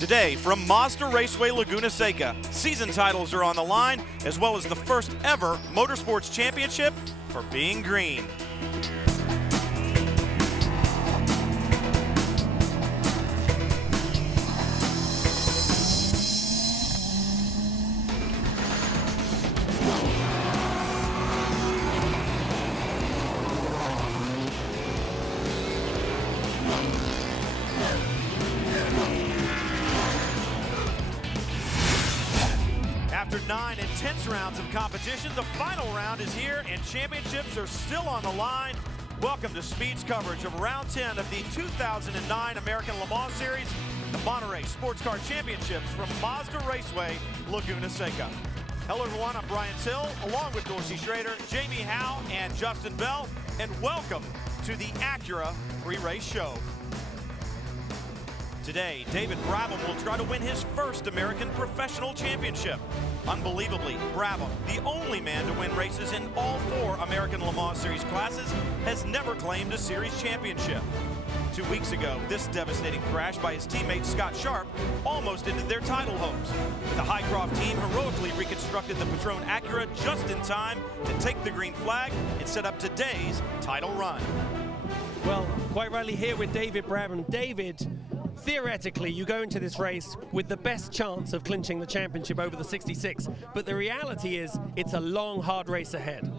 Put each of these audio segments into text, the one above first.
Today, from Mazda Raceway Laguna Seca, season titles are on the line, as well as the first ever Motorsports Championship for being green. After 9 intense rounds of competition, the final round is here and championships are still on the line. Welcome to Speed's coverage of round 10 of the 2009 American Le Mans Series, the Monterey Sports Car Championships from Mazda Raceway, Laguna Seca. Hello everyone, I'm Brian Till, along with Dorsey Schrader, Jamie Howe, and Justin Bell, and welcome to the Acura pre-race show. Today, David Brabham will try to win his first American Professional Championship. Unbelievably, Brabham, the only man to win races in all 4 American Le Mans Series classes, has never claimed a series championship. 2 weeks ago, this devastating crash by his teammate Scott Sharp almost ended their title hopes. The Highcroft team heroically reconstructed the Patron Acura just in time to take the green flag and set up today's title run. Well, quite rightly here with David Brabham. David, theoretically, you go into this race with the best chance of clinching the championship over the 66, but the reality is it's a long, hard race ahead.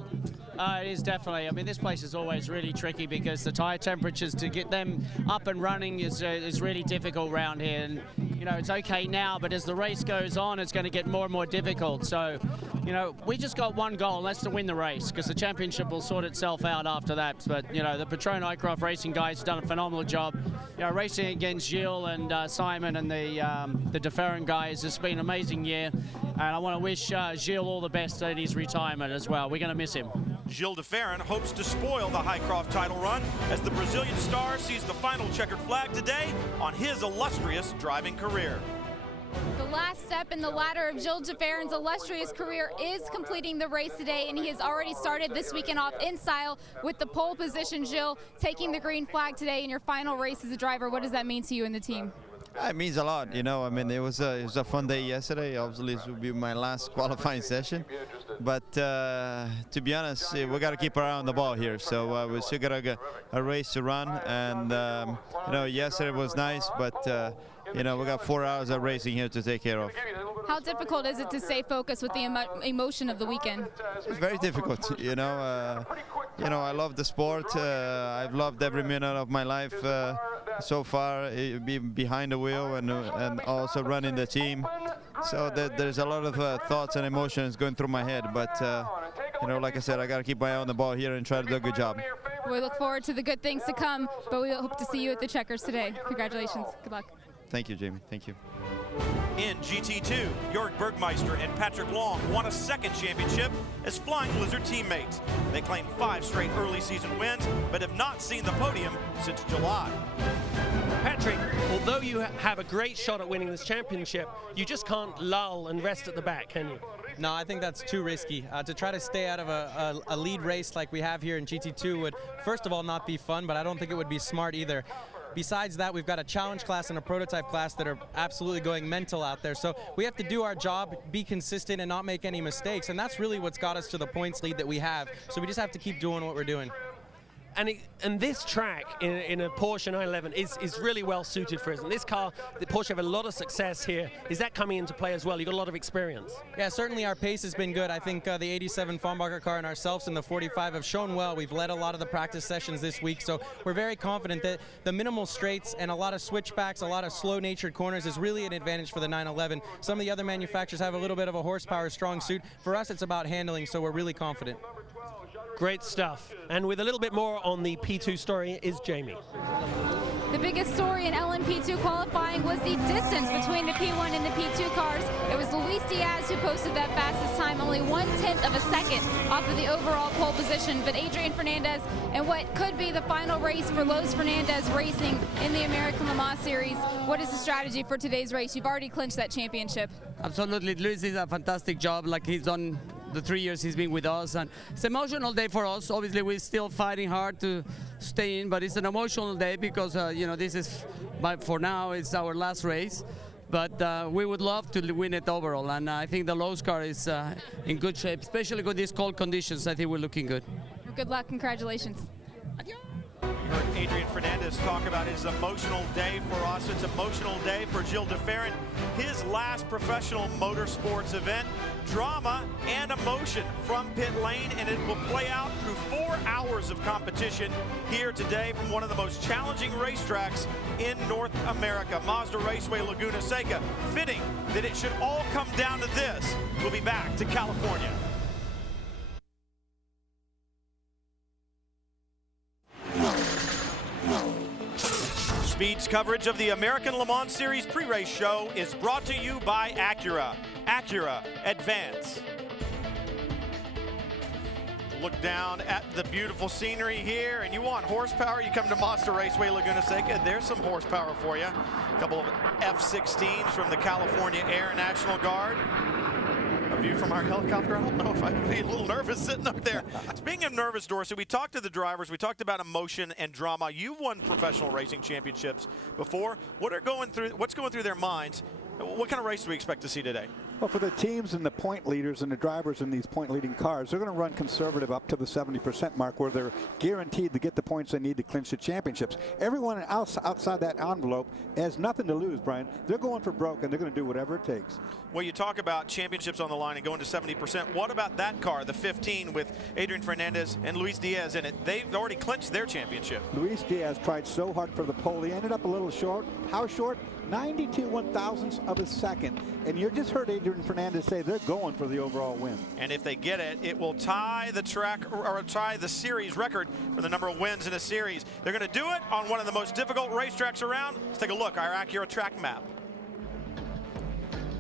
It is definitely. I mean, this place is always really tricky because the tire temperatures, to get them up and running is really difficult around here. And, you know, it's okay now, but as the race goes on, it's going to get more and more difficult. So, you know, we just got one goal, and that's to win the race, because the championship will sort itself out after that. But, you know, the Patron Highcroft Racing guys have done a phenomenal job. You know, racing against Gilles and Simon and the DeFerrin guys has been an amazing year. And I want to wish Gilles all the best at his retirement as well. We're going to miss him. Gilles DeFerrin hopes to spoil the Highcroft title run as the Brazilian star sees the final checkered flag today on his illustrious driving career. The last step in the ladder of Gilles DeFerrin's illustrious career is completing the race today, and he has already started this weekend off in style with the pole position. Gilles, taking the green flag today in your final race as a driver, what does that mean to you and the team? It means a lot, you know. I mean, it was a fun day yesterday. Obviously, this will be my last qualifying session. But to be honest, we got to keep our eye on the ball here. So we still got a race to run. And, you know, yesterday was nice, but, you know, we got 4 hours of racing here to take care of. How difficult is it to stay focused with the emotion of the weekend? It's very difficult, you know. You know, I love the sport. I've loved every minute of my life so far, being behind the wheel and also running the team. So there's a lot of thoughts and emotions going through my head. But, you know, like I said, I got to keep my eye on the ball here and try to do a good job. We look forward to the good things to come, but we hope to see you at the checkers today. Congratulations. Good luck. Thank you, Jamie. Thank you. In GT2, Jörg Bergmeister and Patrick Long won a second championship as Flying Blizzard teammates. They claimed 5 straight early season wins, but have not seen the podium since July. Patrick, although you have a great shot at winning this championship, you just can't lull and rest at the back, can you? No, I think that's too risky. To try to stay out of a lead race like we have here in GT2 would, first of all, not be fun, but I don't think it would be smart either. Besides that, we've got a challenge class and a prototype class that are absolutely going mental out there. So we have to do our job, be consistent, and not make any mistakes. And that's really what's got us to the points lead that we have. So we just have to keep doing what we're doing. And this track in a Porsche 911 is really well suited for us. And this car, the Porsche have a lot of success here. Is that coming into play as well? You've got a lot of experience. Yeah, certainly our pace has been good. I think the 87 Fahnbacher car and ourselves in the 45 have shown well. We've led a lot of the practice sessions this week, so we're very confident that the minimal straights and a lot of switchbacks, a lot of slow-natured corners is really an advantage for the 911. Some of the other manufacturers have a little bit of a horsepower strong suit. For us, it's about handling, so we're really confident. Great stuff. And with a little bit more on the P2 story is Jamie. The biggest story in LMP2 qualifying was the distance between the P1 and the P2 cars. It was Luis Diaz who posted that fastest time, only 1/10 of a second off of the overall pole position. But Adrian Fernandez, and what could be the final race for Los Fernandez Racing in the American Le Mans Series, what is the strategy for today's race? You've already clinched that championship. Absolutely, Luis did a fantastic job. Like he's done the 3 years he's been with us, and it's an emotional day for us. Obviously, we're still fighting hard to stay in, but it's an emotional day because you know, this is, for now, it's our last race. But we would love to win it overall, and I think the Lowe's car is in good shape, especially with these cold conditions. I think we're looking good. Good luck, congratulations. You heard Adrian Fernandez talk about his emotional day for us. It's an emotional day for Gilles de Ferran. His last professional motorsports event. Drama and emotion from pit lane, and it will play out through 4 hours of competition here today from one of the most challenging racetracks in North America, Mazda Raceway, Laguna Seca. Fitting that it should all come down to this. We'll be back to California. Speed's coverage of the American Le Mans Series pre-race show is brought to you by Acura. Acura Advance. Look down at the beautiful scenery here, and you want horsepower, you come to Mazda Raceway Laguna Seca. There's some horsepower for you. A couple of F-16s from the California Air National Guard. A view from our helicopter. I don't know if I'd be a little nervous sitting up there. Speaking of nervous, Dorsey, we talked to the drivers. We talked about emotion and drama. You've won professional racing championships before. What's going through their minds? What kind of race do we expect to see today? Well, for the teams and the point leaders and the drivers in these point-leading cars, they're going to run conservative up to the 70% mark, where they're guaranteed to get the points they need to clinch the championships. Everyone else outside that envelope has nothing to lose, Brian. They're going for broke, and they're going to do whatever it takes. Well, you talk about championships on the line and going to 70%. What about that car, the 15 with Adrian Fernandez and Luis Diaz in it? They've already clinched their championship. Luis Diaz tried so hard for the pole. He ended up a little short. How short? 92 one-thousandths of a second. And you just heard Adrian Fernandez say they're going for the overall win. And if they get it, it will tie the track or tie the series record for the number of wins in a series. They're going to do it on one of the most difficult racetracks around. Let's take a look, our Acura track map.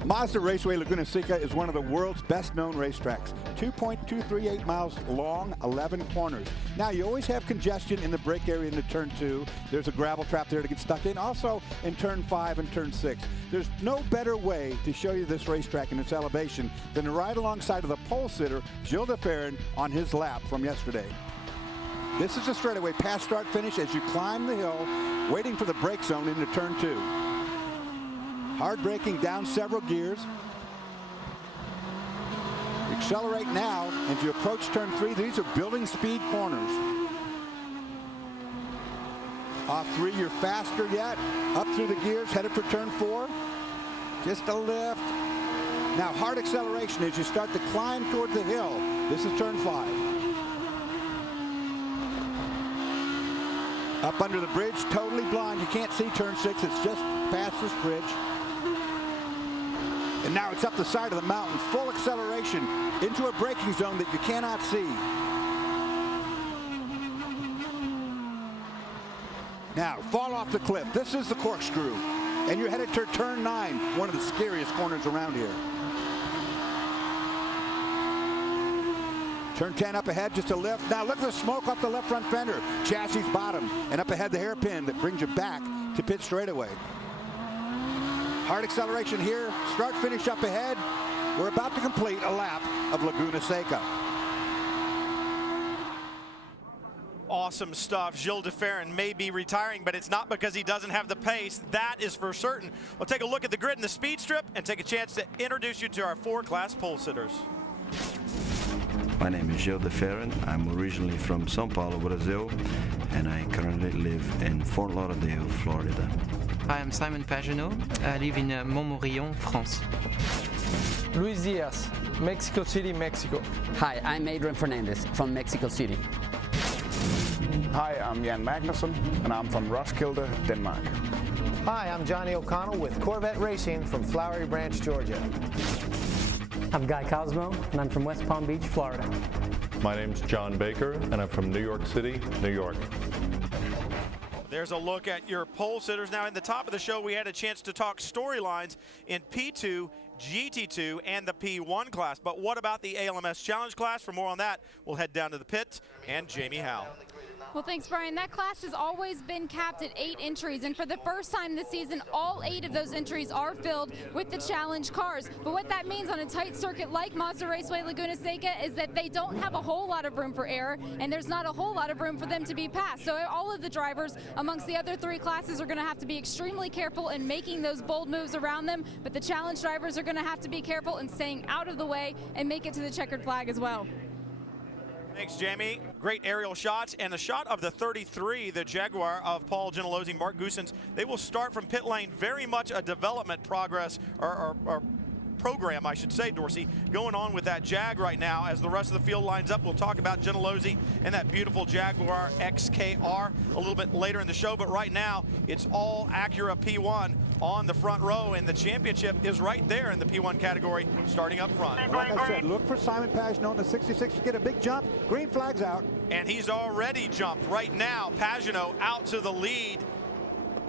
Mazda Raceway Laguna Seca is one of the world's best-known racetracks. 2.238 miles long, 11 corners. Now, you always have congestion in the brake area into turn 2. There's a gravel trap there to get stuck in. Also, in turn 5 and turn 6. There's no better way to show you this racetrack and its elevation than to ride alongside of the pole sitter, Gilles de Ferran, on his lap from yesterday. This is a straightaway pass, start, finish as you climb the hill, waiting for the brake zone into turn 2. Hard braking down several gears. Accelerate now as you approach turn 3. These are building speed corners. Off 3, you're faster yet. Up through the gears, headed for turn 4. Just a lift. Now hard acceleration as you start to climb toward the hill. This is turn 5. Up under the bridge, totally blind. You can't see turn 6. It's just past this bridge. And now it's up the side of the mountain, full acceleration into a braking zone that you cannot see. Now, fall off the cliff. This is the corkscrew. And you're headed to turn 9, one of the scariest corners around here. Turn 10 up ahead, just a lift. Now look at the smoke off the left front fender. Chassis bottom, and up ahead the hairpin that brings you back to pit straightaway. Hard acceleration here, start finish up ahead. We're about to complete a lap of Laguna Seca. Awesome stuff. Gilles de Ferran may be retiring, but it's not because he doesn't have the pace. That is for certain. We'll take a look at the grid and the speed strip and take a chance to introduce you to our 4-class pole sitters. My name is Gilles de Ferran. I'm originally from São Paulo, Brazil, and I currently live in Fort Lauderdale, Florida. Hi, I'm Simon Pagenaud. I live in Montmorillon, France. Luis Diaz, Mexico City, Mexico. Hi, I'm Adrian Fernandez from Mexico City. Hi, I'm Jan Magnussen, and I'm from Roskilde, Denmark. Hi, I'm Johnny O'Connell with Corvette Racing from Flowery Branch, Georgia. I'm Guy Cosmo, and I'm from West Palm Beach, Florida. My name's John Baker, and I'm from New York City, New York. There's a look at your pole sitters. Now, in the top of the show, we had a chance to talk storylines in P2, GT2, and the P1 class. But what about the ALMS Challenge class? For more on that, we'll head down to the pit and Jamie Howell. Well, thanks, Brian. That class has always been capped at 8 entries, and for the first time this season, all 8 of those entries are filled with the challenge cars. But what that means on a tight circuit like Mazda Raceway Laguna Seca is that they don't have a whole lot of room for error, and there's not a whole lot of room for them to be passed. So all of the drivers amongst the other 3 classes are going to have to be extremely careful in making those bold moves around them, but the challenge drivers are going to have to be careful in staying out of the way and make it to the checkered flag as well. Thanks, Jamie. Great aerial shots, and the shot of the 33, the Jaguar of Paul Gentilozzi, Mark Goossens. They will start from pit lane, very much a development progress or program, I should say, Dorsey, going on with that Jag right now. As the rest of the field lines up, we'll talk about Gentilozzi and that beautiful Jaguar XKR a little bit later in the show, but right now it's all Acura P1 on the front row, and the championship is right there in the P1 category, starting up front. Like I said, look for Simon Pagenaud in the 66 to get a big jump. Green flag's out. And he's already jumped right now. Pagenaud out to the lead.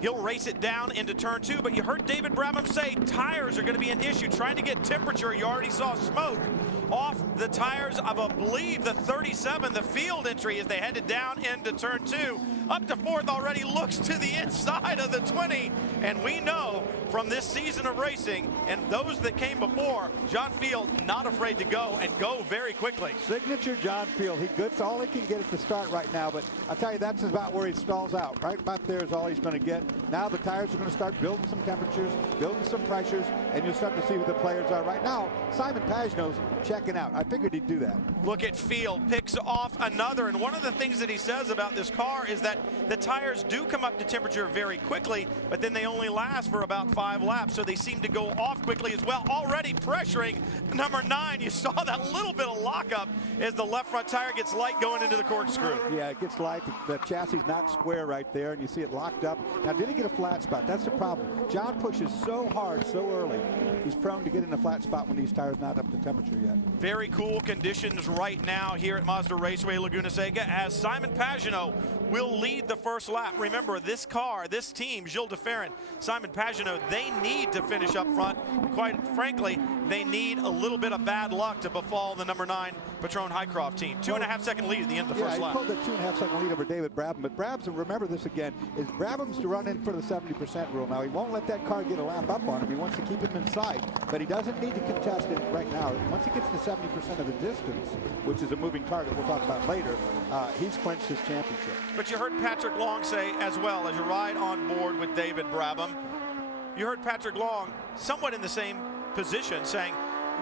He'll race it down into turn 2, but you heard David Brabham say tires are going to be an issue. Trying to get temperature, you already saw smoke off the tires of, I believe, the 37, the field entry, as they headed down into turn 2. Up to 4th already, looks to the inside of the 20, and we know from this season of racing and those that came before, John Field not afraid to go and go very quickly. Signature John Field. He gets all he can get at the start right now, but I'll tell you, that's about where he stalls out. Right about there is all he's going to get. Now the tires are going to start building some temperatures, building some pressures, and you'll start to see what the players are. Right now, Simon Pagenaud's checking out. I figured he'd do that. Look at Field, picks off another, and one of the things that he says about this car is that the tires do come up to temperature very quickly, but then they only last for about 5 laps, so they seem to go off quickly as well. Already pressuring number 9. You saw that little bit of lockup as the left front tire gets light going into the corkscrew. Yeah, it gets light. The chassis is not square right there, and you see it locked up. Now, did he get a flat spot? That's the problem. John pushes so hard so early. He's prone to get in a flat spot when these tires not up to temperature yet. Very cool conditions right now here at Mazda Raceway Laguna Seca, as Simon Pagenaud will lead the first lap. Remember, this car, this team, Gilles de Ferran, Simon Pagenaud, they need to finish up front. Quite frankly, they need a little bit of bad luck to befall the number 9 Patron Highcroft team. 2.5-second lead at the end of the first lap. He pulled that 2.5-second lead over David Brabham, but Brabham's, remember this again, is Brabham's to run in for the 70% rule. Now, he won't let that car get a lap up on him. He wants to keep him inside, but he doesn't need to contest it right now. Once he gets to 70% of the distance, which is a moving target we'll talk about later, he's clinched his championship. But you heard Patrick Long say as well, as you ride on board with David Brabham, you heard Patrick Long somewhat in the same position saying,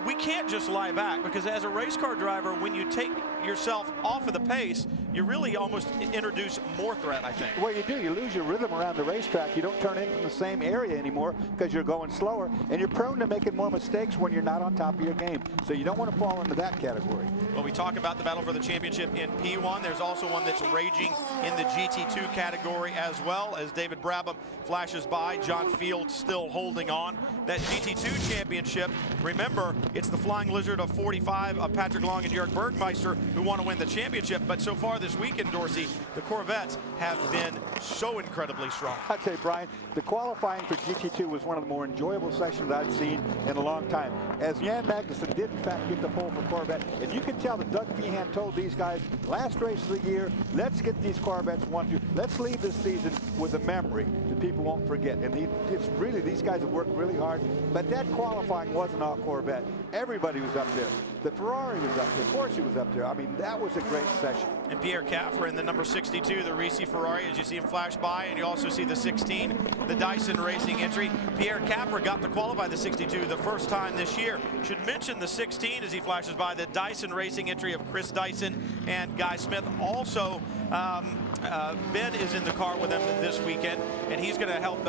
we can't just lie back, because as a race car driver, when you take yourself off of the pace, you really almost introduce more threat, I think. Well, you do. You lose your rhythm around the racetrack. You don't turn in from the same area anymore because you're going slower, and you're prone to making more mistakes when you're not on top of your game. So you don't want to fall into that category. Well, we talk about the battle for the championship in P1. There's also one that's raging in the GT2 category as well, as David Brabham flashes by. John Field still holding on. That GT2 championship, remember, it's the Flying Lizard of 45 of Patrick Long and Jörg Bergmeister who want to win the championship. But so far this weekend, Dorsey, the Corvettes have been so incredibly strong. I'd say, Brian, the qualifying for GT2 was one of the more enjoyable sessions I've seen in a long time. As Jan Magnussen did, in fact, get the pole for Corvette, and you can tell that Doug Feehan told these guys, last race of the year, let's get these Corvettes 1-2. Let's leave this season with a memory that people won't forget. And it's really, these guys have worked really hard, but that qualifying wasn't all Corvette. Everybody was up there. The Ferrari was up there. Porsche was up there. I mean, that was a great session. And Pierre Caffer in the number 62, the Ricci Ferrari, as you see him flash by, and you also see the 16, the Dyson Racing entry. Pierre Caffer got to qualify the 62 the first time this year. Should mention the 16 as he flashes by, the Dyson Racing entry of Chris Dyson and Guy Smith. Also, Ben is in the car with him this weekend, and he's going to help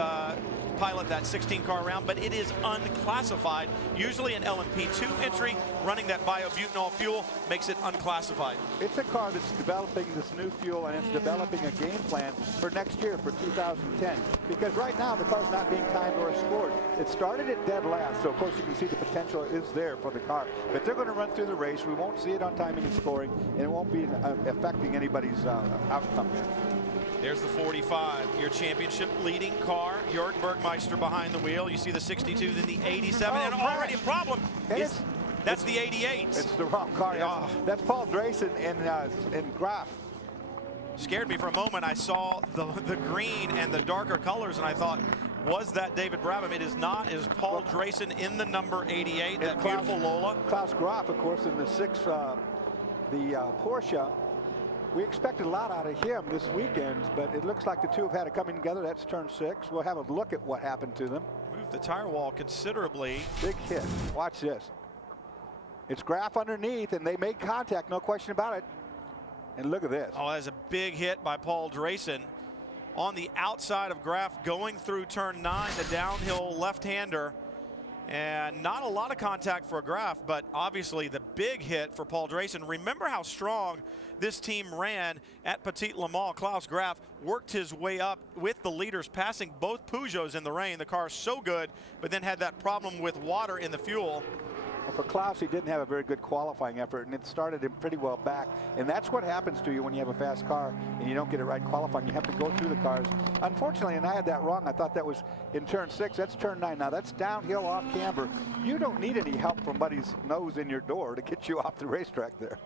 pilot that 16 car around, but it is unclassified. Usually an LMP2 entry running that biobutanol fuel makes it unclassified. It's a car that's developing this new fuel, and it's developing a game plan for next year, for 2010. Because right now the car's not being timed or scored. It started at dead last, so of course you can see the potential is there for the car. But they're going to run through the race. We won't see it on timing and scoring, and it won't be affecting anybody's outcome there. There's the 45, your championship leading car. Jörg Bergmeister behind the wheel. You see the 62, then the 87, and already a problem. That's the 88. It's the wrong car. Yeah. That's Paul Drayson and Graf. scared me for a moment. I saw the green and the darker colors, and I thought, was that David Brabham? It is not. It is Paul Drayson in the number 88, that beautiful Lola. Klaus Graf, of course, in the Porsche. We expected a lot out of him this weekend, but it looks like the two have had it coming together. That's turn 6. We'll have a look at what happened to them. Moved the tire wall considerably. Big hit. Watch this. It's Graf underneath, and they made contact, no question about it. And look at this. Oh, that's a big hit by Paul Drayson on the outside of Graf going through turn 9, the downhill left-hander. And not a lot of contact for Graf, but obviously the big hit for Paul Drayson. Remember how strong this team ran at Petit Le Mans. Klaus Graf worked his way up with the leaders, passing both Peugeots in the rain. The car is so good, but then had that problem with water in the fuel. For Klaus, he didn't have a very good qualifying effort, and it started him pretty well back. And that's what happens to you when you have a fast car and you don't get it right qualifying. You have to go through the cars. Unfortunately, and I had that wrong, I thought that was in turn 6. That's turn 9. Now, that's downhill off camber. You don't need any help from somebody's nose in your door to get you off the racetrack there.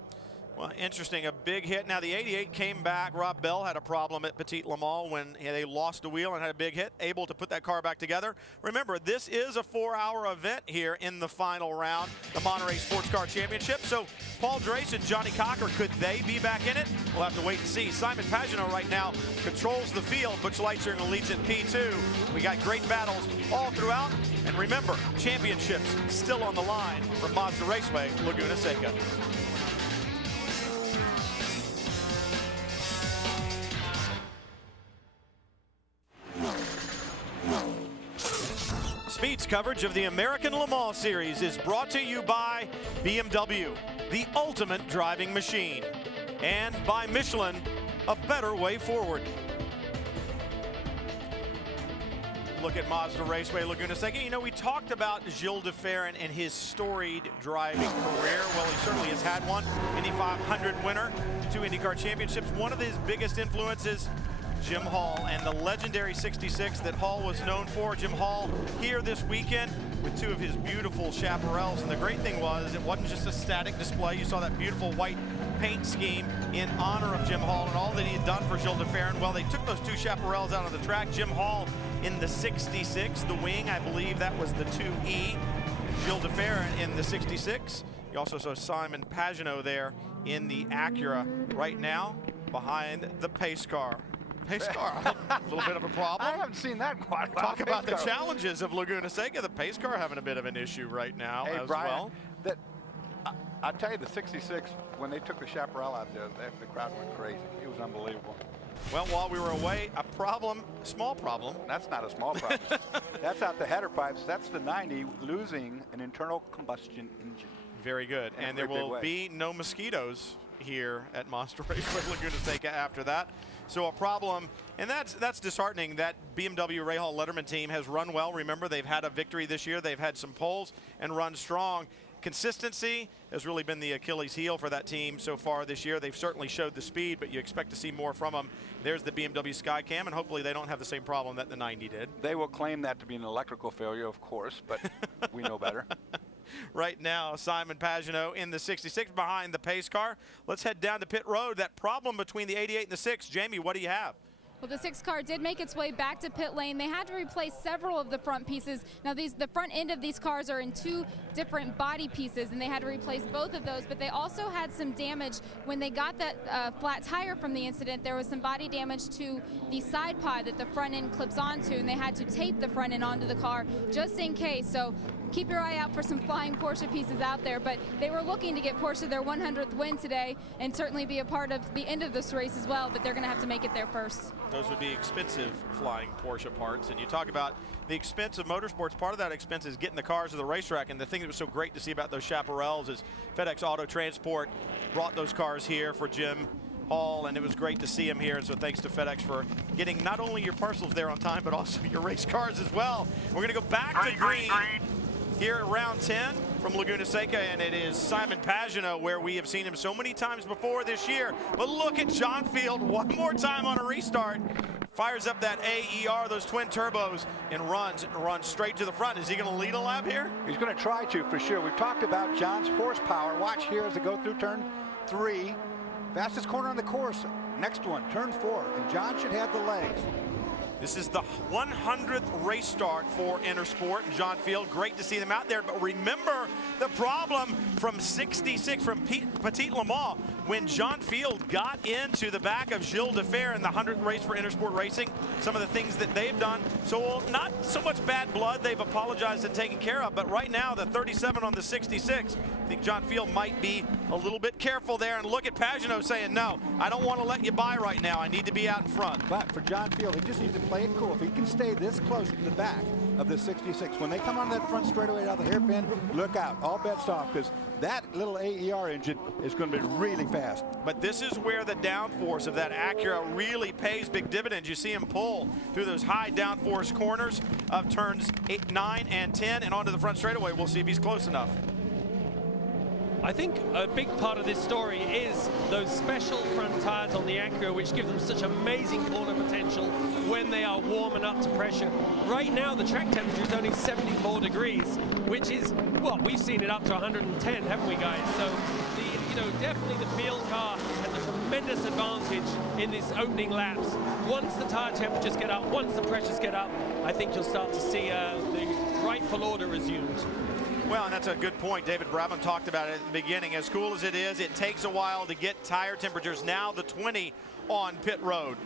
Well, interesting, a big hit. Now the 88 came back. Rob Bell had a problem at Petit Le Mans when they lost a wheel and had a big hit, able to put that car back together. Remember, this is a 4-hour event here in the final round, the Monterey Sports Car Championship. So Paul Drayson, Johnny Cocker, could they be back in it? We'll have to wait and see. Simon Pagenaud right now controls the field. Butch Lightstream leads in P2. We got great battles all throughout. And remember, championships still on the line from Mazda Raceway, Laguna Seca. Speed's coverage of the American Le Mans Series is brought to you by BMW, the ultimate driving machine, and by Michelin, a better way forward. Look at Mazda Raceway, Laguna Seca. You know, we talked about Gilles de Ferran and his storied driving career. Well, he certainly has had one. Indy 500 winner, 2 IndyCar championships. One of his biggest influences, Jim Hall, and the legendary 66 that Hall was known for. Jim Hall here this weekend with 2 of his beautiful chaparrals. And the great thing was, it wasn't just a static display. You saw that beautiful white paint scheme in honor of Jim Hall and all that he had done for Gilles de Ferran. Well, they took those 2 chaparrals out on the track. Jim Hall in the 66, the wing, I believe that was the 2E. Gilles de Ferran in the 66. You also saw Simon Pagenaud there in the Acura right now behind the pace car. Pace car, a little bit of a problem. I haven't seen that quite. Talk about the challenges of Laguna Seca. The pace car having a bit of an issue right now as Brian, well. I'll tell you, the 66, when they took the chaparral out there, the crowd went crazy. It was unbelievable. Well, while we were away, a small problem. That's not a small problem. That's out the header pipes. That's the 90 losing an internal combustion engine. Very good. And there will be no mosquitoes here at Mazda Raceway Laguna Seca after that. So a problem, and that's disheartening. That BMW Rahal Letterman team has run well. Remember, they've had a victory this year. They've had some poles and run strong. Consistency has really been the Achilles heel for that team so far this year. They've certainly showed the speed, but you expect to see more from them. There's the BMW Skycam, and hopefully they don't have the same problem that the 90 did. They will claim that to be an electrical failure, of course, but we know better. Right now, Simon Pagenaud in the 66 behind the pace car. Let's head down to pit road. That problem between the 88 and the 6. Jamie, what do you have? Well, the 6 car did make its way back to pit lane. They had to replace several of the front pieces. Now, the front end of these cars are in 2 different body pieces, and they had to replace both of those. But they also had some damage when they got that flat tire from the incident. There was some body damage to the side pod that the front end clips onto, and they had to tape the front end onto the car just in case. So keep your eye out for some flying Porsche pieces out there. But they were looking to get Porsche their 100th win today and certainly be a part of the end of this race as well, but they're going to have to make it there first. Those would be expensive flying Porsche parts. And you talk about the expense of motorsports. Part of that expense is getting the cars to the racetrack. And the thing that was so great to see about those chaparrals is FedEx Auto Transport brought those cars here for Jim Hall, and it was great to see him here. And so thanks to FedEx for getting not only your parcels there on time, but also your race cars as well. We're going to go back to green here at round 10 from Laguna Seca, and it is Simon Pagenaud, where we have seen him so many times before this year. But look at John Field one more time on a restart. Fires up that AER, those twin turbos, and runs straight to the front. Is he going to lead a lap here? He's going to try to, for sure. We've talked about John's horsepower. Watch here as they go through turn 3. Fastest corner on the course next one, turn 4, and John should have the legs. This is the 100th race start for Intersport and John Field. Great to see them out there. But remember the problem from 66 from Petit Le Mans when John Field got into the back of Gilles Defer in the 100th race for Intersport Racing. Some of the things that they've done. So not so much bad blood they've apologized and taken care of. But right now, the 37 on the 66, I think John Field might be a little bit careful there. And look at Pagenaud saying, no, I don't want to let you by right now. I need to be out in front. But for John Field, he just needs to play it cool. If he can stay this close to the back of the 66, when they come on that front straightaway out of the hairpin, look out, all bets off, because that little AER engine is going to be really fast. But this is where the downforce of that Acura really pays big dividends. You see him pull through those high downforce corners of turns 8, 9, and 10 and onto the front straightaway. We'll see if he's close enough. I think a big part of this story is those special front tires on the Acura, which give them such amazing corner potential when they are warming up to pressure. Right now, the track temperature is only 74 degrees, which is, well, we've seen it up to 110, haven't we, guys? So, definitely the field car has a tremendous advantage in these opening laps. Once the tire temperatures get up, once the pressures get up, I think you'll start to see the rightful order resumed. Well, and that's a good point. David Brabham talked about it at the beginning. As cool as it is, it takes a while to get tire temperatures. Now the 20 on pit road.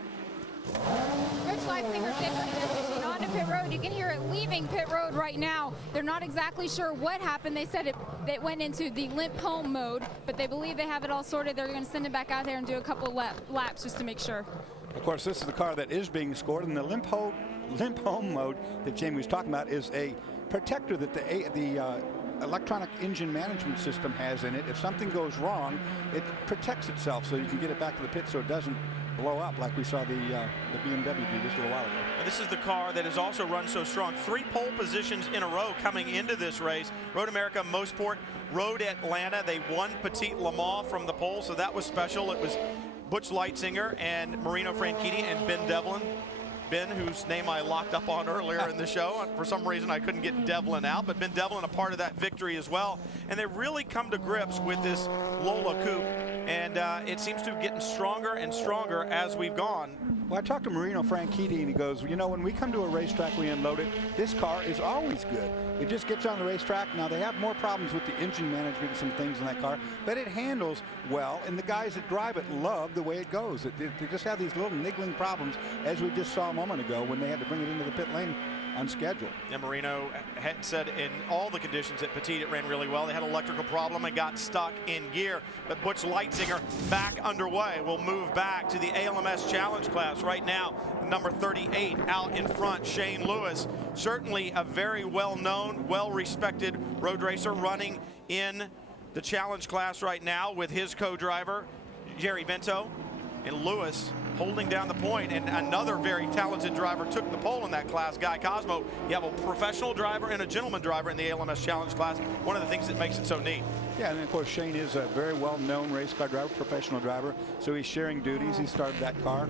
Rich Leipziger did onto pit road. You can hear it leaving pit road right now. They're not exactly sure what happened. They said it went into the limp home mode, but they believe they have it all sorted. They're going to send it back out there and do a couple of laps just to make sure. Of course, this is the car that is being scored, and the limp home mode that Jamie was talking about is a protector that the electronic engine management system has in it. If something goes wrong, it protects itself so you can get it back to the pit so it doesn't blow up like we saw the BMW do just a little while ago. And this is the car that has also run so strong. 3 pole positions in a row coming into this race. Road America, Mosport, Road Atlanta. They won Petit Le Mans from the pole, so that was special. It was Butch Leitzinger and Marino Franchitti and Ben Devlin. Ben, whose name I locked up on earlier in the show. For some reason, I couldn't get Devlin out, but Ben Devlin a part of that victory as well. And they've really come to grips with this Lola Coupe, and it seems to be getting stronger and stronger as we've gone. Well, I talked to Marino Franchitti, and he goes, when we come to a racetrack, we unload it. This car is always good. It just gets on the racetrack. Now, they have more problems with the engine management and some things in that car, but it handles well, and the guys that drive it love the way it goes. They just have these little niggling problems, as we just saw a moment ago when they had to bring it into the pit lane on schedule. And Marino had said in all the conditions at Petit it ran really well. They had an electrical problem and got stuck in gear. But Butch Leitzinger back underway. Will move back to the ALMS Challenge class right now. Number 38 out in front, Shane Lewis. Certainly a very well-known, well-respected road racer running in the Challenge class right now with his co-driver, Jerry Vento. And Lewis holding down the point, and another very talented driver took the pole in that class, Guy Cosmo. You have a professional driver and a gentleman driver in the ALMS Challenge class. One of the things that makes it so neat. Yeah, and of course Shane is a very well-known race car driver, professional driver, so he's sharing duties. He started that car,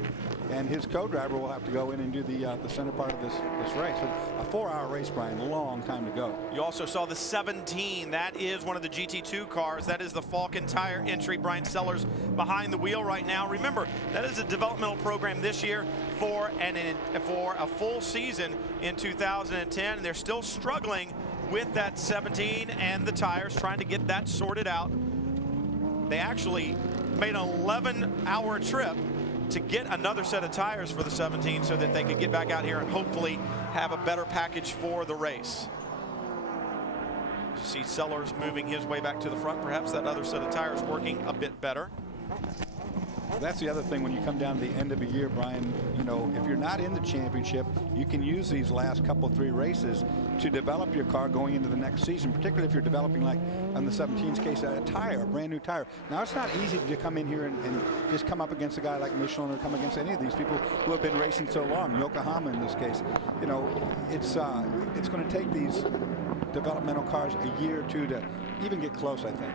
and his co-driver will have to go in and do the center part of this race. But a 4-hour race, Brian, a long time to go. You also saw the 17. That is one of the GT2 cars. That is the Falcon Tire entry. Brian Sellers behind the wheel right now. Remember, that is a developmental program this year for a full season in 2010, and they're still struggling with that 17 and the tires, trying to get that sorted out. They actually made an 11-hour trip to get another set of tires for the 17 so that they could get back out here and hopefully have a better package for the race. You see Sellers moving his way back to the front. Perhaps that other set of tires working a bit better. That's the other thing when you come down to the end of a year, Brian, if you're not in the championship, you can use these last couple, 3 races to develop your car going into the next season, particularly if you're developing, like on the 17's case, a brand new tire. Now, it's not easy to come in here and just come up against a guy like Michelin or come against any of these people who have been racing so long, Yokohama in this case. It's going to take these developmental cars a year or 2 to even get close, I think.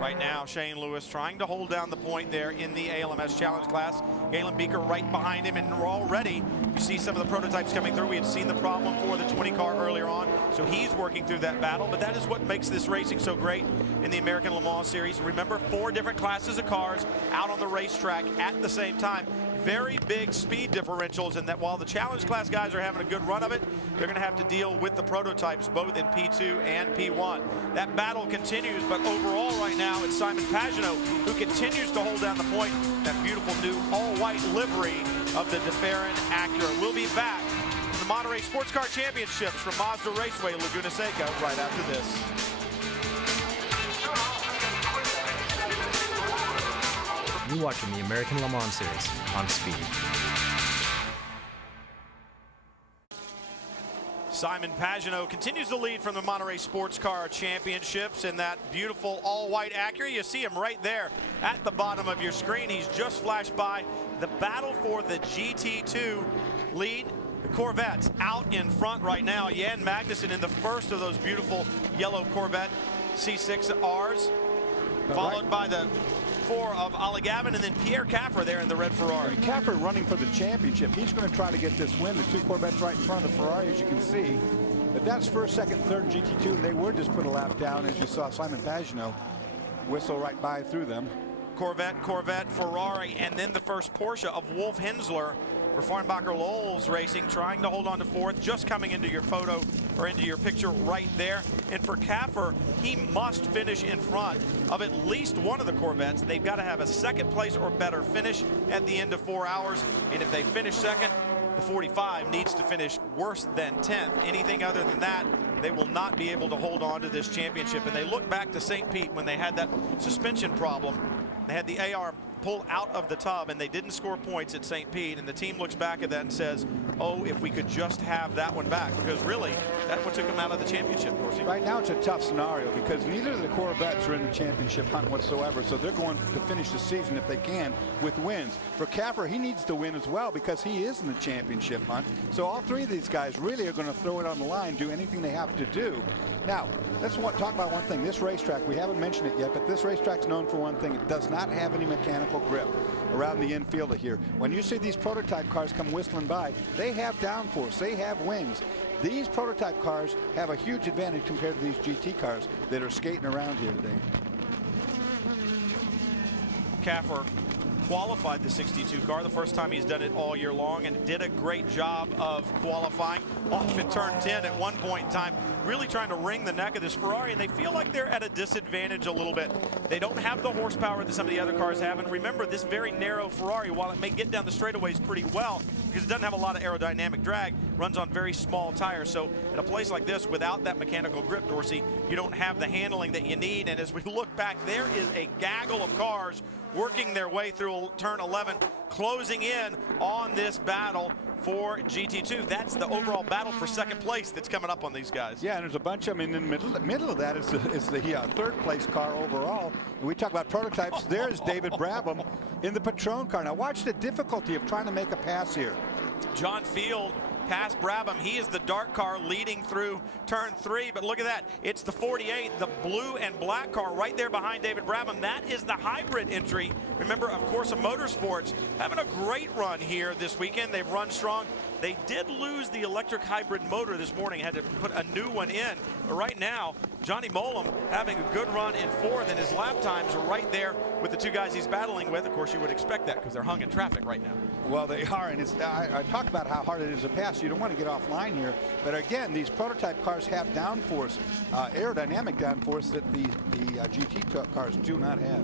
Right now, Shane Lewis trying to hold down the point there in the ALMS Challenge class. Galen Beaker right behind him, and already you see some of the prototypes coming through. We had seen the problem for the 20 car earlier on. So he's working through that battle, but that is what makes this racing so great in the American Le Mans Series. Remember, 4 different classes of cars out on the racetrack at the same time. Very big speed differentials, and that while the challenge class guys are having a good run of it, they're going to have to deal with the prototypes both in P2 and P1. That battle continues, but overall right now it's Simon Pagenaud who continues to hold down the point. That beautiful new all-white livery of the DeFerrin Acura. We'll be back in the Monterey Sports Car Championships from Mazda Raceway, Laguna Seca, right after this. You're watching the American Le Mans Series on Speed. Simon Pagenaud continues to lead from the Monterey Sports Car Championships in that beautiful all-white Acura. You see him right there at the bottom of your screen. He's just flashed by. The battle for the GT2 lead. The Corvette's out in front right now. Jan Magnussen in the first of those beautiful yellow Corvette C6Rs, followed by the 4 of Ollie Gavin, and then Pierre Caffer there in the red Ferrari. Caffer running for the championship. He's going to try to get this win. The 2 Corvettes right in front of the Ferrari, as you can see. But that's first, second, third in GT2, and they were just put a lap down, as you saw Simon Pagenaud whistle right by through them. Corvette, Ferrari, and then the first Porsche of Wolf Hensler for Farnbacher Lowell's Racing, trying to hold on to 4th, just coming into your photo or into your picture right there. And for Caffer, he must finish in front of at least one of the Corvettes. They've got to have a second place or better finish at the end of 4 hours. And if they finish second, the 45 needs to finish worse than 10th. Anything other than that, they will not be able to hold on to this championship. And they look back to St. Pete when they had that suspension problem. They had the AR pull out of the tub, and they didn't score points at St. Pete, and the team looks back at that and says, oh, if we could just have that one back, because really that's what took them out of the championship, Dorsey. Right now it's a tough scenario because neither of the Corvettes are in the championship hunt whatsoever, so they're going to finish the season if they can with wins. For Caffer, he needs to win as well because he is in the championship hunt. So all 3 of these guys really are going to throw it on the line, do anything they have to do. Now, let's talk about one thing. This racetrack, we haven't mentioned it yet, but this racetrack's known for one thing. It does not have any mechanical grip around the infield here. When you see these prototype cars come whistling by, they have downforce, they have wings. These prototype cars have a huge advantage compared to these GT cars that are skating around here today. Caffer qualified the 62 car, the first time he's done it all year long, and did a great job of qualifying off in turn 10 at one point in time, really trying to wring the neck of this Ferrari, and they feel like they're at a disadvantage a little bit. They don't have the horsepower that some of the other cars have, and remember, this very narrow Ferrari, while it may get down the straightaways pretty well, because it doesn't have a lot of aerodynamic drag, runs on very small tires. So at a place like this, without that mechanical grip, Dorsey, you don't have the handling that you need. And as we look back, there is a gaggle of cars working their way through turn 11, closing in on this battle for GT2. That's the overall battle for second place that's coming up on these guys. Yeah, and there's a bunch of them in the middle of that is the third place car overall. And we talk about prototypes. There's David Brabham in the Patron car. Now watch the difficulty of trying to make a pass here. John Field past Brabham. He is the dark car leading through turn 3, but look at that. It's the 48, the blue and black car right there behind David Brabham. That is the hybrid entry. Remember, of course, Motorsports having a great run here this weekend. They've run strong. They did lose the electric hybrid motor this morning, had to put a new one in. But right now, Johnny Mollum having a good run in 4th, and his lap times are right there with the 2 guys he's battling with. Of course, you would expect that because they're hung in traffic right now. Well, they are, and I talked about how hard it is to pass. You don't want to get offline here. But again, these prototype cars have downforce, aerodynamic downforce that the GT cars do not have.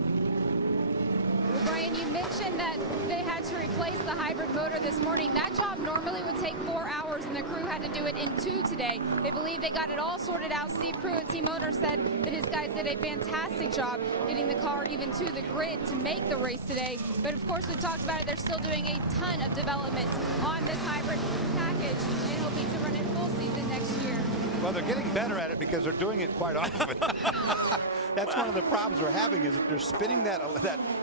Brian, you mentioned that they had to replace the hybrid motor this morning. That job normally would take 4 hours, and the crew had to do it in 2 today. They believe they got it all sorted out. Steve Pruitt, Team Motors, said that his guys did a fantastic job getting the car even to the grid to make the race today. But of course, we've talked about it. They're still doing a ton of development on this hybrid package and hoping to run it full season next year. Well, they're getting better at it because they're doing it quite often. That's one of the problems we're having is that they're spinning that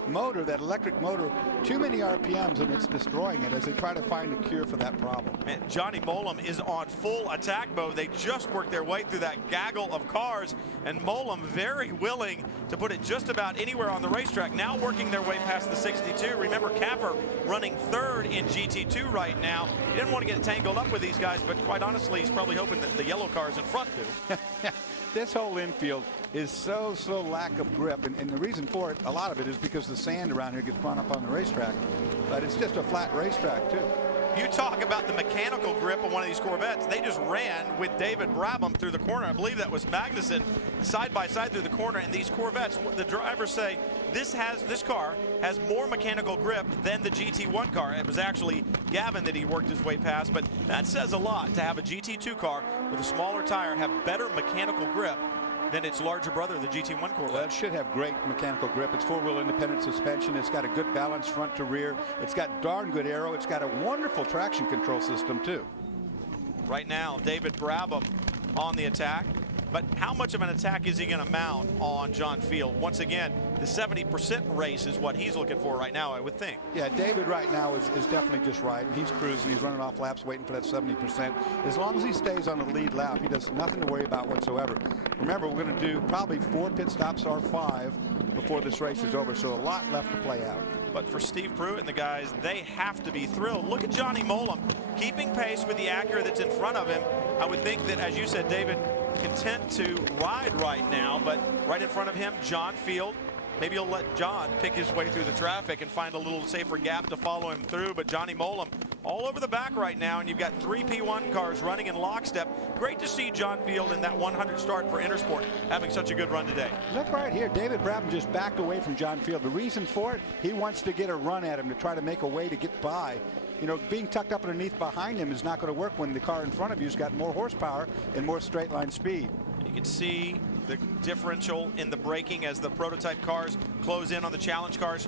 motor, that electric motor, too many RPMs, and it's destroying it as they try to find a cure for that problem. Man, Johnny Mollum is on full attack mode. They just worked their way through that gaggle of cars, and Mollum very willing to put it just about anywhere on the racetrack, now working their way past the 62. Remember, Caffer running 3rd in GT2 right now. He didn't want to get tangled up with these guys, but quite honestly, he's probably hoping that the yellow car cars in front do. This whole infield is so lack of grip, and the reason for it, a lot of it is because the sand around here gets brought up on the racetrack, but it's just a flat racetrack too. You talk about the mechanical grip of one of these Corvettes. They just ran with David Brabham through the corner. I believe that was Magnussen side by side through the corner. And these Corvettes, the drivers say this car has more mechanical grip than the GT1 car. It was actually Gavin that he worked his way past, but that says a lot to have a GT2 car with a smaller tire have better mechanical grip than its larger brother, the GT1 Corvette. Well, it should have great mechanical grip. It's four-wheel independent suspension. It's got a good balance front to rear. It's got darn good aero. It's got a wonderful traction control system too. Right now, David Brabham on the attack. But how much of an attack is he going to mount on John Field? Once again, the 70% race is what he's looking for right now, I would think. Yeah, David right now is definitely just right. He's cruising. He's running off laps, waiting for that 70%. As long as he stays on the lead lap, he does nothing to worry about whatsoever. Remember, we're going to do probably 4 pit stops or 5 before this race is over, so a lot left to play out. But for Steve Pruitt and the guys, they have to be thrilled. Look at Johnny Mollem keeping pace with the Acura that's in front of him. I would think that, as you said, David, content to ride right now, but right in front of him, John Field. Maybe he'll let John pick his way through the traffic and find a little safer gap to follow him through. But Johnny Mollem all over the back right now, and you've got 3 P1 cars running in lockstep. Great to see John Field in that 100 start for Intersport having such a good run today. Look right here, David Brabham just backed away from John Field. The reason for it, he wants to get a run at him to try to make a way to get by. You know, being tucked up underneath behind him is not going to work when the car in front of you's got more horsepower and more straight line speed. You can see the differential in the braking as the prototype cars close in on the challenge cars.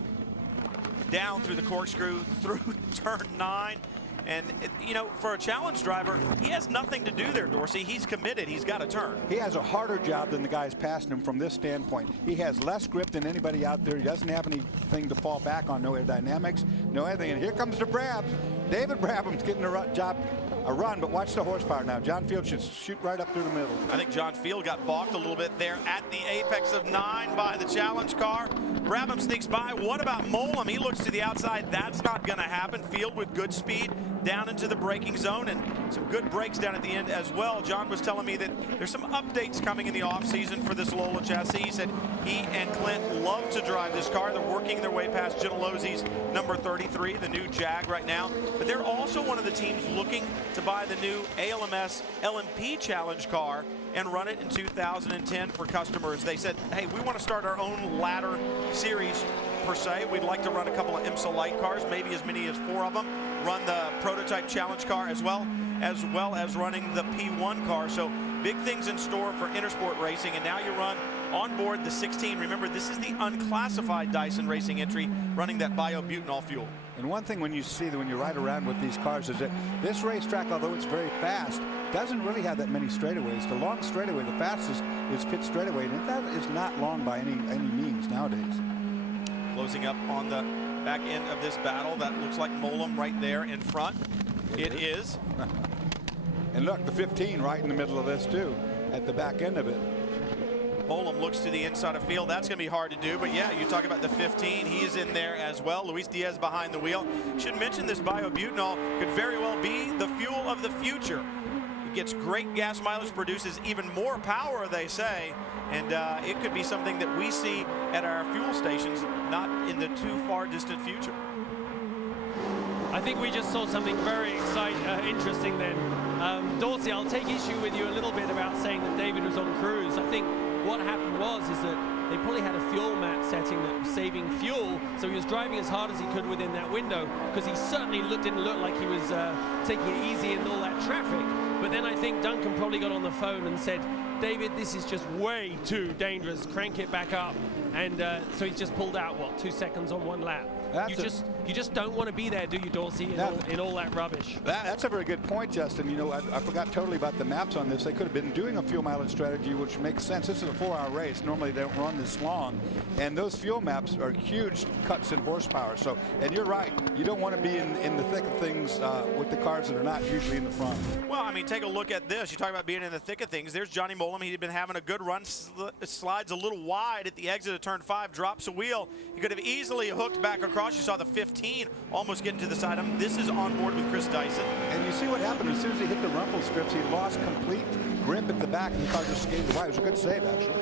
Down through the corkscrew, through turn 9. And, you know, for a challenge driver, he has nothing to do there, Dorsey. He's committed. He's got to turn. He has a harder job than the guys passing him from this standpoint. He has less grip than anybody out there. He doesn't have anything to fall back on, no aerodynamics, no anything. And here comes the Brabs. David Brabham's getting a run, but watch the horsepower now. John Field should shoot right up through the middle. I think John Field got balked a little bit there at the apex of 9 by the challenge car. Brabham sneaks by. What about Mollem? He looks to the outside. That's not going to happen. Field with good speed down into the braking zone and some good brakes down at the end as well. John was telling me that there's some updates coming in the offseason for this Lola chassis. He said he and Clint love to drive this car. They're working their way past Gentilosi's number 33, the new Jag right now. But they're also one of the teams looking to buy the new ALMS LMP Challenge car and run it in 2010 for customers. They said, hey, we want to start our own ladder series per se. We'd like to run a couple of IMSA light cars, maybe as many as 4 of them, run the prototype challenge car as well as running the P1 car. So big things in store for Intersport Racing, and now you run on board the 16. Remember, this is the unclassified Dyson Racing entry running that biobutanol fuel. And one thing when you see that when you ride around with these cars is that this racetrack, although it's very fast, doesn't really have that many straightaways. The long straightaway, the fastest is pit straightaway, and that is not long by any means nowadays. Closing up on the back end of this battle, that looks like Mollem right there in front. It is. And look, the 15 right in the middle of this too, at the back end of it. Mollem looks to the inside of field. That's going to be hard to do, but yeah, you talk about the 15. He's in there as well. Luis Diaz behind the wheel. Should mention this biobutanol could very well be the fuel of the future. It gets great gas mileage, produces even more power, they say, and it could be something that we see at our fuel stations, not in the too far distant future. I think we just saw something very interesting then. Dorsey, I'll take issue with you a little bit about saying that David was on cruise. I think what happened is that they probably had a fuel mat setting that was saving fuel, so he was driving as hard as he could within that window, because he certainly didn't look like he was taking it easy in all that traffic. But then I think Duncan probably got on the phone and said, David, this is just way too dangerous, crank it back up. And so he's just pulled out, what, 2 seconds on 1 lap. You just don't want to be there, do you, Dorsey, in all that rubbish? That's a very good point, Justin. You know, I forgot totally about the maps on this. They could have been doing a fuel mileage strategy, which makes sense. This is a 4-hour race. Normally they don't run this long. And those fuel maps are huge cuts in horsepower. So, and you're right. You don't want to be in the thick of things with the cars that are not usually in the front. Well, I mean, take a look at this. You talk about being in the thick of things. There's Johnny Mollem. He'd been having a good run. Slides a little wide at the exit of turn 5. Drops a wheel. He could have easily hooked back across. You saw the 15 almost getting to the side of him. This is on board with Chris Dyson. And you see what happened as soon as he hit the rumble strips, he lost complete grip brimp at the back, and the car just skated away. It was a good save, actually.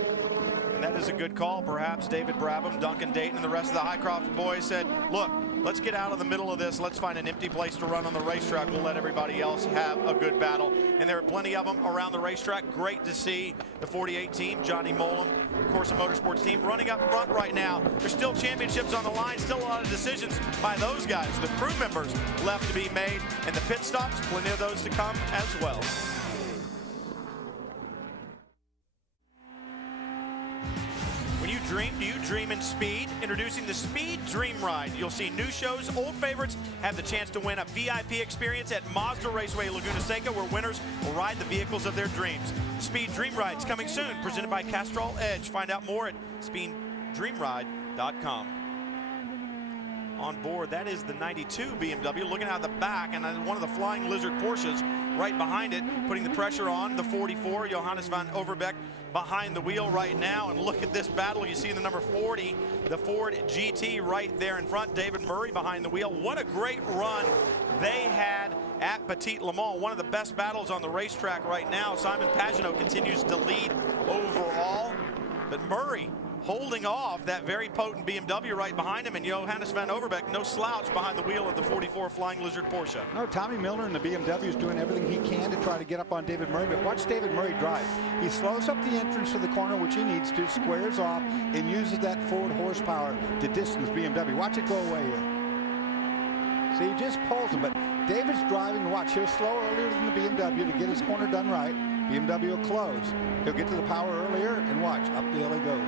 And that is a good call, perhaps. David Brabham, Duncan Dayton, and the rest of the Highcroft boys said, look, let's get out of the middle of this. Let's find an empty place to run on the racetrack. We'll let everybody else have a good battle. And there are plenty of them around the racetrack. Great to see the 48 team, Johnny Molam, Corsa Motorsports team, running up front right now. There's still championships on the line, still a lot of decisions by those guys. The crew members left to be made, and the pit stops, plenty of those to come as well. Do you dream in speed? Introducing the Speed Dream Ride. You'll see new shows, old favorites have the chance to win a VIP experience at Mazda Raceway Laguna Seca, where winners will ride the vehicles of their dreams. Speed Dream Ride's coming soon, presented by Castrol Edge. Find out more at speeddreamride.com. On board, that is the 92 BMW, looking out the back, and one of the Flying Lizard Porsches right behind it, putting the pressure on the 44, Johannes van Overbeek, behind the wheel right now. And look at this battle. You see the number 40, the Ford GT right there in front. David Murray behind the wheel. What a great run they had at Petit Le Mans. One of the best battles on the racetrack right now. Simon Pagenaud continues to lead overall, but Murray holding off that very potent BMW right behind him, and Johannes van Overbeek, no slouch behind the wheel of the 44 Flying Lizard Porsche. No, Tommy Miller in the BMW is doing everything he can to try to get up on David Murray, but watch David Murray drive. He slows up the entrance to the corner, which he needs to, squares off, and uses that forward horsepower to distance BMW. Watch it go away here. See, he just pulls him, but David's driving. Watch, he'll slow earlier than the BMW to get his corner done right. BMW will close. He'll get to the power earlier, and watch, up the hill he goes.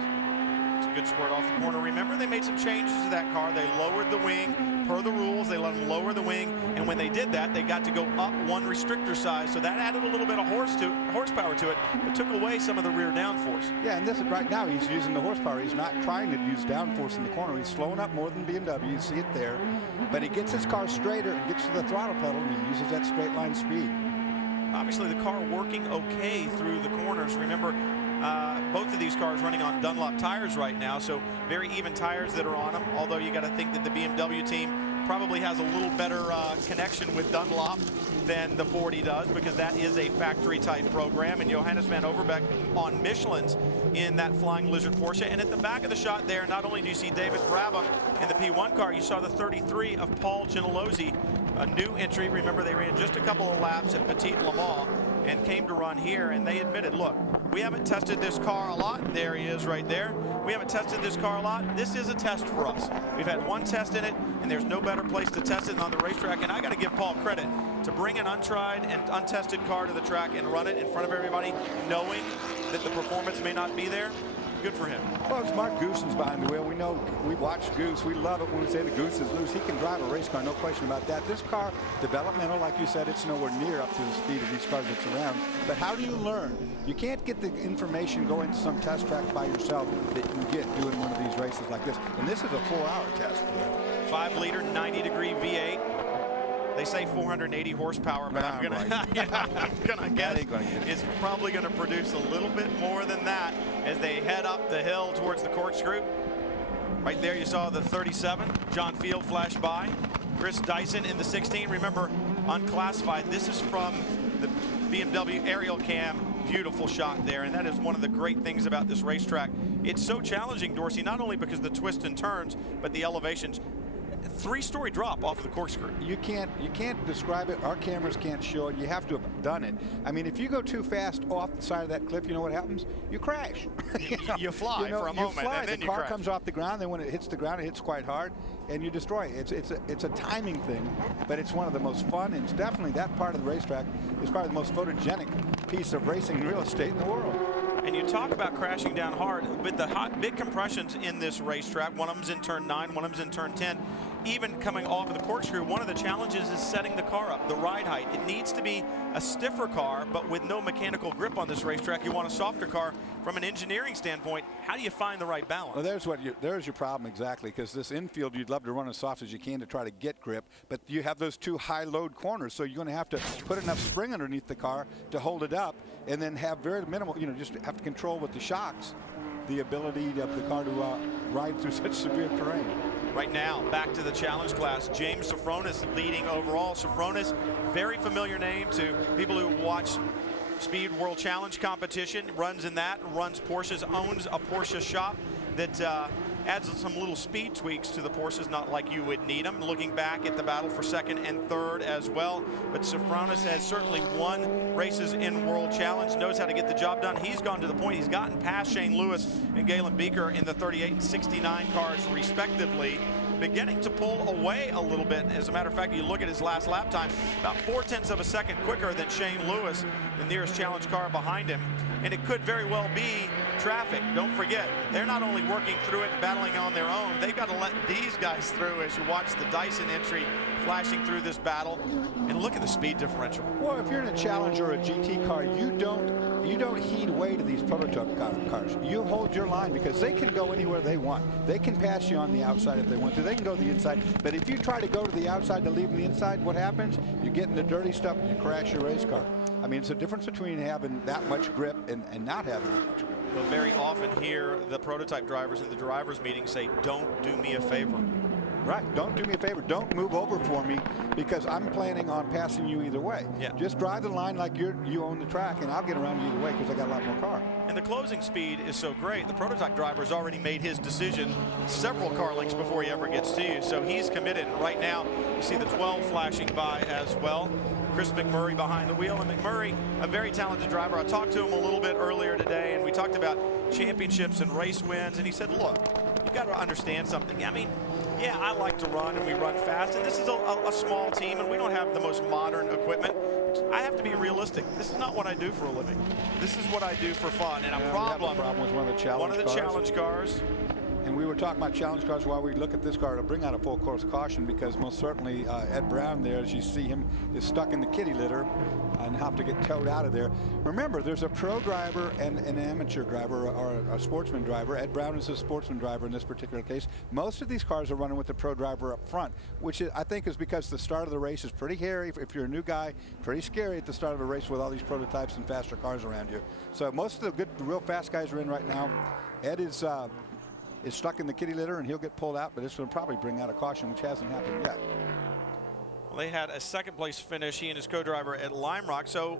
Good squirt off the corner. Remember, they made some changes to that car. They lowered the wing. Per the rules, they let them lower the wing, and when they did that, they got to go up one restrictor size, so that added a little bit of horsepower to it, but took away some of the rear downforce. Yeah, and this is right now he's using the horsepower. He's not trying to use downforce in the corner. He's slowing up more than BMW. You see it there, but he gets his car straighter and gets to the throttle pedal, and he uses that straight line speed. Obviously, the car working okay through the corners. Remember, both of these cars running on Dunlop tires right now, so very even tires that are on them, although you got to think that the BMW team probably has a little better connection with Dunlop than the 40 does, because that is a factory type program, and Johannes van Overbeek on Michelin's in that Flying Lizard Porsche. And at the back of the shot there, not only do you see David Brabham in the P1 car, you saw the 33 of Paul Gentilozzi, a new entry. Remember, they ran just a couple of laps at Petit Le Mans and came to run here, and they admitted, look, we haven't tested this car a lot. There he is right there. We haven't tested this car a lot. This is a test for us. We've had one test in it, and there's no better place to test it than on the racetrack. And I got to give Paul credit to bring an untried and untested car to the track and run it in front of everybody, knowing that the performance may not be there. Good for him. Well, it's Mark Goossens behind the wheel. We know, we watched Goose. We love it when we say the Goose is loose. He can drive a race car, no question about that. This car, developmental, like you said, it's nowhere near up to the speed of these cars that's around. But how do you learn? You can't get the information going to some test track by yourself that you get doing one of these races like this. And this is a 4-hour test. 5-liter, 90-degree V8. They say 480 horsepower, but I'm gonna guess it's probably gonna produce a little bit more than that as they head up the hill towards the corkscrew. Right there, you saw the 37. John Field flash by. Chris Dyson in the 16. Remember, unclassified. This is from the BMW aerial cam. Beautiful shot there, and that is one of the great things about this racetrack. It's so challenging, Dorsey, not only because of the twists and turns, but the elevations. 3-story drop off of the corkscrew. You can't describe it. Our cameras can't show it. You have to have done it. I mean, if you go too fast off the side of that cliff, you know what happens? You crash. You fly for a moment, and then the car comes off the ground. Then when it hits the ground, it hits quite hard, and you destroy it. It's a timing thing, but it's one of the most fun, and it's definitely that part of the racetrack is probably the most photogenic piece of racing real estate in the world. And you talk about crashing down hard with the big compressions in this racetrack. One of them's in turn 9, one of them's in turn 10. Even coming off of the corkscrew, one of the challenges is setting the car up, the ride height. It needs to be a stiffer car, but with no mechanical grip on this racetrack. You want a softer car. From an engineering standpoint, how do you find the right balance? Well, there's your problem exactly, because this infield, you'd love to run as soft as you can to try to get grip, but you have those 2 high load corners, so you're going to have to put enough spring underneath the car to hold it up, and then have very minimal, just have to control with the shocks the ability of the car to ride through such severe terrain. Right now, back to the challenge class. James Sofronis leading overall. Sofronis, very familiar name to people who watch Speed World Challenge competition, runs in that, runs Porsches, owns a Porsche shop that adds some little speed tweaks to the Porsches, not like you would need them. Looking back at the battle for second and third as well. But Sofronis has certainly won races in World Challenge, knows how to get the job done. He's gone to the point he's gotten past Shane Lewis and Galen Beaker in the 38 and 69 cars respectively, beginning to pull away a little bit. As a matter of fact, you look at his last lap time, about 0.4 of a second quicker than Shane Lewis, the nearest challenge car behind him. And it could very well be traffic. Don't forget, they're not only working through it and battling on their own, they've got to let these guys through as you watch the Dyson entry flashing through this battle. And look at the speed differential. Well, if you're in a challenge or a GT car, you don't heed way to these prototype cars. You hold your line because they can go anywhere they want. They can pass you on the outside if they want to. They can go to the inside. But if you try to go to the outside to leave them the inside, what happens? You get in the dirty stuff and you crash your race car. I mean, it's a difference between having that much grip and not having that much grip. You'll very often hear the prototype drivers in the drivers meeting say, don't do me a favor. Right, don't do me a favor. Don't move over for me because I'm planning on passing you either way. Yeah. Just drive the line like you own the track and I'll get around you either way because I got a lot more car. And the closing speed is so great. The prototype driver's already made his decision several car lengths before he ever gets to you. So he's committed. And right now, you see the 12 flashing by as well. Chris McMurray behind the wheel. And McMurray, a very talented driver. I talked to him a little bit earlier today, and we talked about championships and race wins. And he said, look, you got to understand something. I mean, yeah, I like to run, and we run fast. And this is a small team, and we don't have the most modern equipment. I have to be realistic. This is not what I do for a living. This is what I do for fun. And a problem with one of the challenge cars. And we were talking about challenge cars while we look at this car to bring out a full course caution because most certainly Ed Brown there, as you see him, is stuck in the kitty litter and have to get towed out of there. Remember, there's a pro driver and an amateur driver or a sportsman driver. Ed Brown is a sportsman driver in this particular case. Most of these cars are running with the pro driver up front, which I think is because the start of the race is pretty hairy. If you're a new guy, pretty scary at the start of a race with all these prototypes and faster cars around you. So most of the real fast guys are in right now. Ed is stuck in the kitty litter and he'll get pulled out, but it's going to probably bring out a caution, which hasn't happened yet. Well, they had a second place finish, he and his co-driver at Lime Rock, so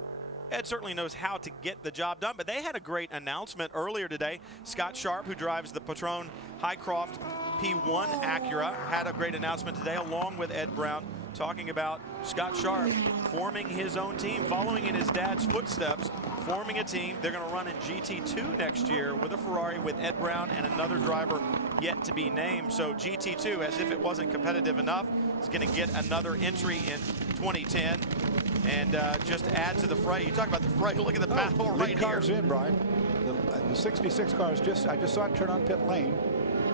Ed certainly knows how to get the job done, but they had a great announcement earlier today. Scott Sharp, who drives the Patron Highcroft P1 Acura, had a great announcement today along with Ed Brown, talking about Scott Sharp forming his own team, following in his dad's footsteps, forming a team. They're going to run in GT2 next year with a Ferrari with Ed Brown and another driver yet to be named. So GT2, as if it wasn't competitive enough, is going to get another entry in 2010 and just add to the fray. You talk about the fray, look at the battle right here. Cars in, Brian. The 66 cars, I just saw it turn on pit lane.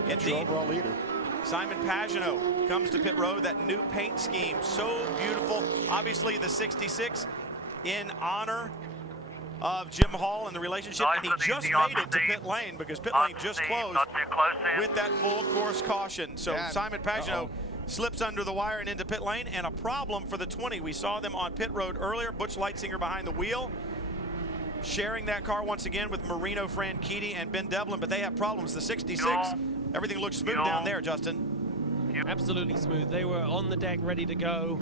It's your overall leader. Simon Pagenaud comes to pit road. That new paint scheme, so beautiful. Obviously the 66 in honor of Jim Hall and the relationship, and he just made it to pit lane because pit lane just closed with that full course caution. So Simon Pagenaud slips under the wire and into pit lane, and a problem for the 20. We saw them on pit road earlier. Butch Leitzinger behind the wheel, sharing that car once again with Marino Franchitti and Ben Devlin, but they have problems. The 66, everything looks smooth down there, Justin. Absolutely smooth. They were on the deck ready to go.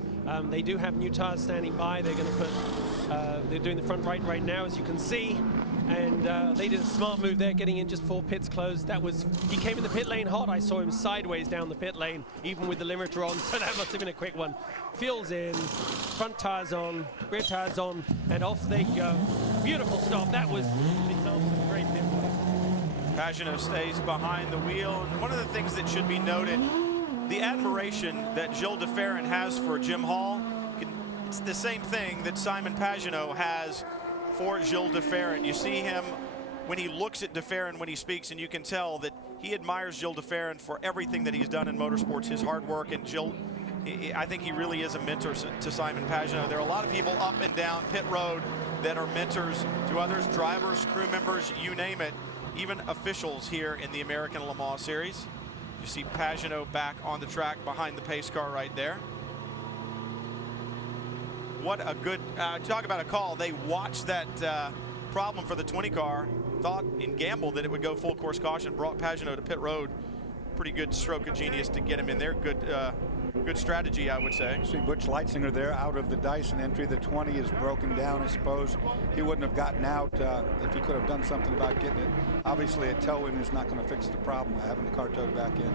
They do have new tires standing by. They're going to put, they're doing the front right now, as you can see. And they did a smart move there, getting in just 4 pits closed. That was, he came in the pit lane hot. I saw him sideways down the pit lane, even with the limiter on, so that must have been a quick one. Fuel's in, front tires on, rear tires on, and off they go. Beautiful stop. That was an example of great pit work. Pagenaud stays behind the wheel, and one of the things that should be noted, the admiration that Gilles de Ferran has for Jim Hall, it's the same thing that Simon Pagenaud has for Gilles de Ferran. You see him when he looks at de Ferran when he speaks, and you can tell that he admires Gilles de Ferran for everything that he's done in motorsports, his hard work. And Gilles, I think he really is a mentor to Simon Pagenaud. There are a lot of people up and down pit road that are mentors to others, drivers, crew members, you name it, even officials here in the American Le Mans Series. You see Pagenaud back on the track behind the pace car right there. What a good, talk about a call. They watched that problem for the 20 car, thought and gambled that it would go full course caution, brought Pagenaud to pit road. Pretty good stroke of genius to get him in there. Good Good strategy, I would say. See Butch Leitzinger there out of the Dyson entry. The 20 is broken down, I suppose. He wouldn't have gotten out if he could have done something about getting it. Obviously, a tailwind is not going to fix the problem of having the car towed back in.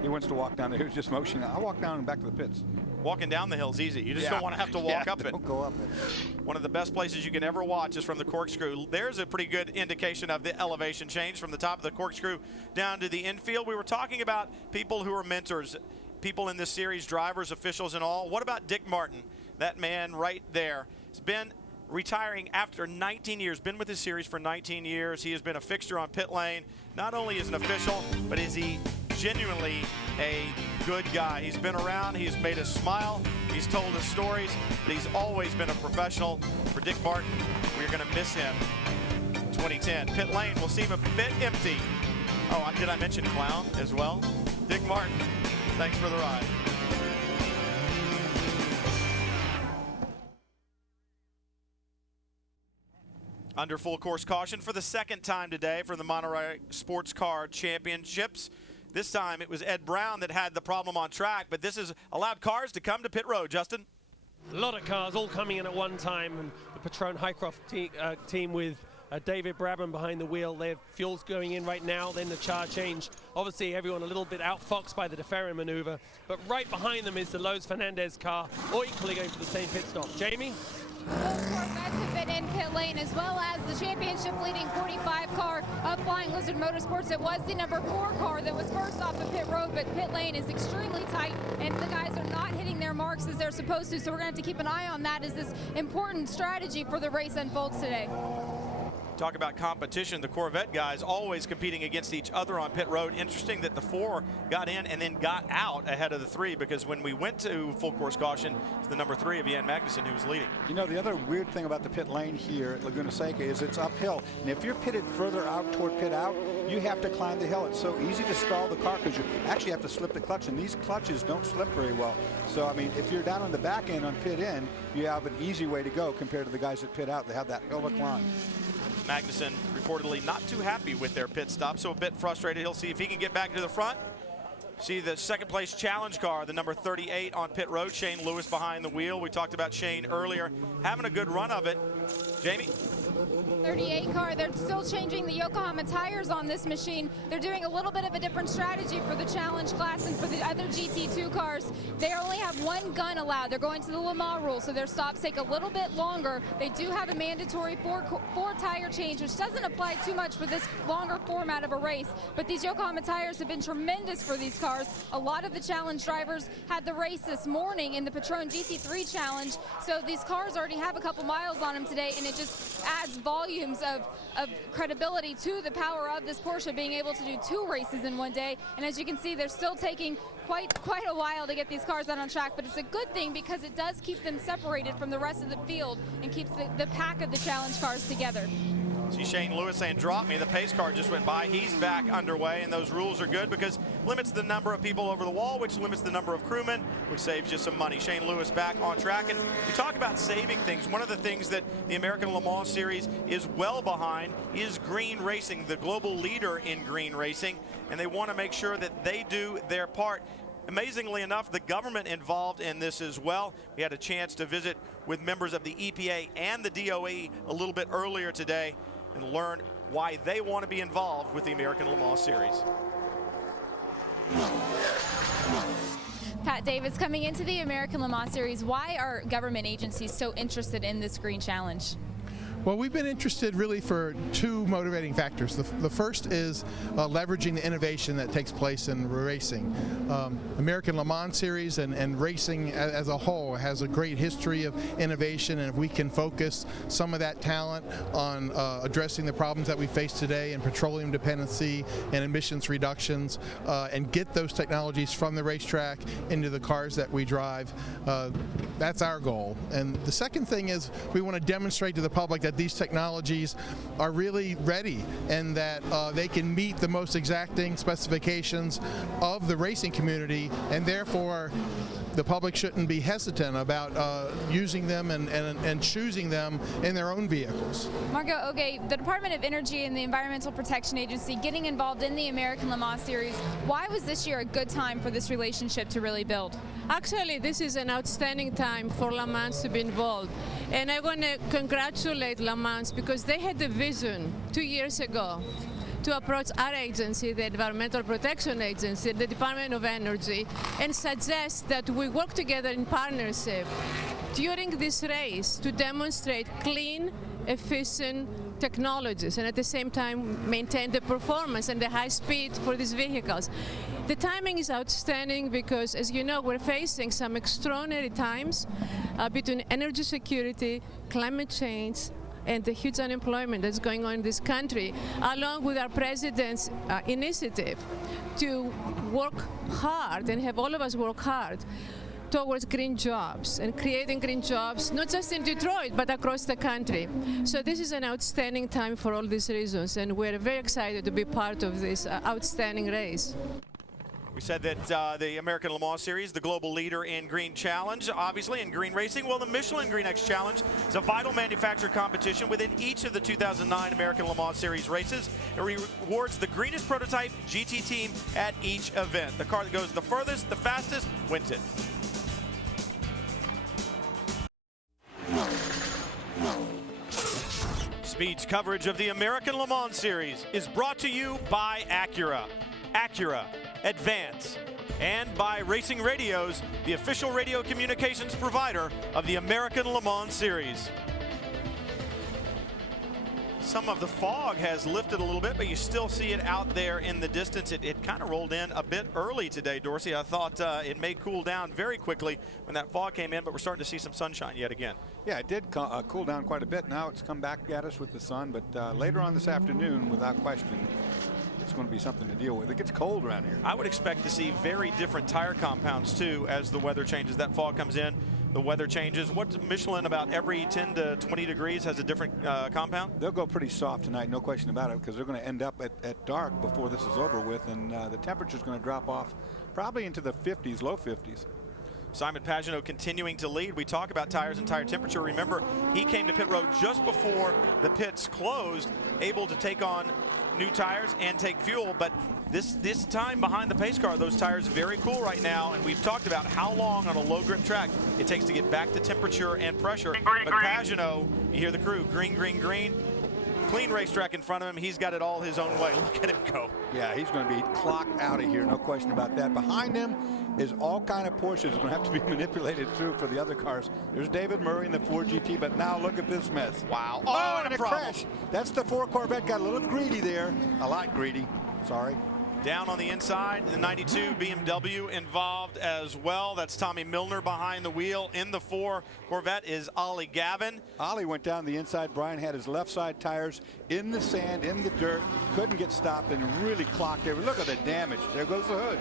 He wants to walk down there. He was just motioning. I'll walk down and back to the pits. Walking down the hill's easy. You just don't want to have to walk up it. Don't go up it. One of the best places you can ever watch is from the corkscrew. There's a pretty good indication of the elevation change from the top of the corkscrew down to the infield. We were talking about people who are mentors, people in this series, drivers, officials, and all. What about Dick Martin? That man right there has been retiring after 19 years, been with this series for 19 years. He has been a fixture on pit lane, not only as an official, but is he genuinely a good guy. He's been around, he's made us smile, he's told us stories, but he's always been a professional. For Dick Martin, we're going to miss him in 2010. Pit lane will seem a bit empty. Oh, did I mention clown as well? Dick Martin, thanks for the ride. Under full course caution for the second time today for the Monterey Sports Car Championships. This time it was Ed Brown that had the problem on track, but this has allowed cars to come to pit road, Justin. A lot of cars all coming in at one time, and the Patron Highcroft team with David Brabham behind the wheel. Their fuel's going in right now, then the char change. Obviously everyone a little bit outfoxed by the deferring maneuver, but right behind them is the Lowe's Fernandez car, all equally going for the same pit stop. Jamie? Both Corvettes have been in pit lane, as well as the championship-leading 45 car of Flying Lizard Motorsports. It was the number 4 car that was first off the pit road, but pit lane is extremely tight, and the guys are not hitting their marks as they're supposed to, so we're going to have to keep an eye on that as this important strategy for the race unfolds today. Talk about competition. The Corvette guys always competing against each other on pit road. Interesting that the 4 got in and then got out ahead of the 3, because when we went to full course caution, it's the number 3 of Jan Magnussen who was leading. You know, the other weird thing about the pit lane here at Laguna Seca is it's uphill. And if you're pitted further out toward pit out, you have to climb the hill. It's so easy to stall the car because you actually have to slip the clutch, and these clutches don't slip very well. So, I mean, if you're down on the back end on pit in, you have an easy way to go compared to the guys that pit out. They have that hill to climb. Magnussen reportedly not too happy with their pit stop, so a bit frustrated. He'll see if he can get back to the front. See the second place challenge car, the number 38 on pit road, Shane Lewis behind the wheel. We talked about Shane earlier, having a good run of it. Jamie? 38 car, they're still changing the Yokohama tires on this machine. They're doing a little bit of a different strategy for the challenge class and for the other GT2 cars. They only have 1 gun allowed. They're going to the Le Mans rule, so their stops take a little bit longer. They do have a mandatory four tire change, which doesn't apply too much for this longer format of a race, but these Yokohama tires have been tremendous for these cars. A lot of the challenge drivers had the race this morning in the Patron GT3 challenge, so these cars already have a couple miles on them today, and it just adds volumes of credibility to the power of this Porsche being able to do 2 races in one day. And as you can see, they're still taking quite a while to get these cars out on track, but it's a good thing because it does keep them separated from the rest of the field and keeps the pack of the challenge cars together. See Shane Lewis saying, drop me. The pace car just went by. He's back underway, and those rules are good because limits the number of people over the wall, which limits the number of crewmen, which saves you some money. Shane Lewis back on track. And we talk about saving things. One of the things that the American Le Mans Series is well behind is green racing, the global leader in green racing, and they want to make sure that they do their part. Amazingly enough, the government involved in this as well. We had a chance to visit with members of the EPA and the DOE a little bit earlier today and learn why they want to be involved with the American Le Mans Series. Pat Davis coming into the American Le Mans Series. Why are government agencies so interested in this green challenge? Well, we've been interested really for 2 motivating factors. The first is leveraging the innovation that takes place in racing. American Le Mans Series and racing as a whole has a great history of innovation, and if we can focus some of that talent on addressing the problems that we face today in petroleum dependency and emissions reductions, and get those technologies from the racetrack into the cars that we drive, that's our goal. And the second thing is we want to demonstrate to the public that these technologies are really ready and that they can meet the most exacting specifications of the racing community, and therefore the public shouldn't be hesitant about using them and choosing them in their own vehicles. Marco, okay, the Department of Energy and the Environmental Protection Agency getting involved in the American Le Mans Series. Why was this year a good time for this relationship to really build? Actually, this is an outstanding time for Le Mans to be involved. And I want to congratulate Le Mans because they had the vision 2 years ago to approach our agency, the Environmental Protection Agency, the Department of Energy, and suggest that we work together in partnership during this race to demonstrate clean, efficient technologies and at the same time maintain the performance and the high speed for these vehicles. The timing is outstanding because, as you know, we're facing some extraordinary times between energy security, climate change, and the huge unemployment that's going on in this country, along with our president's initiative to work hard and have all of us work hard towards green jobs and creating green jobs, not just in Detroit, but across the country. So this is an outstanding time for all these reasons, and we're very excited to be part of this outstanding race. We said that the American Le Mans Series, the global leader in green challenge, obviously in green racing. Well, the Michelin Green X Challenge is a vital manufacturer competition within each of the 2009 American Le Mans Series races. It rewards the greenest prototype GT team at each event. The car that goes the furthest, the fastest, wins it. Speed's coverage of the American Le Mans Series is brought to you by Acura. Acura, advance. And by Racing Radios, the official radio communications provider of the American Le Mans Series. Some of the fog has lifted a little bit, but you still see it out there in the distance. It kind of rolled in a bit early today, Dorsey. I thought it may cool down very quickly when that fog came in, but we're starting to see some sunshine yet again. Yeah, it did cool down quite a bit. Now it's come back at us with the sun, but later on this afternoon, without question, it's going to be something to deal with. It gets cold around here. I would expect to see very different tire compounds, too, as the weather changes. That fog comes in. The weather changes. What's Michelin, about every 10 to 20 degrees has a different compound? They'll go pretty soft tonight, no question about it, because they're going to end up at dark before this is over with, and the temperature's going to drop off probably into the 50s, low 50s. Simon Pagenaud continuing to lead. We talk about tires and tire temperature. Remember, he came to pit road just before the pits closed, able to take on new tires and take fuel, but this time behind the pace car, those tires very cool right now, and we've talked about how long on a low grip track it takes to get back to temperature and pressure. But Pagenaud, you hear the crew, green, green, green. Clean racetrack in front of him. He's got it all his own way. Look at him go. Yeah, he's going to be clocked out of here, no question about that. Behind him is all kind of Porsches going to have to be manipulated through for the other cars. There's David Murray in the Ford GT, but now look at this mess. Wow. Oh, and a crash. That's the 4 Corvette. Got a little greedy there. A lot greedy. Sorry. Down on the inside, the 92 BMW involved as well. That's Tommy Milner behind the wheel. In the 4 Corvette is Ollie Gavin. Ollie went down the inside. Brian had his left side tires in the sand, in the dirt. Couldn't get stopped and really clocked every. Look at the damage. There goes the hood.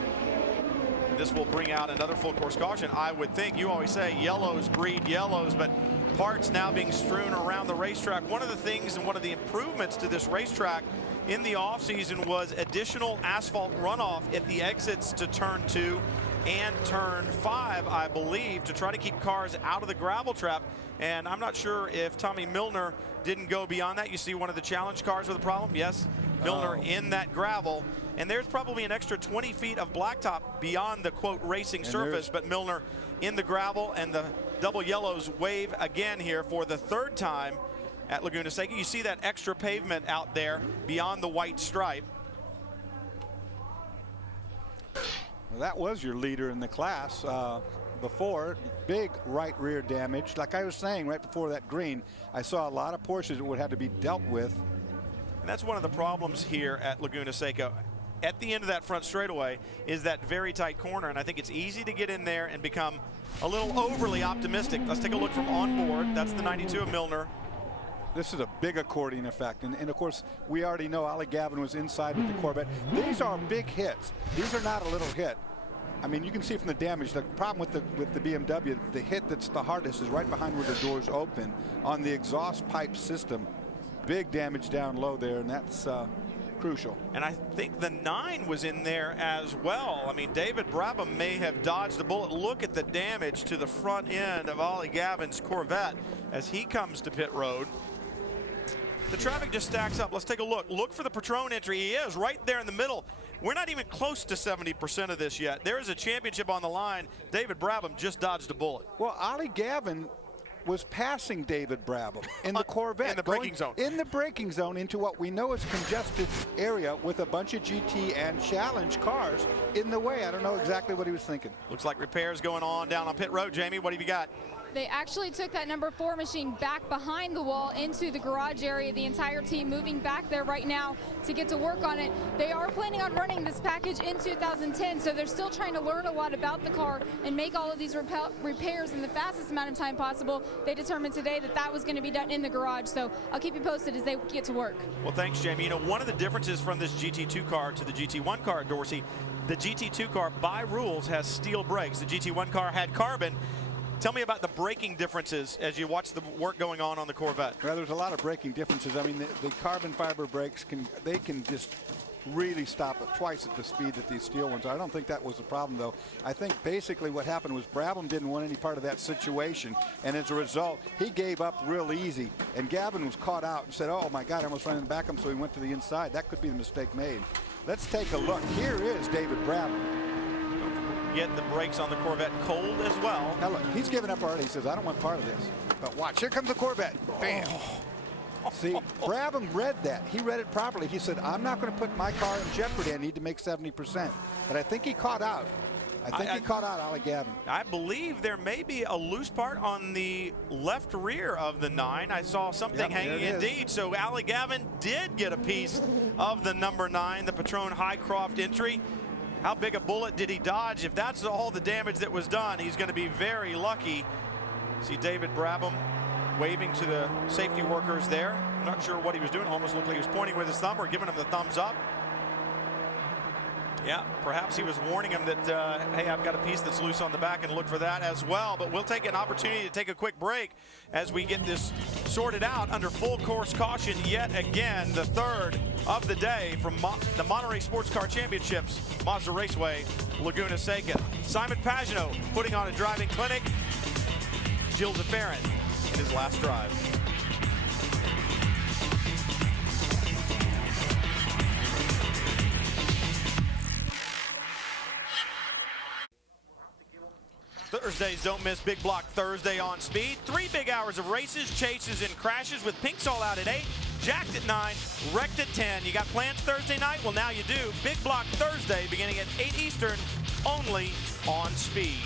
This will bring out another full course caution, I would think. You always say yellows breed yellows, but parts now being strewn around the racetrack. One of the things and one of the improvements to this racetrack in the offseason was additional asphalt runoff at the exits to turn 2 and turn 5, I believe, to try to keep cars out of the gravel trap. And I'm not sure if Tommy Milner didn't go beyond that. You see one of the challenge cars with a problem. Yes, Milner in that gravel. And there's probably an extra 20 feet of blacktop beyond the, quote, racing surface, but Milner in the gravel, and the double yellows wave again here for the 3rd time at Laguna Seca. You see that extra pavement out there beyond the white stripe. Well, that was your leader in the class before. Big right rear damage. Like I was saying right before that green, I saw a lot of Porsches that would have to be dealt with. And that's one of the problems here at Laguna Seca. At the end of that front straightaway is that very tight corner, and I think it's easy to get in there and become a little overly optimistic. Let's take a look from on board. That's the 92 of Milner. This is a big accordion effect, and of course we already know Ollie Gavin was inside with the Corvette. These are big hits. These are not a little hit. I mean, you can see from the damage, the problem with the BMW, the hit that's the hardest is right behind where the doors open on the exhaust pipe system. Big damage down low there, and that's crucial. And I think the 9 was in there as well. I mean, David Brabham may have dodged a bullet. Look at the damage to the front end of Ollie Gavin's Corvette as he comes to pit road. The traffic just stacks up. Let's take a look. Look for the Patron entry. He is right there in the middle. We're not even close to 70% of this yet. There is a championship on the line. David Brabham just dodged a bullet. Well, Ollie Gavin was passing David Brabham in the Corvette. In the braking zone. In the braking zone into what we know is a congested area with a bunch of GT and Challenge cars in the way. I don't know exactly what he was thinking. Looks like repairs going on down on pit road. Jamie, what have you got? They actually took that number 4 machine back behind the wall into the garage area. The entire team moving back there right now to get to work on it. They are planning on running this package in 2010, so they're still trying to learn a lot about the car and make all of these repairs in the fastest amount of time possible. They determined today that that was going to be done in the garage, so I'll keep you posted as they get to work. Well, thanks, Jamie. You know, one of the differences from this GT2 car to the GT1 car, Dorsey, the GT2 car by rules has steel brakes. The GT1 car had carbon. Tell me about the braking differences as you watch the work going on the Corvette. Well, there's a lot of braking differences. I mean, the carbon fiber brakes can just really stop at twice at the speed that these steel ones are. I don't think that was the problem, though. I think basically what happened was Brabham didn't want any part of that situation, and as a result, he gave up real easy. And Gavin was caught out and said, "Oh my God, I almost ran back him," so he went to the inside. That could be the mistake made. Let's take a look. Here is David Brabham. Get the brakes on the Corvette cold as well. Now look, he's given up already. He says, "I don't want part of this." But watch, here comes the Corvette. Bam. Oh. See, Brabham read that. He read it properly. He said, "I'm not going to put my car in jeopardy. I need to make 70%. But I think he caught out. I think he caught out Ollie Gavin. I believe there may be a loose part on the left rear of the 9. I saw something hanging indeed. So Ollie Gavin did get a piece of the number 9, the Patron Highcroft entry. How big a bullet did he dodge? If that's all the damage that was done, he's going to be very lucky. See David Brabham waving to the safety workers there. I'm not sure what he was doing. Almost looked like he was pointing with his thumb or giving them the thumbs up. Yeah, perhaps he was warning him that, hey, I've got a piece that's loose on the back and look for that as well. But we'll take an opportunity to take a quick break as we get this sorted out under full course caution yet again. The third of the day from the Monterey Sports Car Championships, Mazda Raceway, Laguna Seca. Simon Pagenaud putting on a driving clinic. Gilles de Ferran in his last drive. Thursdays don't miss Big Block Thursday on Speed. 3 big hours of races, chases, and crashes with Pinks all out at 8, Jacked at 9, Wrecked at 10. You got plans Thursday night? Well, now you do. Big Block Thursday beginning at 8 Eastern, only on Speed.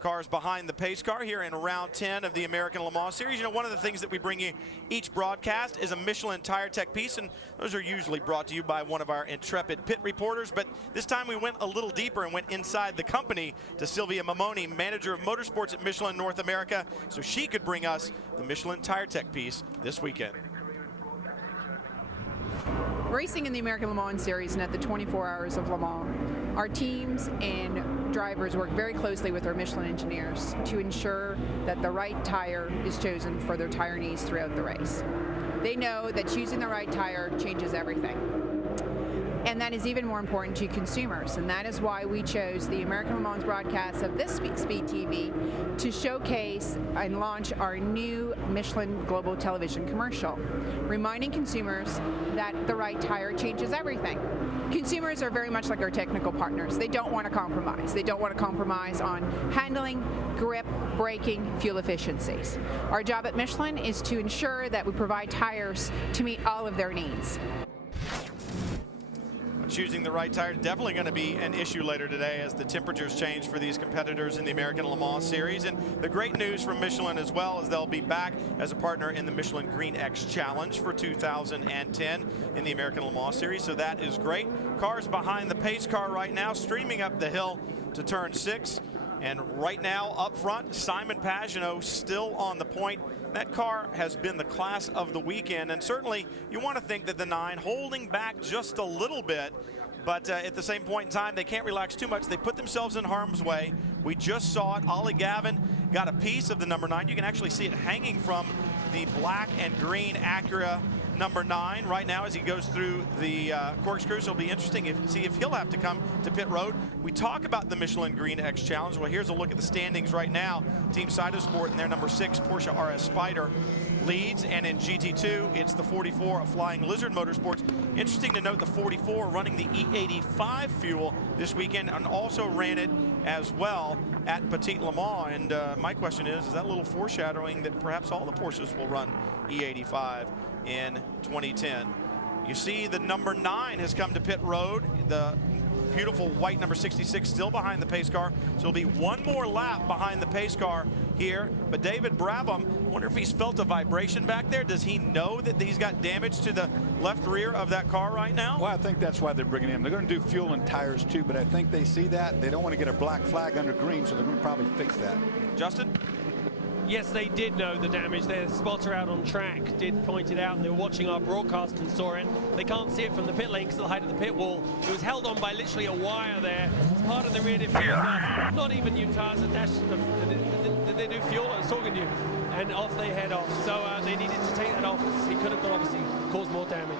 Cars behind the pace car here in round 10 of the American Le Mans Series. You know, one of the things that we bring you each broadcast is a Michelin Tire Tech piece, and those are usually brought to you by one of our intrepid pit reporters. But this time we went a little deeper and went inside the company to Sylvia Mamoni, manager of motorsports at Michelin North America, so she could bring us the Michelin Tire Tech piece this weekend. Racing in the American Le Mans Series and at the 24 Hours of Le Mans, our teams and drivers work very closely with our Michelin engineers to ensure that the right tire is chosen for their tire needs throughout the race. They know that choosing the right tire changes everything. And that is even more important to consumers, and that is why we chose the American Le Mans broadcast of this Speed TV to showcase and launch our new Michelin Global Television commercial, reminding consumers that the right tire changes everything. Consumers are very much like our technical partners. They don't want to compromise. They don't want to compromise on handling, grip, braking, fuel efficiencies. Our job at Michelin is to ensure that we provide tires to meet all of their needs. Choosing the right tire is definitely going to be an issue later today as the temperatures change for these competitors in the American Le Mans Series. And the great news from Michelin as well is they'll be back as a partner in the Michelin Green X Challenge for 2010 in the American Le Mans Series. So that is great. Cars behind the pace car right now, streaming up the hill to turn 6. And right now up front, Simon Pagenaud still on the point. That car has been the class of the weekend, and certainly you want to think that the 9 holding back just a little bit, but at the same point in time, they can't relax too much. They put themselves in harm's way. We just saw it. Ollie Gavin got a piece of the number 9. You can actually see it hanging from the black and green Acura number 9 right now as he goes through the corkscrew. So it'll be interesting to see if he'll have to come to pit road. We talk about the Michelin Green X Challenge. Well, here's a look at the standings right now. Team Cytosport and their number 6 Porsche RS Spyder leads, and in GT2 it's the 44 of Flying Lizard Motorsports. Interesting to note the 44 running the E85 fuel this weekend and also ran it as well at Petit Le Mans. And my question is that a little foreshadowing that perhaps all the Porsches will run E85 in 2010? You see the number 9 has come to pit road. The beautiful white number 66 still behind the pace car. So it'll be one more lap behind the pace car here. But David Brabham, wonder if he's felt a vibration back there. Does he know that he's got damage to the left rear of that car right now? Well, I think that's why they're bringing him. They're going to do fuel and tires too, but I think they see that. They don't want to get a black flag under green, so they're going to probably fix that. Justin? Yes, they did know the damage. Their spotter out on track did point it out, and they were watching our broadcast and saw it. They can't see it from the pit lane because of the height of the pit wall. It was held on by literally a wire there. It's part of the rear diffuser. Not even new tires attached to they do fuel. I was talking to you. And off they head off. So they needed to take that off. He could have obviously caused more damage.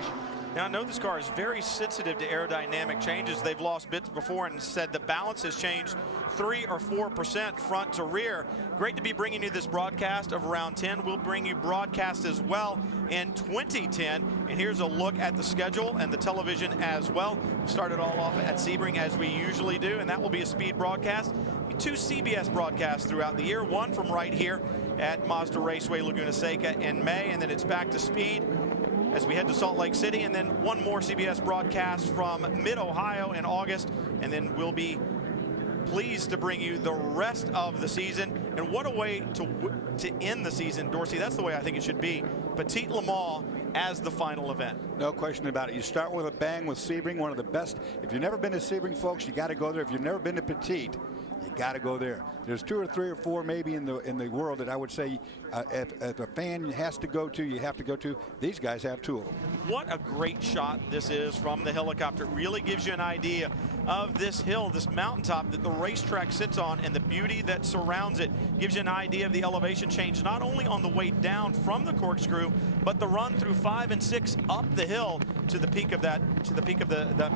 Now, I know this car is very sensitive to aerodynamic changes. They've lost bits before and said the balance has changed 3 or 4% front to rear. Great to be bringing you this broadcast of round 10. We'll bring you broadcast as well in 2010. And here's a look at the schedule and the television as well. We started all off at Sebring as we usually do, and that will be a speed broadcast. 2 CBS broadcasts throughout the year, one from right here at Mazda Raceway, Laguna Seca in May, and then it's back to speed as we head to Salt Lake City, and then one more CBS broadcast from Mid-Ohio in August, and then we'll be pleased to bring you the rest of the season. And what a way to end the season, Dorsey. That's the way I think it should be. Petit Le Mans as the final event. No question about it. You start with a bang with Sebring, one of the best. If you've never been to Sebring, folks, you got to go there. If you've never been to Petit, you got to go there. There's 2 or 3 or 4 maybe in the world that I would say if a fan has to go to, you have to go to. These guys have 2 of them. What a great shot this is from the helicopter. It really gives you an idea of this hill, this mountaintop that the racetrack sits on, and the beauty that surrounds it. Gives you an idea of the elevation change, not only on the way down from the corkscrew, but the run through 5 and 6 up the hill to the peak of that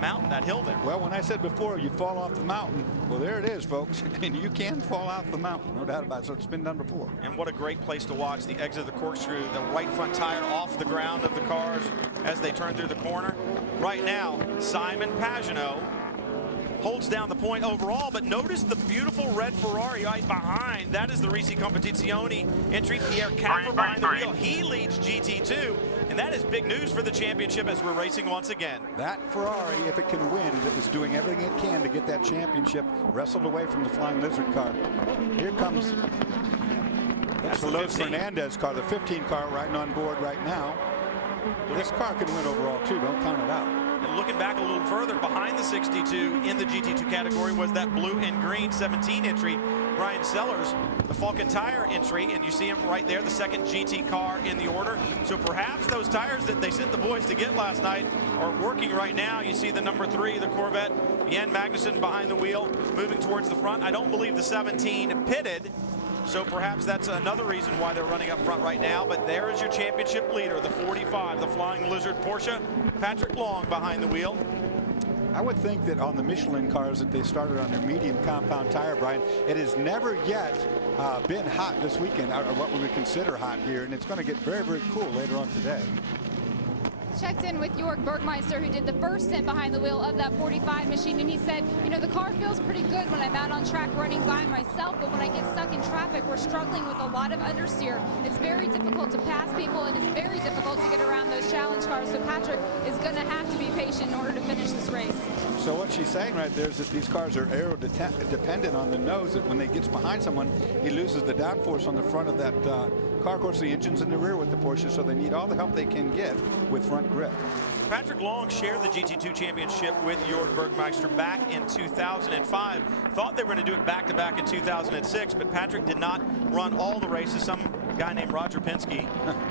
mountain, that hill there. Well, when I said before you fall off the mountain, well, there it is, folks. And you can fall off the mountain, no doubt about it. So it's been done before. And what a great place to watch the exit of the corkscrew, the right front tire off the ground of the cars as they turn through the corner. Right now, Simon Pagenaud holds down the point overall, but notice the beautiful red Ferrari right behind. That is the Risi Competizione entry. Pierre Caffa behind the wheel. He leads GT2, and that is big news for the championship as we're racing once again. That Ferrari, if it can win, it is doing everything it can to get that championship wrestled away from the Flying Lizard car. Here comes that's the Los Fernandez car, the 15 car riding on board right now. This car can win overall too, don't count it out. And looking back a little further, behind the 62 in the GT2 category was that blue and green 17 entry, Ryan Sellers, the Falcon Tire entry, and you see him right there, the second GT car in the order. So perhaps those tires that they sent the boys to get last night are working right now. You see the number 3, the Corvette, Jan Magnussen behind the wheel, moving towards the front. I don't believe the 17 pitted, so perhaps that's another reason why they're running up front right now. But there is your championship leader, the 45, the Flying Lizard Porsche, Patrick Long behind the wheel. I would think that on the Michelin cars that they started on their medium compound tire, Brian, it has never yet been hot this weekend, or what we would consider hot here, and it's going to get very, very cool later on today. Checked in with Jörg Bergmeister, who did the first stint behind the wheel of that 45 machine, and he said, you know, the car feels pretty good when I'm out on track running by myself, but when I get stuck in traffic, we're struggling with a lot of understeer. It's very difficult to pass people, and it's very difficult to get around those challenge cars, so Patrick is going to have to be patient in order to finish this race. So what she's saying right there is that these cars are aero-dependent on the nose, that when they gets behind someone, he loses the downforce on the front of that car. Of course, the engine's in the rear with the Porsche, so they need all the help they can get with front grip. Patrick Long shared the GT2 championship with Jörg Bergmeister back in 2005. Thought they were going to do it back-to-back in 2006, but Patrick did not run all the races. Some A guy named Roger Penske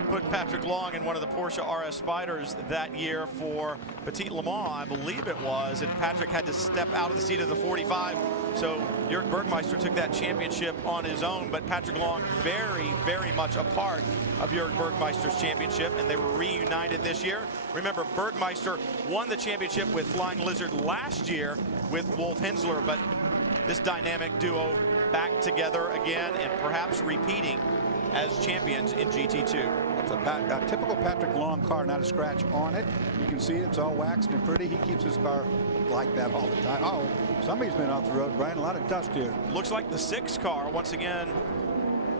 put Patrick Long in one of the Porsche RS Spiders that year for Petit Le Mans, I believe it was, and Patrick had to step out of the seat of the 45. So Jörg Bergmeister took that championship on his own, but Patrick Long very, very much a part of Jörg Bergmeister's championship, and they were reunited this year. Remember, Bergmeister won the championship with Flying Lizard last year with Wolf Hensler, but this dynamic duo back together again and perhaps repeating as champions in GT2. It's a typical Patrick Long car, not a scratch on it. You can see it's all waxed and pretty. He keeps his car like that all the time. Oh, somebody's been off the road, Brian. A lot of dust here. Looks like the 6 car, once again,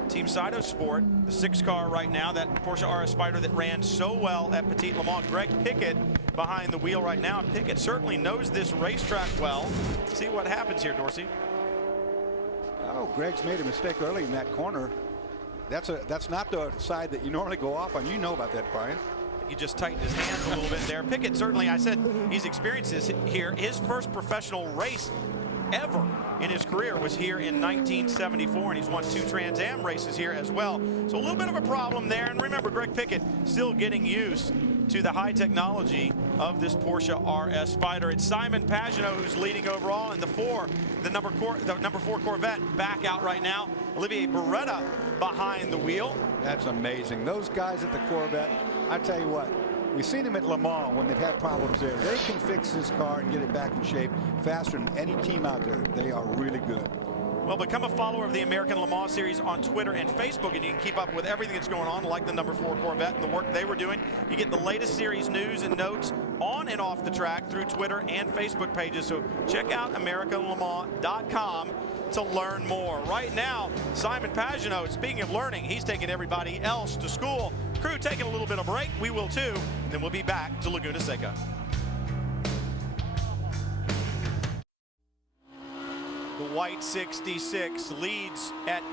Team Saito Sport, the 6 car right now, that Porsche RS Spider that ran so well at Petit Le Mans. Greg Pickett behind the wheel right now. And Pickett certainly knows this racetrack well. See what happens here, Dorsey. Oh, Greg's made a mistake early in that corner. That's not the side that you normally go off on. You know about that, Brian. He just tightened his hands a little bit there. Pickett, certainly, I said he's experienced this here. His first professional race ever in his career was here in 1974, and he's won 2 Trans Am races here as well. So a little bit of a problem there. And remember, Greg Pickett still getting used to the high technology of this Porsche RS Spider. It's Simon Pagenaud who's leading overall, and the number 4 Corvette back out right now. Olivier Beretta behind the wheel. That's amazing. Those guys at the Corvette, I tell you what, we've seen them at Le Mans when they've had problems there. They can fix this car and get it back in shape faster than any team out there. They are really good. Well, become a follower of the American Le Mans Series on Twitter and Facebook, and you can keep up with everything that's going on, like the number 4 Corvette and the work they were doing. You get the latest series news and notes on and off the track through Twitter and Facebook pages. So check out AmericanLeMans.com to learn more. Right now, Simon Pagenaud, speaking of learning, he's taking everybody else to school. Crew taking a little bit of break. We will too. And then we'll be back to Laguna Seca. The white 66 leads at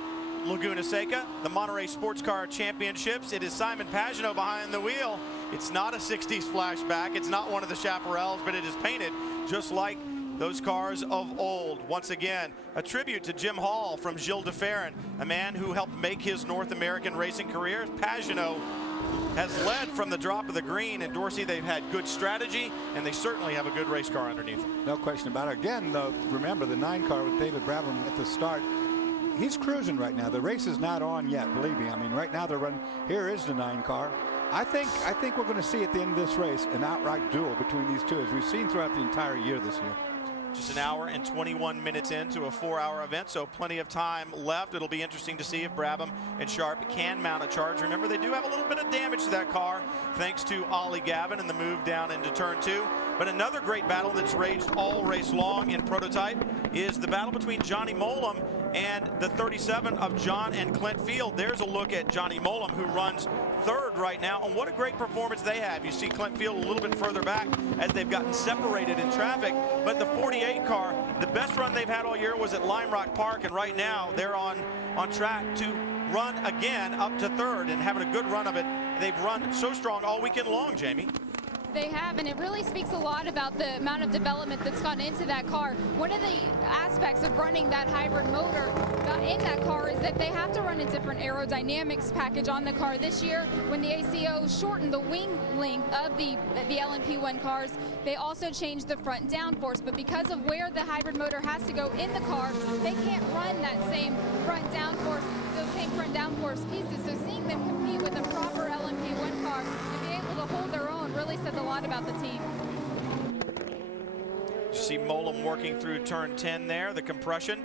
Laguna Seca, the Monterey Sports Car Championships. It is Simon Pagenaud behind the wheel. It's not a 60s flashback. It's not one of the Chaparrals, but it is painted just like those cars of old. Once again, a tribute to Jim Hall from Gilles de Ferran, a man who helped make his North American racing career. Pagenaud has led from the drop of the green, and Dorsey, they've had good strategy, and they certainly have a good race car underneath them. No question about it. Again, though, remember the 9 car with David Brabham at the start. He's cruising right now. The race is not on yet, believe me. I mean, right now they're running. Here is the 9 car. I think we're going to see at the end of this race an outright duel between these two, as we've seen throughout the entire year this year. Just an hour and 21 minutes into a 4-hour event, so plenty of time left. It'll be interesting to see if Brabham and Sharp can mount a charge. Remember, they do have a little bit of damage to that car, thanks to Ollie Gavin and the move down into turn 2. But another great battle that's raged all race long in prototype is the battle between Johnny Mollem and the 37 of John and Clint Field. There's a look at Johnny Mollem, who runs 3rd right now, and what a great performance they have. You see Clint Field a little bit further back as they've gotten separated in traffic, but the 48 car, the best run they've had all year was at Lime Rock Park, and right now they're on track to run again up to 3rd and having a good run of it. They've run so strong all weekend long, Jamie. They have, and it really speaks a lot about the amount of development that's gone into that car. One of the aspects of running that hybrid motor in that car is that they have to run a different aerodynamics package on the car. This year, when the ACO shortened the wing length of the LMP1 cars, they also changed the front downforce. But because of where the hybrid motor has to go in the car, they can't run that same front downforce, those same front downforce pieces. So seeing them compete with a proper LMP1 car and be able to hold their own really says a lot about the team. You see Mollem working through turn 10 there, the compression.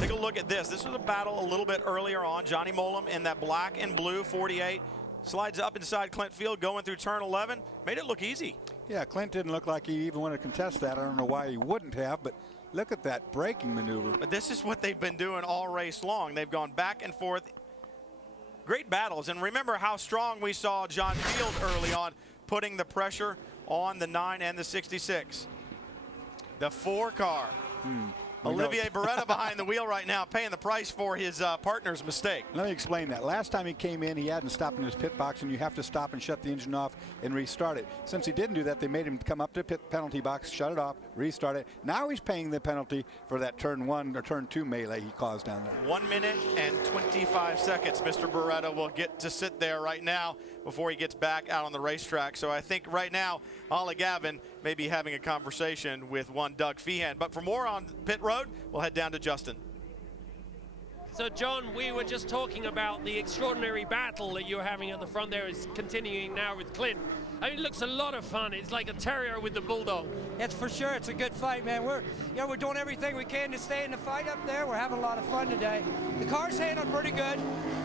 Take a look at this. This was a battle a little bit earlier on. Johnny Mollem in that black and blue 48 slides up inside Clint Field going through turn 11. Made it look easy. Yeah, Clint didn't look like he even wanted to contest that. I don't know why he wouldn't have, but look at that braking maneuver. But this is what they've been doing all race long. They've gone back and forth. Great battles. And remember how strong we saw John Field early on, putting the pressure on the 9 and the 66. The 4 car. Olivier Beretta behind the wheel right now, paying the price for his partner's mistake. Let me explain that. Last time he came in, he hadn't stopped in his pit box, and you have to stop and shut the engine off and restart it. Since he didn't do that, they made him come up to the pit penalty box, shut it off, restart it. Now he's paying the penalty for that turn 1 or turn 2 melee he caused down there. 1 minute and 25 seconds. Mr. Beretta will get to sit there right now before he gets back out on the racetrack. So I think right now, Ollie Gavin may be having a conversation with one Doug Feehan. But for more on pit road, we'll head down to Justin. So, John, we were just talking about the extraordinary battle that you're having at the front there is continuing now with Clint. I mean, it looks a lot of fun. It's like a terrier with the bulldog. It's for sure. It's a good fight, man. We're doing everything we can to stay in the fight up there. We're having a lot of fun today. The car's handling pretty good.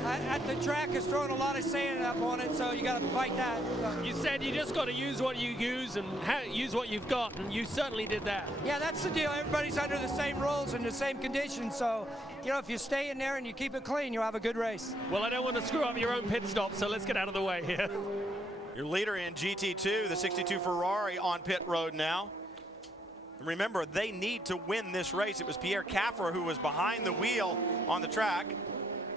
At the track, it's throwing a lot of sand up on it, so you got to fight that. You said you just got to use what you use and use what you've got, and you certainly did that. Yeah, that's the deal. Everybody's under the same rules and the same conditions, so if you stay in there and you keep it clean, you'll have a good race. Well, I don't want to screw up your own pit stop, so let's get out of the way here. Your leader in GT2, the 62 Ferrari, on pit road now. Remember, they need to win this race. It was Pierre Caffer who was behind the wheel on the track.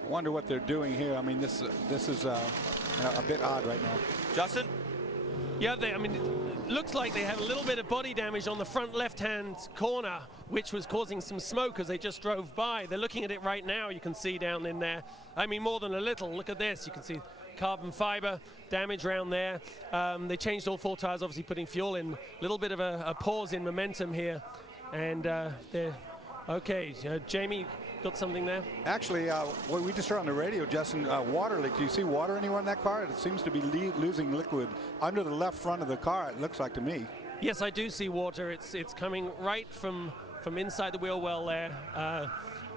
I wonder what they're doing here. I mean, this is a bit odd right now. Justin? Yeah, it looks like they had a little bit of body damage on the front left-hand corner, which was causing some smoke as they just drove by. They're looking at it right now. You can see down in there. I mean, more than a little. Look at this. You can see carbon fiber damage around there. They changed all 4 tires, obviously putting fuel in. A little bit of a pause in momentum here. And they're okay. Jamie, got something there? Actually, what we just heard on the radio, Justin, water leak. Do you see water anywhere in that car? It seems to be losing liquid under the left front of the car, it looks like to me. Yes, I do see water. It's coming right from inside the wheel well there.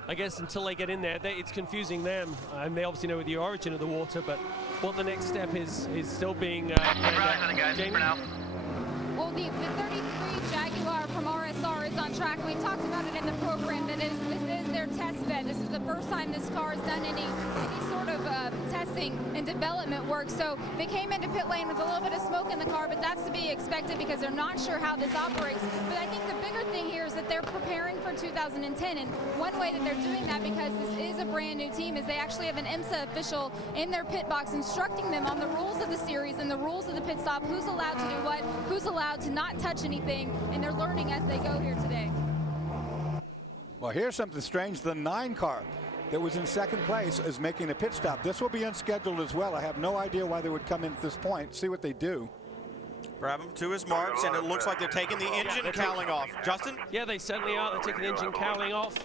I guess until they get in there, it's confusing them. And they obviously know the origin of the water, but what the next step is still being Jamie? Well, the 33 Jaguar from RSR is on track. We talked about it in the program that this is their test bed. This is the first time this car has done any sort of testing and development work. So they came into pit lane with a little bit of smoke in the car, but that's to be expected because they're not sure how this operates. But I think the bigger thing here is that they're preparing for 2010. And one way that they're doing that, because this is a brand new team, is they actually have an IMSA official in their pit box instructing them on the rules of the series and the rules of the pit stop, who's allowed to do what, who's allowed to not touch anything, and they're learning as they go here today. Well, here's something strange. The 9 car that was in second place is making a pit stop. This will be unscheduled as well. I have no idea why they would come in at this point. See what they do. Grab him to his marks, and it looks like they're taking the engine cowling off. Justin? Yeah, they certainly are. They're taking the engine cowling off.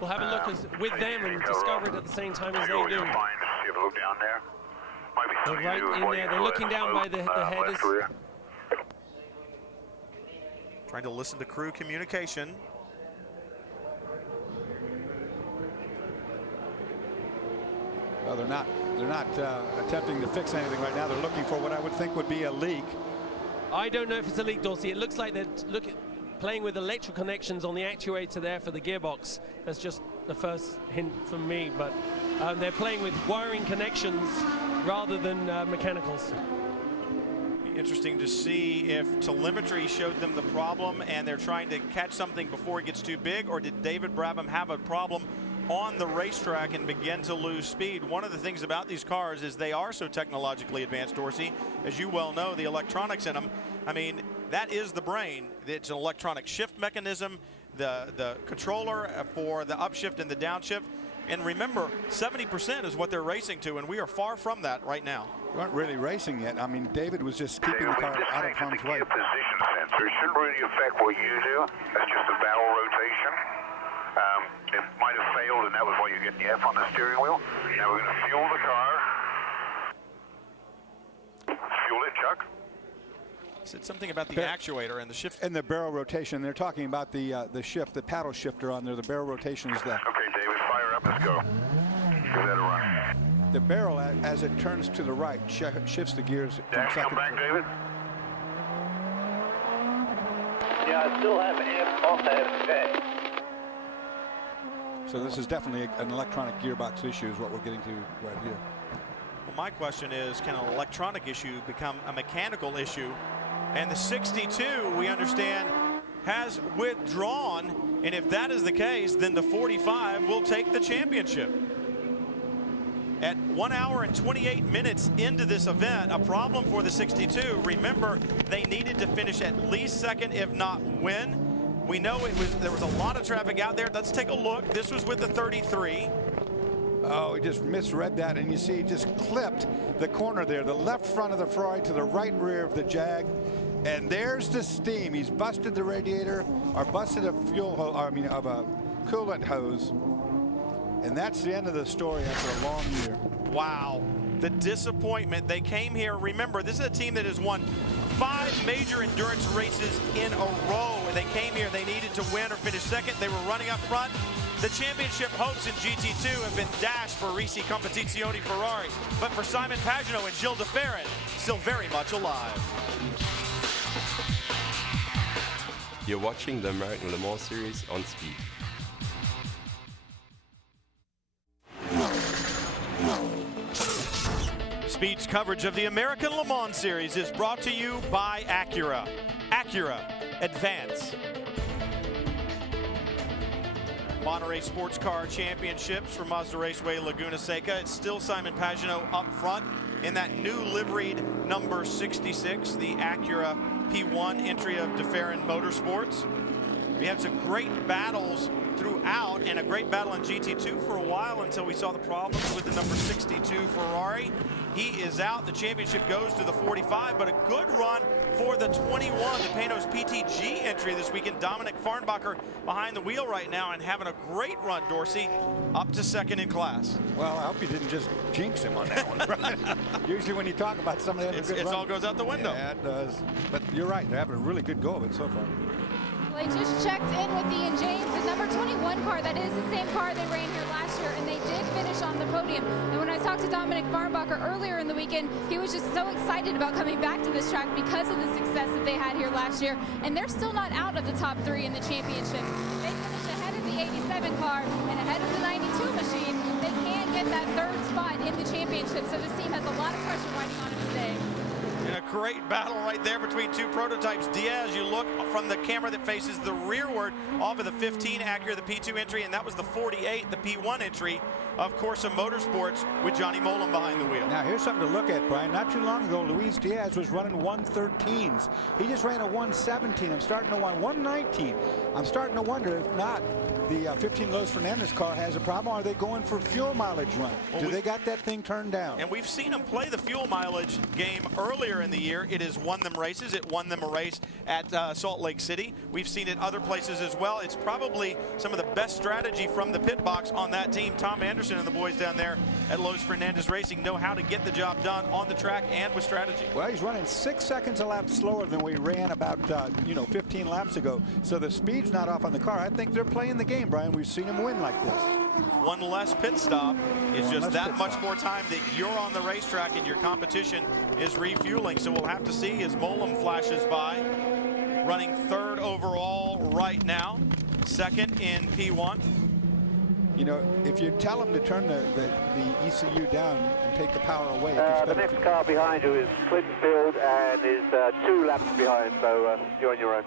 We'll have a look with them and discover it at the same time as they do. They're right in there. They're looking down by the headers. Trying to listen to crew communication. Well, they're not attempting to fix anything right now. They're looking for what I would think would be a leak. I don't know if it's a leak, Dorsey. It looks like they're playing with electrical connections on the actuator there for the gearbox. That's just the first hint from me, but they're playing with wiring connections rather than mechanicals. Interesting to see if telemetry showed them the problem and they're trying to catch something before it gets too big, or did David Brabham have a problem on the racetrack and begin to lose speed? One of the things about these cars is they are so technologically advanced, Dorsey. As you well know, the electronics in them, I mean, that is the brain. It's an electronic shift mechanism, the controller for the upshift and the downshift. And remember, 70% is what they're racing to, and we are far from that right now. We aren't really racing yet. I mean, David was just keeping the car out of harm's way. The position sensor shouldn't really affect what you do. That's just a barrel rotation. It might have failed, and that was why you get the F on the steering wheel. Now we're going to fuel the car. Fuel it, Chuck. He said something about the actuator and the shift. And the barrel rotation. They're talking about the shift, the paddle shifter on there. The barrel rotation is the... Okay, David, fire up. Let's go. Give that a run. The barrel, as it turns to the right, shifts the gears. Come back, David. Yeah, I still have amp off that. So this is definitely an electronic gearbox issue is what we're getting to right here. Well, my question is, can an electronic issue become a mechanical issue? And the 62, we understand, has withdrawn And if that is the case, then the 45 will take the championship. At 1 hour and 28 minutes into this event, a problem for the 62. Remember, they needed to finish at least second, if not win. We know there was a lot of traffic out there. Let's take a look. This was with the 33. Oh, he just misread that, and you see he just clipped the corner there, the left front of the Ferrari to the right rear of the Jag. And there's the steam. He's busted the radiator, or busted a fuel hose, of a coolant hose. And that's the end of the story after a long year. Wow, the disappointment. They came here. Remember, this is a team that has won 5 major endurance races in a row. And they came here, they needed to win or finish second. They were running up front. The championship hopes in GT2 have been dashed for Risi Competizione Ferrari. But for Simon Pagenaud and Gilles de Ferran, still very much alive. You're watching the American Le Mans Series on Speed. Speed's coverage of the American Le Mans Series is brought to you by Acura. Acura, advance. Monterey Sports Car Championships for Mazda Raceway Laguna Seca. It's still Simon Pagenaud up front in that new liveried number 66, the Acura P1 entry of de Ferran Motorsports. We had some great battles throughout and a great battle in GT2 for a while until we saw the problems with the number 62 Ferrari. He is out. The championship goes to the 45, but a good run for the 21, the Panos PTG entry this weekend. Dominic Farnbacher behind the wheel right now and having a great run, Dorsey, up to second in class. Well, I hope you didn't just jinx him on that one, right? Usually when you talk about somebody having a good run, it all goes out the window. Yeah, it does. But you're right. They're having a really good go of it so far. They just checked in with Ian James, the number 21 car. That is the same car they ran here last year, and they did finish on the podium. And when I talked to Dominic Farnbacher earlier in the weekend, he was just so excited about coming back to this track because of the success that they had here last year. And they're still not out of the top 3 in the championship. They finished ahead of the 87 car and ahead of the 92 machine. They can get that 3rd spot in the championship, so this team has a lot of pressure riding on it today. And a great battle right there between 2 prototypes. Diaz, you look from the camera that faces the rearward off of the 15 Acura, the P2 entry, and that was the 48, the P1 entry of Corsa Motorsports with Johnny Mollem behind the wheel. Now here's something to look at, Brian. Not too long ago, Luis Diaz was running 113s. He just ran a 117. I'm starting to want 119. I'm starting to wonder if not the 15 Los Fernandez car has a problem. Are they going for fuel mileage run? Do they got that thing turned down? And we've seen them play the fuel mileage game earlier in the year. It has won them races. It won them a race at Salt Lake City. We've seen it other places as well. It's probably some of the best strategy from the pit box on that team. Tom Anderson and the boys down there at Los Fernandez Racing know how to get the job done on the track and with strategy. Well, he's running 6 seconds a lap slower than we ran about 15 laps ago. So the speed's not off on the car. I think they're playing the game, Brian. We've seen him win like this. One less pit stop is just that much more time that you're on the racetrack and your competition is refueling. So we'll have to see as Mollem flashes by, running 3rd overall right now, 2nd in P1. You know, if you tell him to turn the ECU down and take the power away, the next car behind you is Clintonfield and is 2 laps behind, so you're on your own.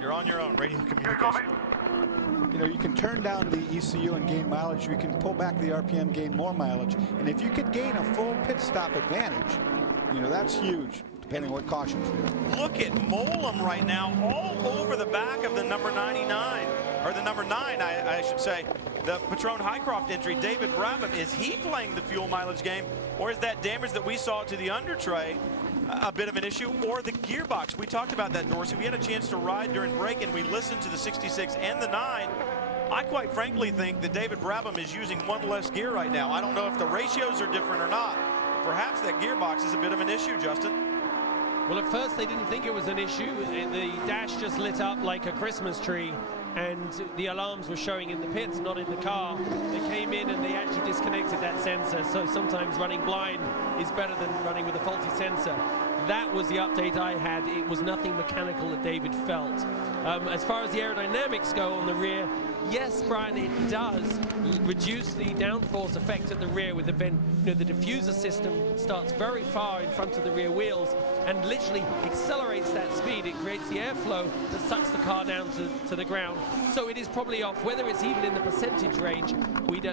You're on your own, radio communication. You know, you can turn down the ECU and gain mileage. You can pull back the RPM, gain more mileage. And if you could gain a full pit stop advantage, you know, that's huge, depending on what cautions do. Look at Mollem right now, all over the back of the number 99, or the number 9, I should say. The Patron Highcroft entry, David Brabham, is he playing the fuel mileage game, or is that damage that we saw to the under tray a bit of an issue, or the gearbox? We talked about that, Dorsey. We had a chance to ride during break, and we listened to the 66 and the 9. I quite frankly think that David Brabham is using 1 less gear right now. I don't know if the ratios are different or not. Perhaps that gearbox is a bit of an issue, Justin. Well, at first they didn't think it was an issue. The dash just lit up like a Christmas tree, and the alarms were showing in the pits, not in the car. They came in and they actually disconnected that sensor, so sometimes running blind is better than running with a faulty sensor. That was the update I had. It was nothing mechanical that David felt. As far as the aerodynamics go on the rear, Yes, Brian, it does reduce the downforce effect at the rear with the the diffuser system starts very far in front of the rear wheels and literally accelerates that speed. It creates the airflow that sucks the car down to the ground. So it is probably off. Whether it's even in the percentage range,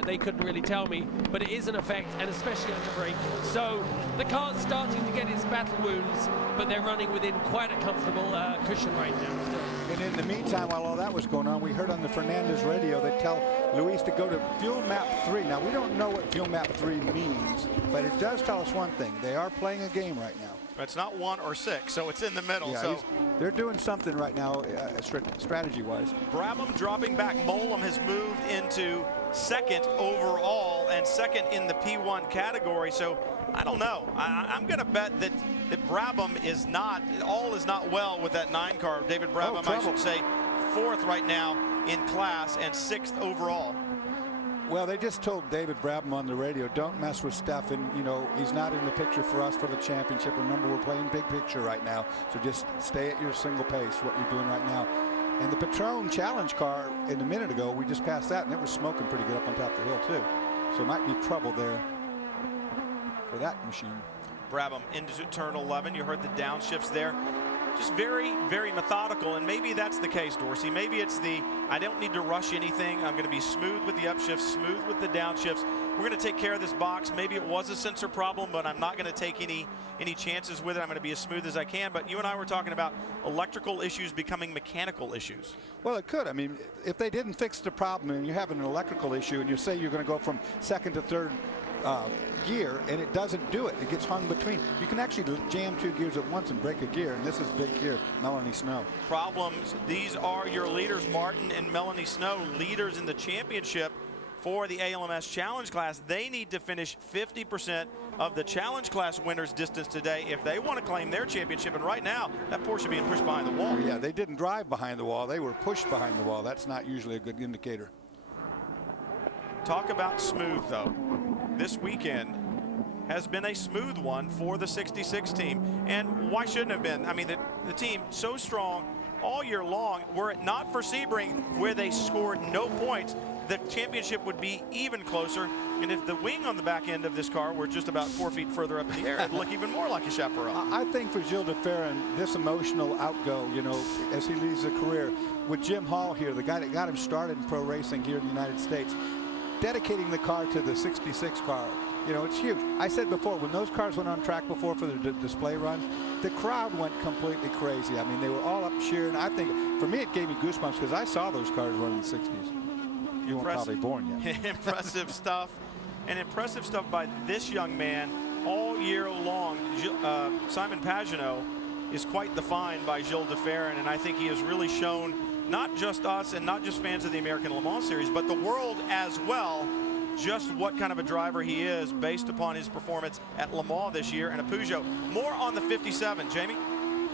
they couldn't really tell me, but it is an effect, and especially under braking. So the car's starting to get its battle wounds, but they're running within quite a comfortable cushion right now still. And in the meantime, while all that was going on, we heard on the Fernandez radio they tell Luis to go to fuel map 3. Now, we don't know what fuel map 3 means, but it does tell us one thing. They are playing a game right now. It's not 1 or 6, so it's in the middle. Yeah, so they're doing something right now, strategy-wise. Brabham dropping back. Mollem has moved into 2nd overall and 2nd in the P1 category. So I don't know. I'm going to bet that Brabham is not, all is not well with that 9 car. David Brabham, I should say, 4th right now in class and 6th overall. Well, they just told David Brabham on the radio, don't mess with Stefan. You know, he's not in the picture for us for the championship. Remember, we're playing big picture right now. So just stay at your single pace, what you're doing right now. And the Patron challenge car in a minute ago, we just passed that, and it was smoking pretty good up on top of the hill, too. So it might be trouble there for that machine. Brabham into turn 11. You heard the downshifts there. Just very, very methodical, and maybe that's the case, Dorsey. Maybe it's the, I don't need to rush anything. I'm going to be smooth with the upshifts, smooth with the downshifts. We're going to take care of this box. Maybe it was a sensor problem, but I'm not going to take any chances with it. I'm going to be as smooth as I can. But you and I were talking about electrical issues becoming mechanical issues. Well, it could. I mean, if they didn't fix the problem and you're having an electrical issue and you say you're going to go from 2nd to 3rd gear and it doesn't do it, it gets hung between. You can actually jam 2 gears at once and break a gear, and this is big here, Melanie Snow. Problems. These are your leaders, Martin and Melanie Snow, leaders in the championship for the ALMS challenge class. They need to finish 50% of the challenge class winners distance today if they want to claim their championship. And right now, that Porsche being pushed behind the wall. Yeah, they didn't drive behind the wall. They were pushed behind the wall. That's not usually a good indicator. Talk about smooth, though. This weekend has been a smooth one for the 66 team. And why shouldn't it have been? I mean, the team so strong all year long. Were it not for Sebring, where they scored no points, the championship would be even closer. And if the wing on the back end of this car were just about 4 feet further up in the air, it'd look even more like a chaparral. I think for Gilles de Ferran, this emotional outgo, you know, as he leaves a career, with Jim Hall here, the guy that got him started in pro racing here in the United States, dedicating the car to the 66 car, you know, it's huge. I said before, when those cars went on track before for the display run, the crowd went completely crazy. I mean, they were all up cheering. I think, for me, it gave me goosebumps because I saw those cars run in the 60s. You weren't probably born yet. Impressive stuff. And impressive stuff by this young man all year long. Simon Pagenaud is quite the find by Gilles de Ferran, and I think he has really shown not just us and not just fans of the American Le Mans Series, but the world as well, just what kind of a driver he is based upon his performance at Le Mans this year. And a Peugeot. More on the 57. Jamie?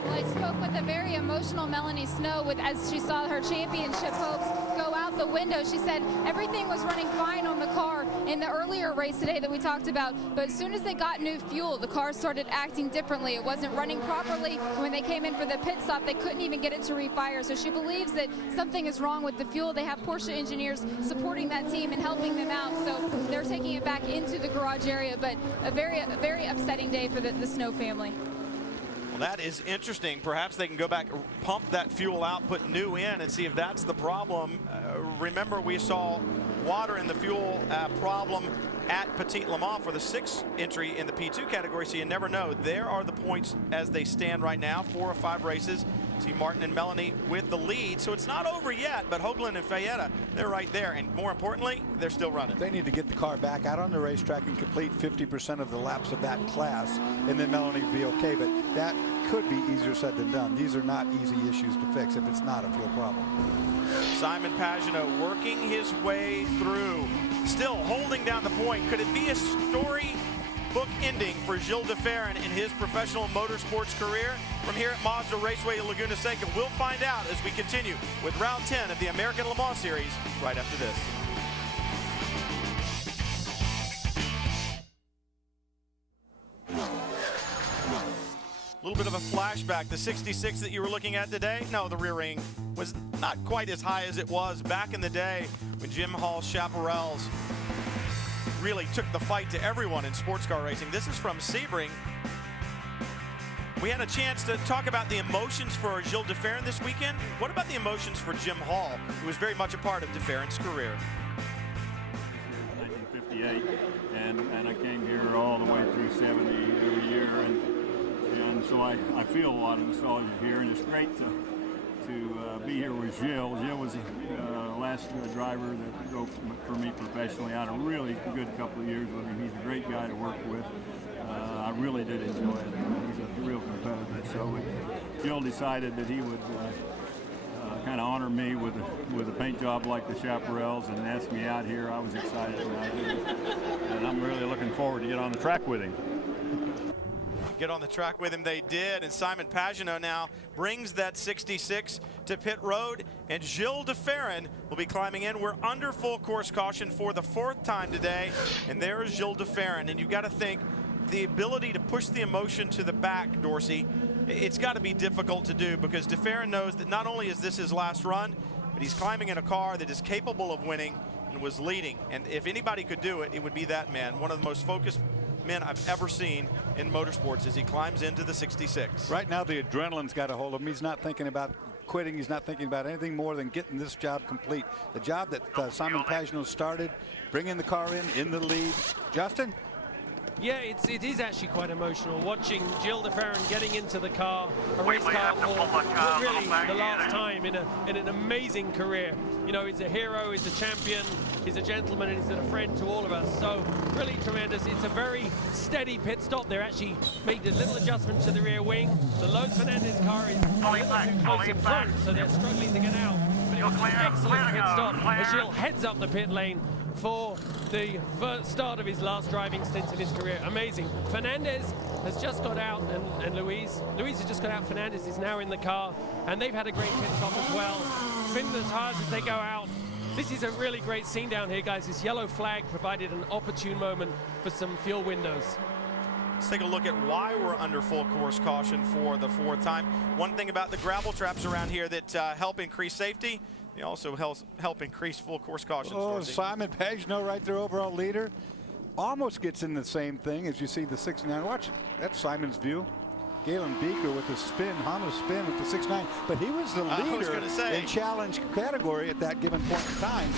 Well, I spoke with a very emotional Melanie Snow as she saw her championship hopes go out the window. She said everything was running fine on the car in the earlier race today that we talked about, but as soon as they got new fuel, the car started acting differently. It wasn't running properly. When they came in for the pit stop, they couldn't even get it to refire. So she believes that something is wrong with the fuel. They have Porsche engineers supporting that team and helping them out, so they're taking it back into the garage area, but a very upsetting day for the Snow family. That is interesting. Perhaps they can go back, pump that fuel out, put new in, and see if that's the problem. Remember, we saw water in the fuel problem at Petit Le Mans for the 6th entry in the P2 category, so you never know. There are the points as they stand right now, 4 or 5 races. See Martin and Melanie with the lead, so it's not over yet, but Hoagland and Fayetta, they're right there, and more importantly, they're still running. They need to get the car back out on the racetrack and complete 50% of the laps of that class, and then Melanie will be okay, but that could be easier said than done. These are not easy issues to fix if it's not a fuel problem. Simon Pagenaud working his way through, still holding down the point. Could it be a storybook ending for Gilles de Ferran in his professional motorsports career? From here at Mazda Raceway Laguna Seca, we'll find out as we continue with round 10 of the American Le Mans Series right after this. A little bit of a flash flashback. The 66 that you were looking at today, no, the rear wing was not quite as high as it was back in the day when Jim Hall's Chaparrals really took the fight to everyone in sports car racing. This is from Sebring. We had a chance to talk about the emotions for Gilles de Ferran this weekend. What about the emotions for Jim Hall, who was very much a part of de Ferran's career? 1958, and I came here all the way through 70 every year, and so I feel a lot of nostalgia here, and it's great to be here with Gilles. Gilles was the last driver that drove for me professionally. I had a really good couple of years with him. He's a great guy to work with. I really did enjoy it. He's a real competitor. So Gilles decided that he would kind of honor me with a paint job like the Chaparrals and asked me out here. I was excited about it, and I'm really looking forward to get on the track with him. Get on the track with him they did, and Simon Pagenaud now brings that 66 to pit road, and Gilles de Ferran will be climbing in. We're under full course caution for the 4th time today, and there is Gilles de Ferran, and you've got to think the ability to push the emotion to the back, Dorsey, it's got to be difficult to do, because de Ferran knows that not only is this his last run, but he's climbing in a car that is capable of winning and was leading, and if anybody could do it, it would be that man. One of the most focused men I've ever seen in motorsports as he climbs into the 66. Right now the adrenaline's got a hold of him. He's not thinking about quitting. He's not thinking about anything more than getting this job complete. The job that Simon Pagenaud started, bringing the car in the lead. Justin? Yeah, it is actually quite emotional watching Gilles de Ferran getting into the car, a race car for really the last time in an amazing career. You know, he's a hero, he's a champion, he's a gentleman, and he's a friend to all of us. So really tremendous. It's a very steady pit stop. They're actually made a little adjustment to the rear wing. The Lowe's Fernandez car is a little too close in front, so they're struggling to get out. But it was an excellent pit stop as Gilles heads up the pit lane for the start of his last driving stint in his career. Amazing. Fernandez has just got out, and Luis has just got out. Fernandez is now in the car, and they've had a great pit stop as well. Spin the tires as they go out. This is a really great scene down here, guys. This yellow flag provided an opportune moment for some fuel windows. Let's take a look at why we're under full course caution for the 4th time. One thing about the gravel traps around here that help increase safety, they also help increase full course caution. Oh, Simon Pagenaud, right there, overall leader, almost gets in the same thing as you see the 69. Watch, that's Simon's view. Galen Beeker with the spin, Honda spin with the 69, but he was the leader in challenge category at that given point in time.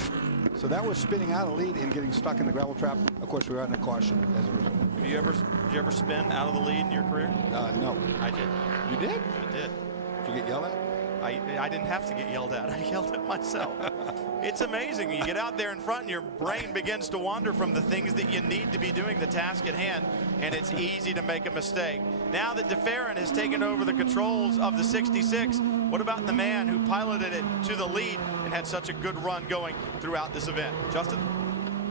So that was spinning out of lead and getting stuck in the gravel trap. Of course, we were under caution as a result. Did you ever spin out of the lead in your career? No. I did. You did? I did. Did you get yelled at? I didn't have to get yelled at. I yelled at myself. It's amazing. You get out there in front and your brain begins to wander from the things that you need to be doing, the task at hand, and it's easy to make a mistake. Now that de Ferran has taken over the controls of the 66, what about the man who piloted it to the lead and had such a good run going throughout this event? Justin?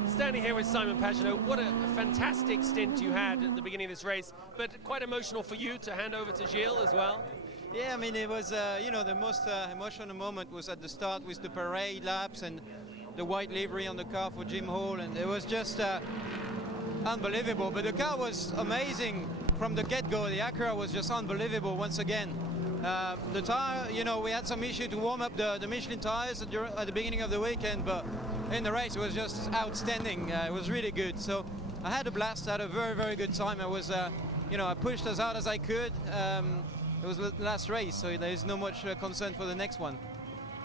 Standing here with Simon Pagenaud, what a fantastic stint you had at the beginning of this race, but quite emotional for you to hand over to Gilles as well. Yeah, I mean, it was, you know, the most emotional moment was at the start with the parade laps and the white livery on the car for Jim Hall, and it was just unbelievable. But the car was amazing from the get-go. The Acura was just unbelievable once again. The tire, you know, we had some issue to warm up the Michelin tires at the beginning of the weekend, but in the race it was just outstanding. It was really good. So I had a blast. I had a very, very good time. I was, you know, I pushed as hard as I could. It was the last race, so there is no much concern for the next one.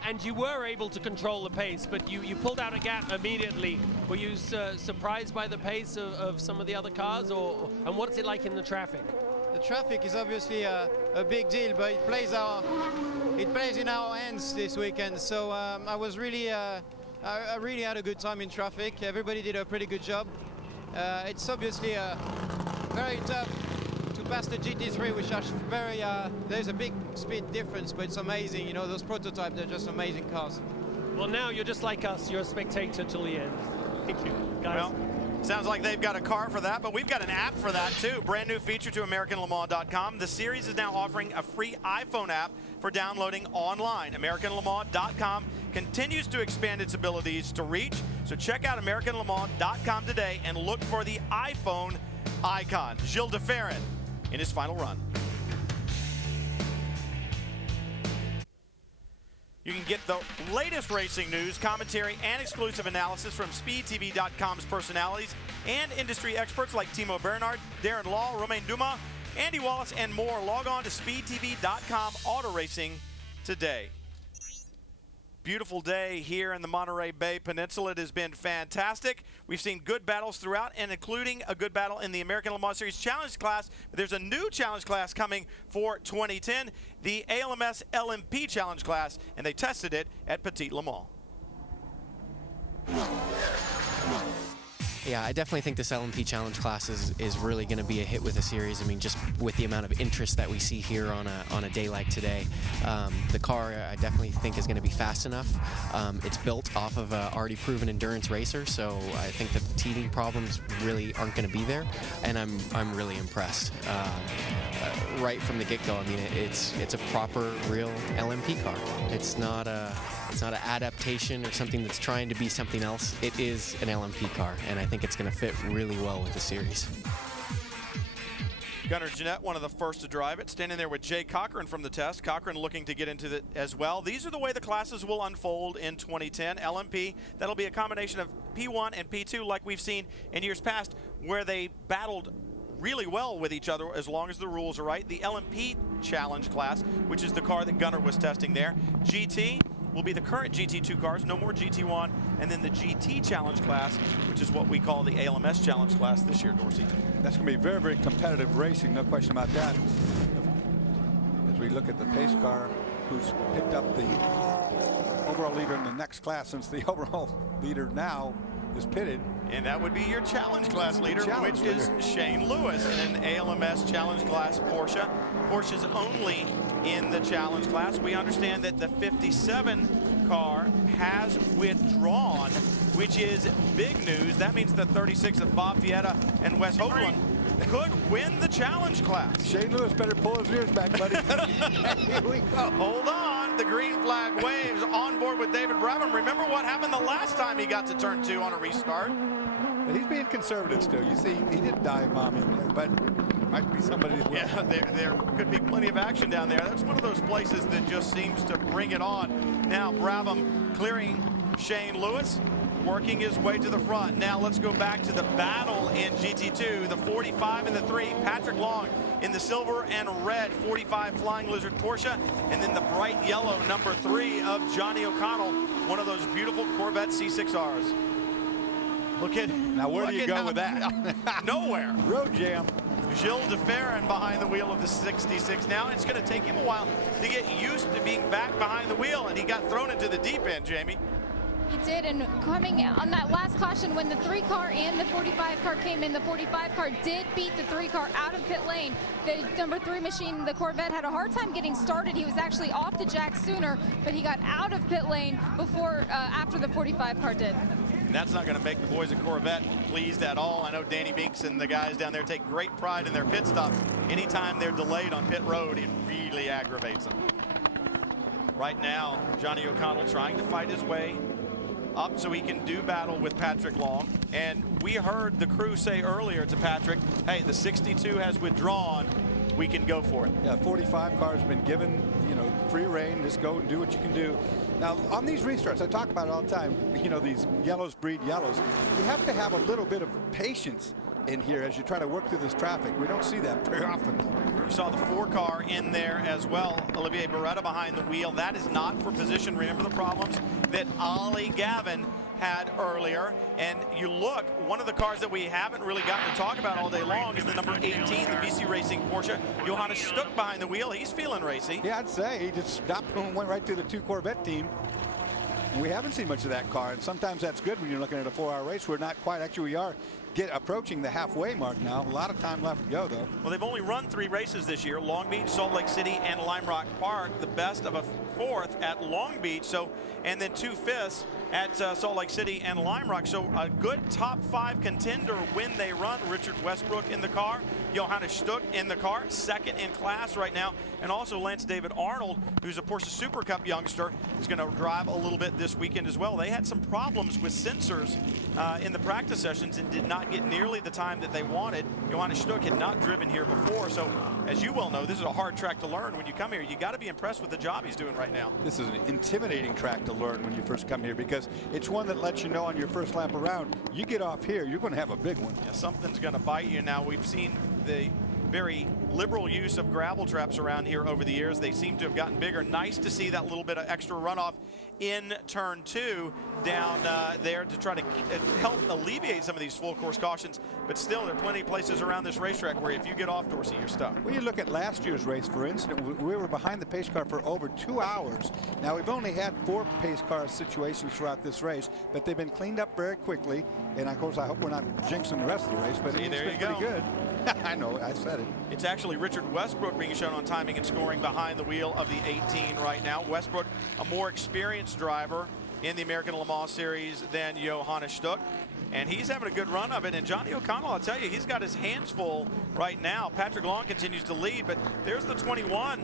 And you were able to control the pace, but you pulled out a gap immediately. Were you surprised by the pace of some of the other cars, and what's it like in the traffic? The traffic is obviously a big deal, but it plays in our hands this weekend. So I was really, I really had a good time in traffic. Everybody did a pretty good job. It's obviously very tough to pass the GT3, which are very, there's a big speed difference, but it's amazing. You know, those prototypes, they're just amazing cars. Well, now you're just like us. You're a spectator till the end. Thank you, guys. Well, sounds like they've got a car for that, but we've got an app for that too. Brand new feature to AmericanLeMans.com. The series is now offering a free iPhone app for downloading online. AmericanLeMans.com continues to expand its abilities to reach, so check out AmericanLeMans.com today and look for the iPhone icon. Gilles de Ferran in his final run. You can get the latest racing news, commentary, and exclusive analysis from SpeedTV.com's personalities and industry experts like Timo Bernhard, Darren Law, Romain Dumas, Andy Wallace, and more. Log on to SpeedTV.com Auto Racing today. Beautiful day here in the Monterey Bay Peninsula. It has been fantastic. We've seen good battles throughout, and including a good battle in the American Le Mans Series Challenge class. There's a new challenge class coming for 2010, the ALMS LMP Challenge class, and they tested it at Petit Le Mans. Yeah, I definitely think this LMP Challenge class is really going to be a hit with the series. I mean, just with the amount of interest that we see here on a day like today. The car, I definitely think, is going to be fast enough. It's built off of an already proven endurance racer, so I think that the teething problems really aren't going to be there, and I'm really impressed. Right from the get-go, I mean, it's a proper, real LMP car. It's not an adaptation or something that's trying to be something else. It is an LMP car, and I think it's going to fit really well with the series. Gunnar Jeanette, one of the first to drive it, standing there with Jay Cochran from the test. Cochran looking to get into it as well. These are the way the classes will unfold in 2010. LMP, that'll be a combination of P1 and P2 like we've seen in years past, where they battled really well with each other as long as the rules are right. The LMP Challenge class, which is the car that Gunnar was testing there. GT will be the current GT2 cars, no more GT1, and then the GT Challenge class, which is what we call the ALMS Challenge class this year, Dorsey. That's going to be very, very competitive racing, no question about that. As we look at the pace car, who's picked up the overall leader in the next class, since the overall leader now is pitted. And that would be your challenge class leader, which is Shane Lewis in an ALMS Challenge class Porsche. Porsche's only in the challenge class. We understand that the 57 car has withdrawn, which is big news. That means the 36 of Bob Vietta and Wes Hoagland could win the challenge class. Shane Lewis better pull his ears back, buddy. Here we go. Hold on. The green flag waves on board with David Brabham. Remember what happened the last time he got to turn 2 on a restart? But he's being conservative still. You see, he did dive bomb in there, but might be somebody. Yeah, there could be plenty of action down there. That's one of those places that just seems to bring it on. Now Brabham clearing Shane Lewis, working his way to the front. Now let's go back to the battle in GT2. The 45 and the 3, Patrick Long in the silver and red 45 Flying Lizard Porsche, and then the bright yellow number 3 of Johnny O'Connell, one of those beautiful Corvette C6Rs. Look at now. Where do you go with that? Nowhere. Road jam. Gilles de Ferran behind the wheel of the 66. Now it's going to take him a while to get used to being back behind the wheel, and he got thrown into the deep end, Jamie. He did, and coming on that last caution when the 3 car and the 45 car came in, the 45 car did beat the 3 car out of pit lane. The number 3 machine, the Corvette, had a hard time getting started. He was actually off the jack sooner, but he got out of pit lane before after the 45 car did. That's not going to make the boys at Corvette pleased at all. I know Danny Binks and the guys down there take great pride in their pit stops. Anytime they're delayed on pit road, it really aggravates them. Right now, Johnny O'Connell trying to fight his way up so he can do battle with Patrick Long. And we heard the crew say earlier to Patrick, hey, the 62 has withdrawn. We can go for it. Yeah, 45 car's been given, free reign. Just go and do what you can do. Now, on these restarts, I talk about it all the time, these yellows breed yellows. You have to have a little bit of patience in here as you try to work through this traffic. We don't see that very often. You saw the 4 car in there as well. Olivier Beretta behind the wheel. That is not for position. Remember the problems that Ollie Gavin had earlier. And you look, one of the cars that we haven't really gotten to talk about all day long is the number 18, the BC Racing Porsche. Johannes Stuck behind the wheel. He's feeling racy. Yeah, I'd say he just stopped and went right through the 2 Corvette team. And we haven't seen much of that car, and sometimes that's good when you're looking at a 4-hour race. We're not quite, actually we are approaching the halfway mark now. A lot of time left to go, though. Well, they've only run 3 races this year: Long Beach, Salt Lake City, and Lime Rock Park. The best of a 4th at Long Beach, and then 2 5ths at Salt Lake City and Lime Rock. So a good top 5 contender when they run. Richard Westbrook in the car. Johannes Stuck in the car, second in class right now. And also Lance David Arnold, who's a Porsche Super Cup youngster, is going to drive a little bit this weekend as well. They had some problems with sensors in the practice sessions and did not get nearly the time that they wanted. Johannes Stuck had not driven here before, so as you well know, this is a hard track to learn when you come here. You got to be impressed with the job he's doing right now. This is an intimidating track to learn when you first come here, because it's one that lets you know on your first lap around, you get off here, you're going to have a big one. Yeah, something's going to bite you. Now, we've seen the very liberal use of gravel traps around here over the years. They seem to have gotten bigger. Nice to see that little bit of extra runoff in turn 2 down there to try to help alleviate some of these full course cautions. But still, there are plenty of places around this racetrack where if you get off, Dorsey, you're stuck. Well, you look at last year's race, for instance, we were behind the pace car for over 2 hours. Now, we've only had 4 pace car situations throughout this race, but they've been cleaned up very quickly. And of course, I hope we're not jinxing the rest of the race, but it's been pretty good. I know, I said it. It's actually Richard Westbrook being shown on timing and scoring behind the wheel of the 18 right now. Westbrook, a more experienced driver in the American Le Mans Series than Johannes Stuck. And he's having a good run of it. And Johnny O'Connell, I'll tell you, he's got his hands full right now. Patrick Long continues to lead, but there's the 21,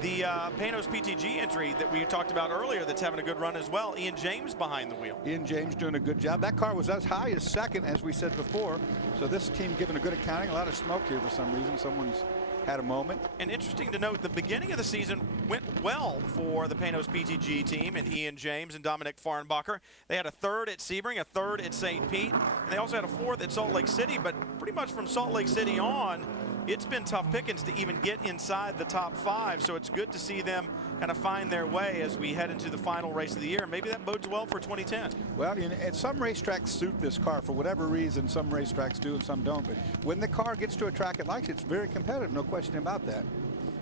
the Panos PTG entry that we talked about earlier that's having a good run as well. Ian James behind the wheel. Ian James doing a good job. That car was as high as second, as we said before. So this team giving a good accounting. A lot of smoke here for some reason. Someone's had a moment. And interesting to note, the beginning of the season went well for the Panos PTG team and Ian James and Dominic Farnbacher. They had a third at Sebring, a third at St. Pete, and they also had a fourth at Salt Lake City. But pretty much from Salt Lake City on, it's been tough pickings to even get inside the top 5. So it's good to see them kind of find their way as we head into the final race of the year. Maybe that bodes well for 2010. Well, you know, and some racetracks suit this car for whatever reason. Some racetracks do and some don't. But when the car gets to a track it likes, it's very competitive. No question about that.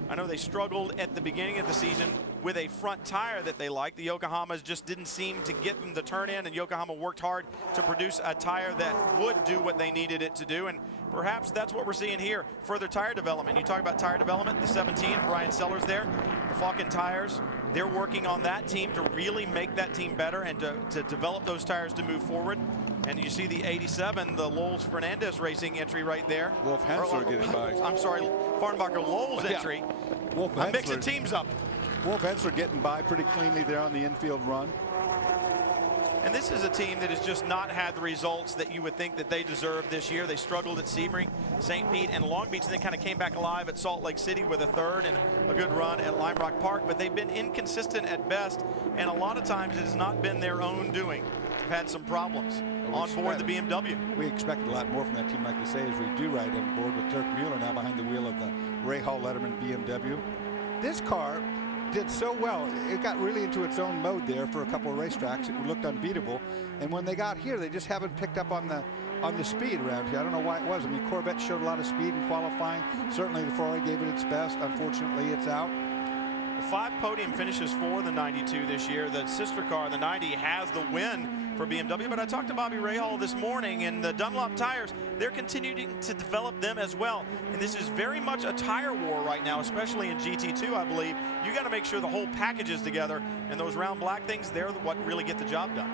I know they struggled at the beginning of the season with a front tire that they liked. The Yokohamas just didn't seem to get them to turn in, and Yokohama worked hard to produce a tire that would do what they needed it to do. And perhaps that's what we're seeing here. Further tire development. You talk about tire development, the 17, Brian Sellers there, the Falken tires. They're working on that team to really make that team better and to develop those tires to move forward. And you see the 87, the Lowell Fernandez Racing entry right there. Wolf Hensler getting by. I'm sorry, Farnbacher Lowell's entry. Wolf I'm mixing teams up. Wolf Hensler getting by pretty cleanly there on the infield run. And this is a team that has just not had the results that you would think that they deserve this year. They struggled at Sebring, St. Pete, and Long Beach, and then kind of came back alive at Salt Lake City with a third and a good run at Lime Rock Park. But they've been inconsistent at best, and a lot of times it has not been their own doing. They've had some problems on board the BMW. We expect a lot more from that team, like you say, as we do ride on board with Dirk Mueller now behind the wheel of the Ray Hall Letterman BMW. This car did so well. It got really into its own mode there for a couple of racetracks. It looked unbeatable. And when they got here, they just haven't picked up on the speed around here. I don't know why it was. I mean, Corvette showed a lot of speed in qualifying. Certainly the Ferrari gave it its best. Unfortunately, it's out. 5 podium finishes for the 92 this year. The sister car, the 90, has the win for BMW. But I talked to Bobby Rahal this morning, and the Dunlop tires, they're continuing to develop them as well. And this is very much a tire war right now, especially in GT2, I believe. You got to make sure the whole package is together, and those round black things, they're what really get the job done.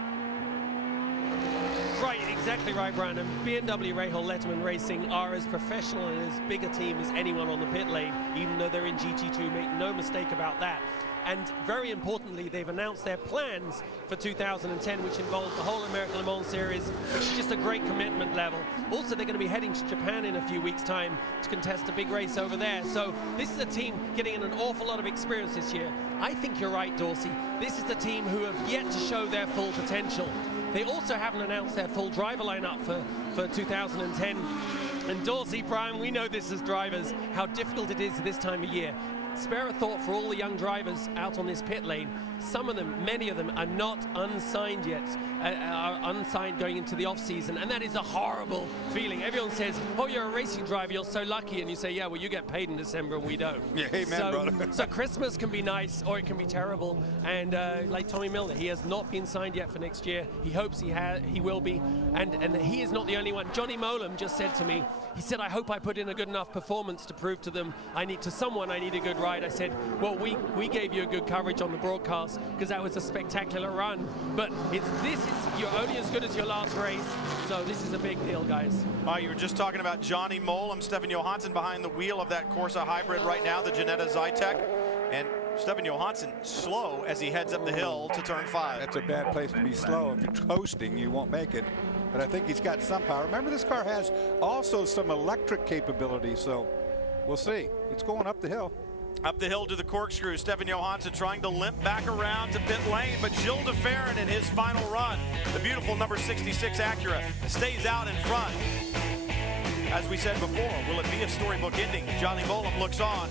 Right, exactly right, Brandon. BMW Rahal Letterman Racing are as professional and as big a team as anyone on the pit lane, even though they're in GT2, make no mistake about that. And very importantly, they've announced their plans for 2010, which involves the whole American Le Mans Series, which is just a great commitment level. Also, they're going to be heading to Japan in a few weeks' time to contest a big race over there. So this is a team getting an awful lot of experience this year. I think you're right, Dorsey. This is the team who have yet to show their full potential. They also haven't announced their full driver lineup for 2010. And Dorsey, Brian, we know this as drivers, how difficult it is this time of year. Spare a thought for all the young drivers out on this pit lane. Some of them, many of them, are not unsigned yet, are unsigned going into the off-season, and that is a horrible feeling. Everyone says, oh, you're a racing driver, you're so lucky, and you say, yeah, well, you get paid in December and we don't. Yeah, amen, brother. So Christmas can be nice, or it can be terrible, and like Tommy Milner, he has not been signed yet for next year. He hopes he will be, and he is not the only one. Johnny Molam just said to me, he said, I hope I put in a good enough performance to prove to them I need a good ride, I said, well, we gave you a good coverage on the broadcast because that was a spectacular run. But you're only as good as your last race. So this is a big deal, guys. You were just talking about Johnny Mollem, Stefan Johansson behind the wheel of that Corsa hybrid right now, the Janetta Zytek. And Stefan Johansson slow as he heads up the hill to turn 5. That's a bad place to be slow. If you're coasting, you won't make it. But I think he's got some power. Remember, this car has also some electric capability, so we'll see. It's going up the hill. Up the hill to the corkscrew. Stefan Johansson trying to limp back around to pit lane, but Gilles de Ferran in his final run, the beautiful number 66 Acura, stays out in front. As we said before, will it be a storybook ending? Johnny Mollem looks on,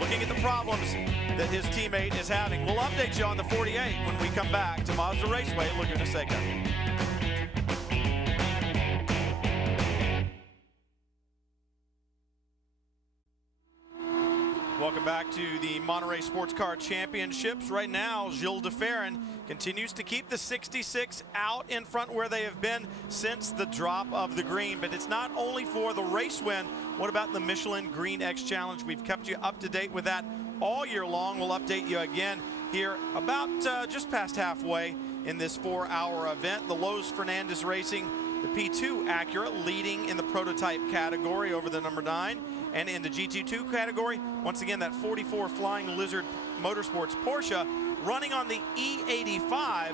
looking at the problems that his teammate is having. We'll update you on the 48 when we come back to Mazda Raceway at Laguna Seca. Welcome back to the Monterey Sports Car Championships. Right now, Gilles de Ferran continues to keep the 66 out in front where they have been since the drop of the green. But it's not only for the race win. What about the Michelin Green X Challenge? We've kept you up to date with that all year long. We'll update you again here about just past halfway in this 4-hour event. The Los Fernandez Racing, the P2 Acura leading in the prototype category over the number 9. And in the GT2 category, once again, that 44 Flying Lizard Motorsports Porsche running on the E85,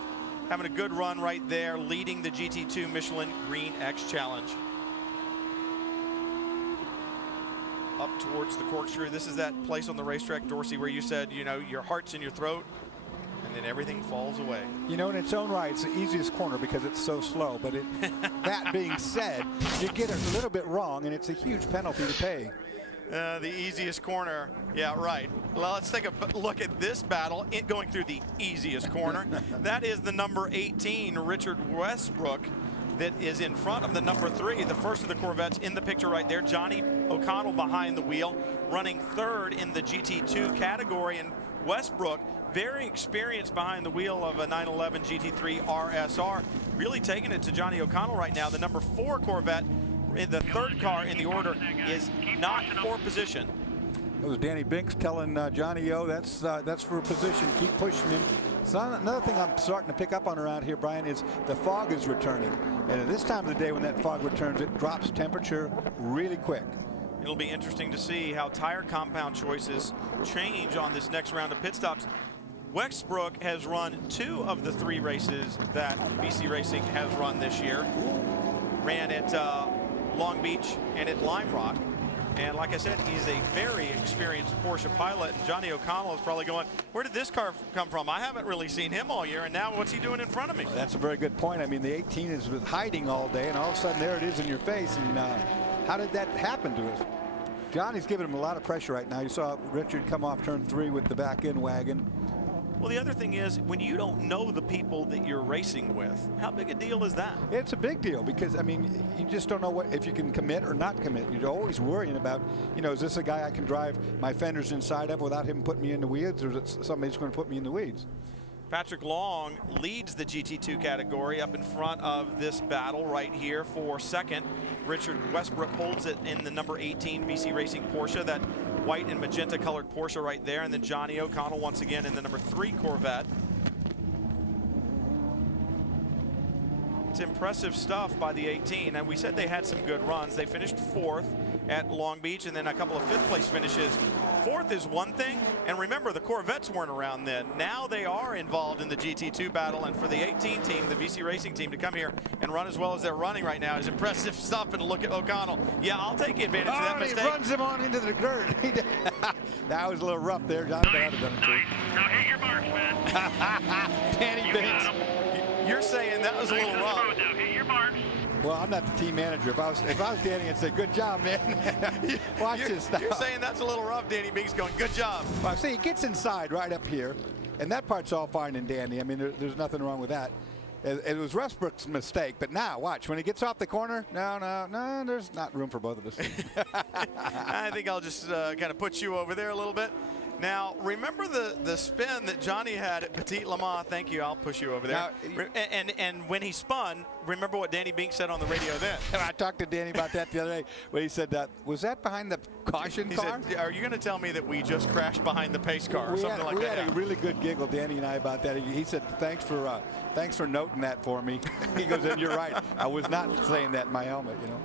having a good run right there, leading the GT2 Michelin Green X Challenge. Up towards the corkscrew. This is that place on the racetrack, Dorsey, where you said, you know, your heart's in your throat, and then everything falls away. You know, in its own right, it's the easiest corner because it's so slow. But that being said, you get it a little bit wrong, and it's a huge penalty to pay. The easiest corner. Yeah, right. Well, let's take a look at this battle going through the easiest corner. That is the number 18, Richard Westbrook, that is in front of the number 3, the first of the Corvettes in the picture right there. Johnny O'Connell behind the wheel, running 3rd in the GT2 category. And Westbrook, very experienced behind the wheel of a 911 GT3 RSR, really taking it to Johnny O'Connell right now. The number 4 Corvette, the 3rd car in the order, is not for position. It was Danny Binks telling Johnny O, that's for position, keep pushing him. So another thing I'm starting to pick up on around here, Brian, is the fog is returning. And at this time of the day when that fog returns, it drops temperature really quick. It'll be interesting to see how tire compound choices change on this next round of pit stops. Westbrook has run 2 of the 3 races that BC Racing has run this year. Ran at Long Beach and at Lime Rock. And like I said, he's a very experienced Porsche pilot. And Johnny O'Connell is probably going, where did this car come from? I haven't really seen him all year, and now what's he doing in front of me? Well, that's a very good point. I mean, the 18 is hiding all day, and all of a sudden there it is in your face. And how did that happen to us? Johnny's giving him a lot of pressure right now. You saw Richard come off turn 3 with the back end wagon. Well, the other thing is, when you don't know the people that you're racing with, how big a deal is that? It's a big deal because, I mean, you just don't know if you can commit or not commit. You're always worrying about, you know, is this a guy I can drive my fenders inside of without him putting me in the weeds, or is it somebody who's going to put me in the weeds? Patrick Long leads the GT2 category up in front of this battle right here for 2nd. Richard Westbrook holds it in the number 18 BC Racing Porsche, that white and magenta colored Porsche right there. And then Johnny O'Connell once again in the number 3 Corvette. It's impressive stuff by the 18. And we said they had some good runs. They finished 4th at Long Beach and then a couple of 5th place finishes. 4th is one thing, and remember the Corvettes weren't around then. Now they are involved in the GT2 battle, and for the 18 team, the BC Racing team, to come here and run as well as they're running right now is impressive stuff. And look at O'Connell. Yeah, I'll take advantage of that mistake. He runs him on into the dirt. That was a little rough there, John. But I'd have done it too. Now hit your marks, man. Danny Binks. You're saying that was a little rough. Hit your marks. Well, I'm not the team manager. If I was Danny, I'd say, good job, man. Watch this stuff. You're saying that's a little rough, Danny Binks going, good job. Well, see, he gets inside right up here, and that part's all fine and dandy. I mean, there's nothing wrong with that. It was Westbrook's mistake, but now, watch, when he gets off the corner, no, there's not room for both of us. I think I'll just kind of put you over there a little bit. Now, remember the spin that Johnny had at Petit Le Mans. Thank you. I'll push you over there. Now, and when he spun, remember what Danny Binks said on the radio then? I talked to Danny about that the other day. When he said that, was that behind the caution car? He said, are you going to tell me that we just crashed behind the pace car or something like that? We had a really good giggle, Danny and I, about that. He said, thanks for noting that for me. He goes, and you're right. I was not saying that in my helmet, you know.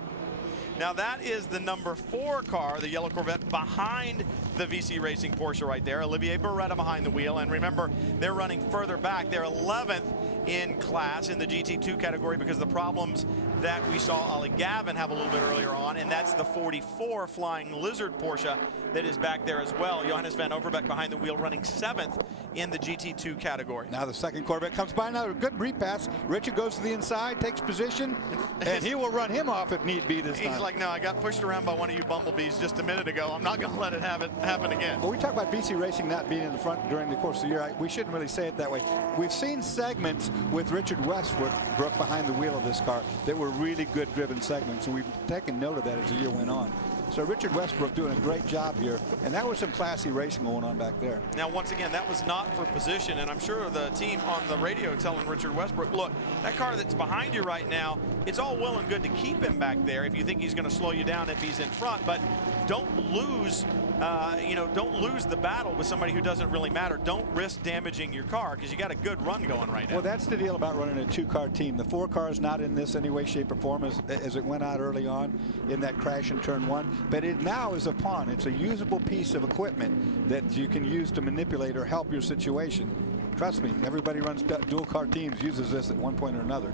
Now that is the number 4 car, the yellow Corvette, behind the VC Racing Porsche right there. Olivier Beretta behind the wheel. And remember, they're running further back. They're 11th in class in the GT2 category because of the problems that we saw Ollie Gavin have a little bit earlier on, and that's the 44 Flying Lizard Porsche that is back there as well. Johannes van Overbeek behind the wheel, running 7th in the GT2 category. Now the second Corvette comes by. Now a good repass. Richard goes to the inside, takes position, and he will run him off if need be this time. He's like, no, I got pushed around by one of you bumblebees just a minute ago. I'm not going to let it happen again. Well, we talk about VC Racing not being in the front during the course of the year. We shouldn't really say it that way. We've seen segments with Richard Westbrook behind the wheel of this car that were really good driven segments, and we've taken note of that as the year went on. So Richard Westbrook doing a great job here, and that was some classy racing going on back there. Now, once again, that was not for position, and I'm sure the team on the radio telling Richard Westbrook, look, that car that's behind you right now, it's all well and good to keep him back there if you think he's going to slow you down if he's in front, but don't lose don't lose the battle with somebody who doesn't really matter. Don't risk damaging your car because you got a good run going right now. Well, that's the deal about running a 2-car team. The 4 car is not in this any way, shape, or form as it went out early on in that crash in turn 1. But it now is a pawn. It's a usable piece of equipment that you can use to manipulate or help your situation. Trust me, everybody runs dual car teams uses this at one point or another.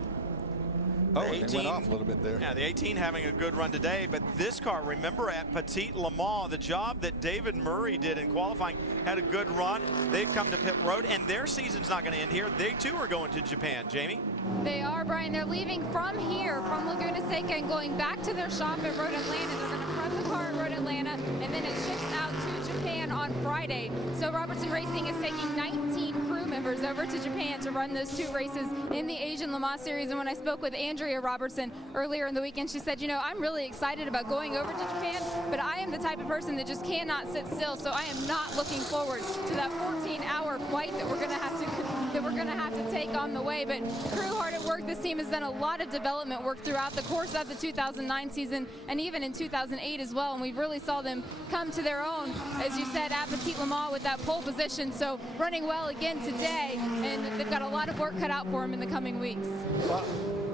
Oh, it went off a little bit there. Yeah, the 18 having a good run today, but this car, remember at Petit Le Mans, the job that David Murray did in qualifying, had a good run. They've come to pit road, and their season's not going to end here. They, too, are going to Japan. Jamie? They are, Brian. They're leaving from here, from Laguna Seca, and going back to their shop at Road Atlanta. They're going to prep the car at Road Atlanta, and then it ships out to Japan on Friday. So Robertson Racing is taking 19 crew members over to Japan to run those 2 races in the Asian Le Mans Series. And when I spoke with Andrea Robertson earlier in the weekend, she said, you know, I'm really excited about going over to Japan, but I am the type of person that just cannot sit still. So I am not looking forward to that 14-hour flight that we're going to have to take on the way. But crew hard at work. This team has done a lot of development work throughout the course of the 2009 season and even in 2008 as well. And we really saw them come to their own, as you said, at Petit Le Mans with that pole position. So running well again today, and they've got a lot of work cut out for them in the coming weeks. Well,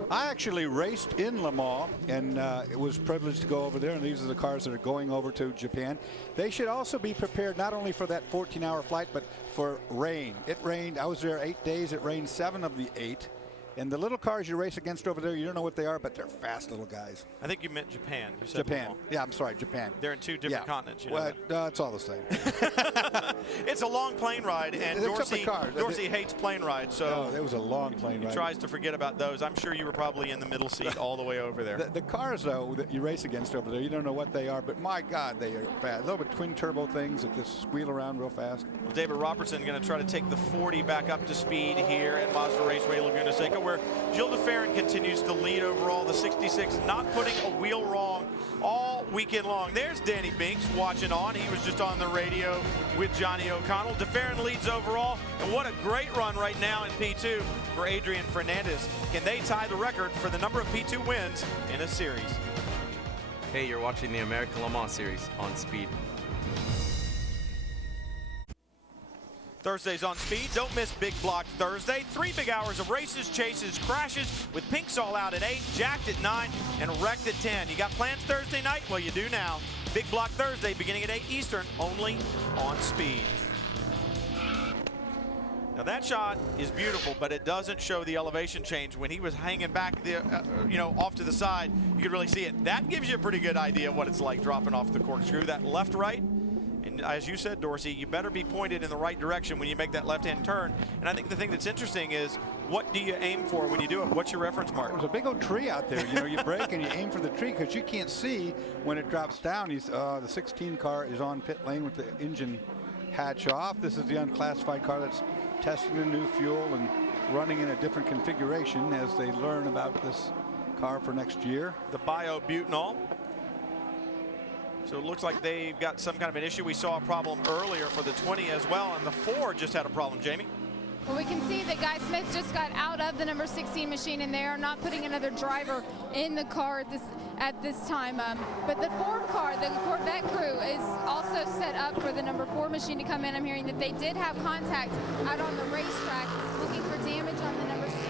I actually raced in Le Mans, and it was privileged to go over there, and these are the cars that are going over to Japan. They should also be prepared not only for that 14-hour flight, but for rain. It rained. I was there 8 days. It rained 7 of the 8. And the little cars you race against over there, you don't know what they are, but they're fast little guys. I think you meant Japan. You said Japan. Yeah, I'm sorry, Japan. They're in 2 different continents. You know well, it's all the same. It's a long plane ride, and Dorsey hates plane rides, so it was a long plane ride. He tries to forget about those. I'm sure you were probably in the middle seat all the way over there. The cars, though, that you race against over there, you don't know what they are, but my God, they are fast. Little bit twin turbo things that just squeal around real fast. Well, David Robertson going to try to take the 40 back up to speed here at Mazda Raceway Laguna Seca, where Gilles de Ferran continues to lead overall. The 66 not putting a wheel wrong all weekend long. There's Danny Binks watching on. He was just on the radio with Johnny O'Connell. De Ferran leads overall, and what a great run right now in P2 for Adrian Fernandez. Can they tie the record for the number of P2 wins in a series? Hey, you're watching the American Le Mans Series on Speed. Thursdays on Speed. Don't miss Big Block Thursday. 3 big hours of races, chases, crashes with Pinks all out at 8, jacked at 9, and wrecked at 10. You got plans Thursday night? Well, you do now. Big Block Thursday beginning at 8 Eastern, only on Speed. Now that shot is beautiful, but it doesn't show the elevation change. When he was hanging back, off to the side, you could really see it. That gives you a pretty good idea of what it's like dropping off the corkscrew. That left-right. And as you said, Dorsey, you better be pointed in the right direction when you make that left-hand turn. And I think the thing that's interesting is, what do you aim for when you do it? What's your reference mark? There's a big old tree out there. You know, you brake and you aim for the tree because you can't see when it drops down. The 16 car is on pit lane with the engine hatch off. This is the unclassified car that's testing a new fuel and running in a different configuration as they learn about this car for next year. The biobutanol. So it looks like they've got some kind of an issue. We saw a problem earlier for the 20 as well, and the 4 just had a problem, Jamie. Well, we can see that Guy Smith just got out of the number 16 machine, and they are not putting another driver in the car at this time. But the Ford car, the Corvette crew, is also set up for the number 4 machine to come in. I'm hearing that they did have contact out on the racetrack looking for damage on the number 16.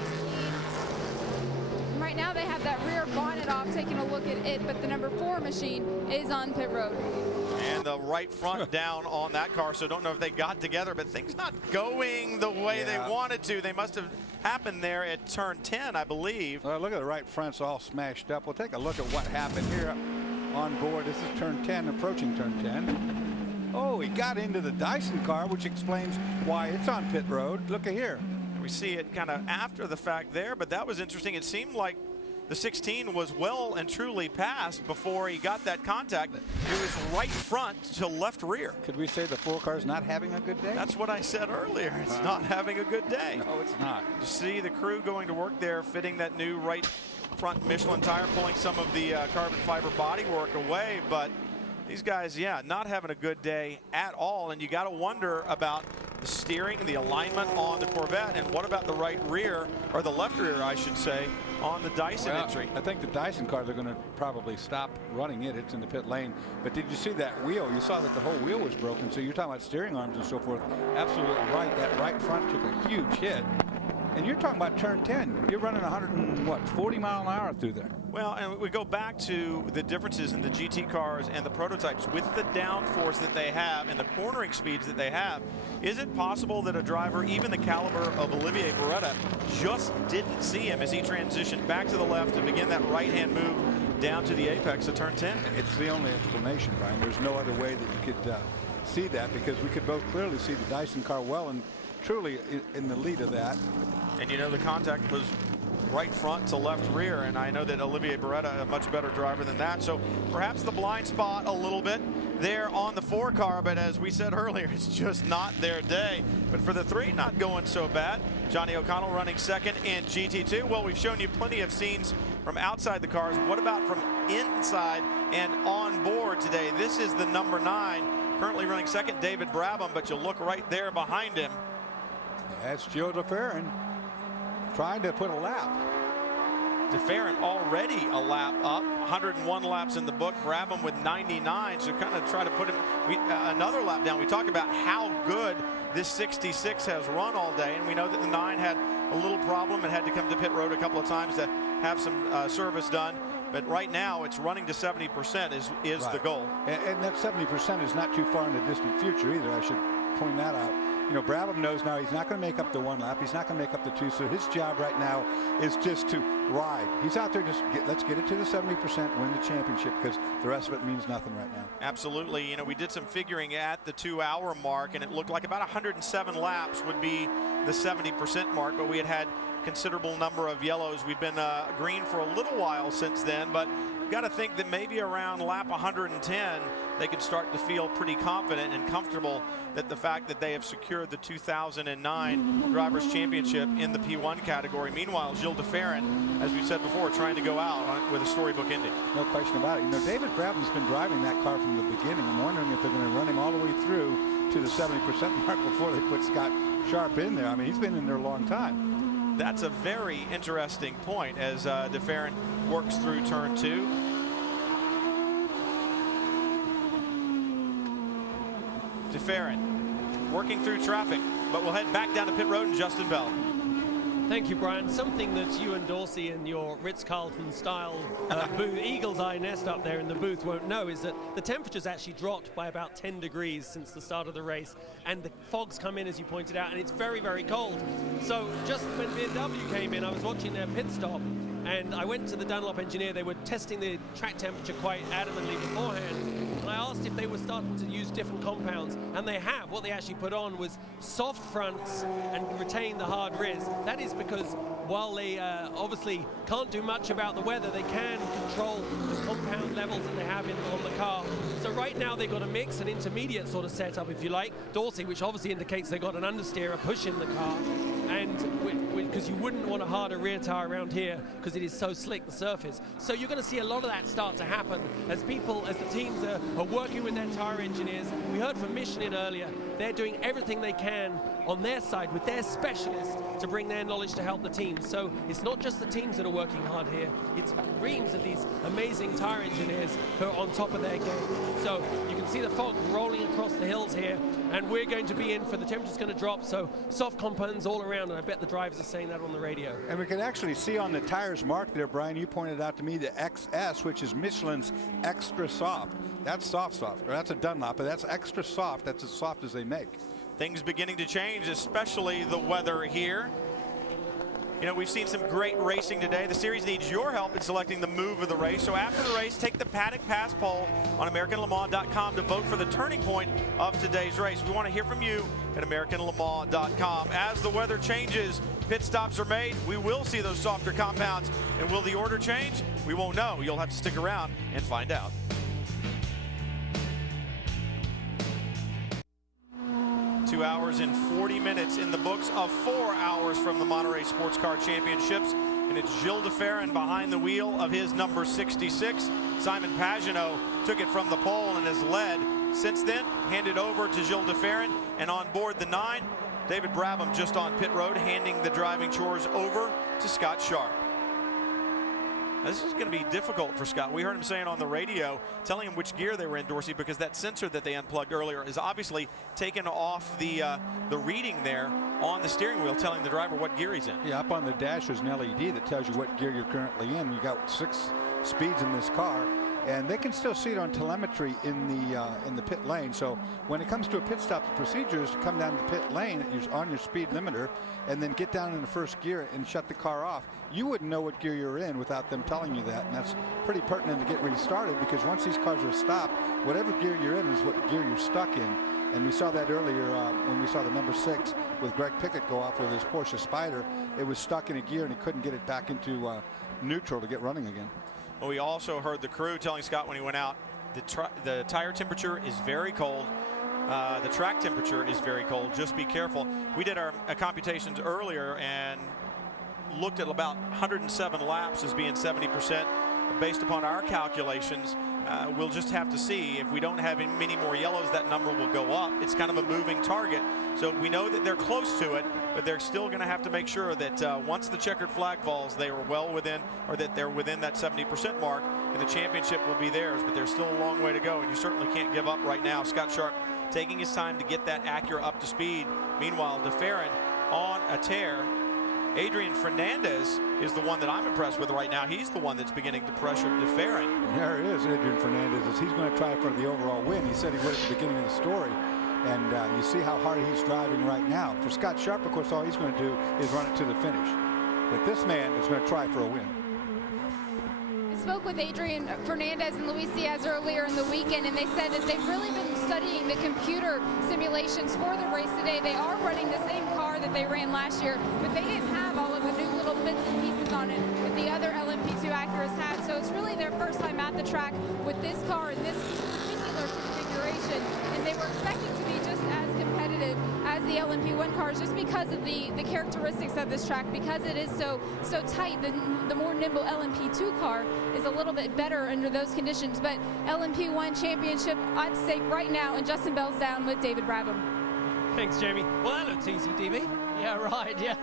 Right now they have that rear bonnet off, taking a look at it, but the number 4 machine is on pit road. And the right front down on that car, so don't know if they got together, but things not going the way they wanted to. They must have happened there at turn 10, I believe. Well, look at the right front's all smashed up. We'll take a look at what happened here on board. This is turn 10, approaching turn 10. Oh, he got into the Dyson car, which explains why it's on pit road. Look at here. We see it kind of after the fact there, but that was interesting. It seemed like the 16 was well and truly passed before he got that contact. It was right front to left rear. Could we say the 4 car's not having a good day? That's what I said earlier. It's not having a good day. No, it's not. You see the crew going to work there, fitting that new right front Michelin tire, pulling some of the carbon fiber bodywork away, but these guys, yeah, not having a good day at all. And you got to wonder about the steering, the alignment on the Corvette, and what about the right rear, or the left rear, I should say, on the Dyson entry. I think the Dyson car, they're going to probably stop running it. It's in the pit lane. But did you see that wheel? You saw that the whole wheel was broken. So you're talking about steering arms and so forth. Absolutely right. That right front took a huge hit. And you're talking about turn 10. You're running 40 mile an hour through there. Well, and we go back to the differences in the GT cars and the prototypes with the downforce that they have and the cornering speeds that they have. Is it possible that a driver, even the caliber of Olivier Beretta, just didn't see him as he transitioned back to the left to begin that right-hand move down to the apex of turn 10? It's the only explanation, Brian. There's no other way that you could see that, because we could both clearly see the Dyson car well and truly in the lead of that. And you know, the contact was right front to left rear, and I know that Olivier Beretta, a much better driver than that, so perhaps the blind spot a little bit there on the 4 car, but as we said earlier, it's just not their day. But for the 3, not going so bad. Johnny O'Connell running second in GT2. Well, we've shown you plenty of scenes from outside the cars. What about from inside and on board today? This is the number 9, currently running second, David Brabham, but you look right there behind him. That's Joe DeFerrin trying to put a lap. DeFerrin already a lap up, 101 laps in the book. Brabham with 99, so kind of try to put him another lap down. We talk about how good this 66 has run all day, and we know that the 9 had a little problem and had to come to pit road a couple of times to have some service done. But right now, it's running to 70% is right. The goal. And that 70% is not too far in the distant future either. I should point that out. You know, Brabham knows now he's not going to make up the 1 lap. He's not going to make up the 2. So his job right now is just to ride. He's out there just let's get it to the 70%, win the championship, because the rest of it means nothing right now. Absolutely. You know, we did some figuring at the 2-hour mark, and it looked like about 107 laps would be the 70% mark, but we had considerable number of yellows. We've been green for a little while since then, but got to think that maybe around lap 110 they could start to feel pretty confident and comfortable that the fact that they have secured the 2009 Drivers' Championship in the P1 category. Meanwhile, Gilles DeFerrin, as we said before, trying to go out with a storybook ending. No question about it. You know, David Brabham's been driving that car from the beginning. I'm wondering if they're going to run him all the way through to the 70% mark before they put Scott Sharp in there. I mean, he's been in there a long time. That's a very interesting point as DeFerrin works through turn 2. DeFerrin working through traffic, but we'll head back down to pit road and Justin Bell. Thank you, Brian. Something that you and Dorsey in your Ritz-Carlton style booth, Eagle's Eye nest up there in the booth won't know is that the temperature's actually dropped by about 10 degrees since the start of the race, and the fog's come in, as you pointed out, and it's very, very cold. So just when BMW came in, I was watching their pit stop, and I went to the Dunlop engineer. They were testing the track temperature quite adamantly beforehand. And I asked if they were starting to use different compounds, and they have. What they actually put on was soft fronts and retain the hard riz. That is because while they obviously can't do much about the weather, they can control the compound levels that they have on the car. So right now they've got a mix, an intermediate sort of setup, if you like. Dorsey, which obviously indicates they've got an understeer, a push in the car. and because you wouldn't want a harder rear tire around here because it is so slick, the surface. So you're going to see a lot of that start to happen as the teams are working with their tire engineers. We heard from Michelin earlier. They're doing everything they can on their side with their specialists to bring their knowledge to help the teams. So it's not just the teams that are working hard here, it's reams of these amazing tire engineers who are on top of their game. So you can see the fog rolling across the hills here, and we're going to be in for the temperature's going to drop, so soft compounds all around, and I bet the drivers are saying that on the radio. And we can actually see on the tires marked there, Brian, you pointed out to me the XS, which is Michelin's extra soft. That's soft, or that's a Dunlop, but that's extra soft. That's as soft as they make. Things beginning to change, especially the weather here. You know, we've seen some great racing today. The series needs your help in selecting the move of the race. So after the race, take the Paddock Pass poll on AmericanLeMans.com to vote for the turning point of today's race. We want to hear from you at AmericanLeMans.com. As the weather changes, pit stops are made. We will see those softer compounds. And will the order change? We won't know. You'll have to stick around and find out. Two hours and 40 minutes in the books of 4 hours from the Monterey Sports Car Championships. And it's Gilles de Ferran behind the wheel of his number 66. Simon Pagenaud took it from the pole and has led since then. Handed over to Gilles de Ferran, and on board the 9, David Brabham just on pit road, handing the driving chores over to Scott Sharp. This is going to be difficult for Scott. We heard him saying on the radio, telling him which gear they were in, Dorsey, because that sensor that they unplugged earlier is obviously taken off the reading there on the steering wheel, telling the driver what gear he's in. Yeah, up on the dash is an LED that tells you what gear you're currently in. You got 6 speeds in this car, and they can still see it on telemetry in the pit lane. So when it comes to a pit stop, the procedure is to come down the pit lane on your speed limiter and then get down in the first gear and shut the car off. You wouldn't know what gear you're in without them telling you that, and that's pretty pertinent to get restarted, because once these cars are stopped, whatever gear you're in is what gear you're stuck in. And we saw that earlier when we saw the number 6 with Greg Pickett go off with his Porsche Spyder. It was stuck in a gear and he couldn't get it back into neutral to get running again. Well, we also heard the crew telling Scott when he went out, the tire temperature is very cold. The track temperature is very cold. Just be careful. We did our computations earlier and looked at about 107 laps as being 70%. Based upon our calculations, we'll just have to see. If we don't have many more yellows, that number will go up. It's kind of a moving target. So we know that they're close to it, but they're still going to have to make sure that once the checkered flag falls, they are well within, or that they're within that 70% mark, and the championship will be theirs. But there's still a long way to go, and you certainly can't give up right now. Scott Sharp taking his time to get that Acura up to speed. Meanwhile, de Ferran on a tear. Adrian Fernandez is the one that I'm impressed with right now. He's the one that's beginning to pressure de Ferran. There it is, Adrian Fernandez. He's going to try for the overall win. He said he would at the beginning of the story. And you see how hard he's driving right now. For Scott Sharp, of course, all he's going to do is run it to the finish. But this man is going to try for a win. I spoke with Adrian Fernandez and Luis Diaz earlier in the weekend, and they said that they've really been studying the computer simulations for the race today. They are running the same car that they ran last year, but they didn't have all of the new little bits and pieces on it that the other LMP2 Acuras had. So it's really their first time at the track with this car in this particular configuration, and they were expecting to be just as competitive as the LMP1 cars, just because of the characteristics of this track. Because it is so tight, the more nimble LMP2 car is a little bit better under those conditions. But LMP1 championship at stake right now, and Justin Bell's down with David Brabham. Thanks, Jamie. Well, that looks easy, DB. Yeah, right, yeah.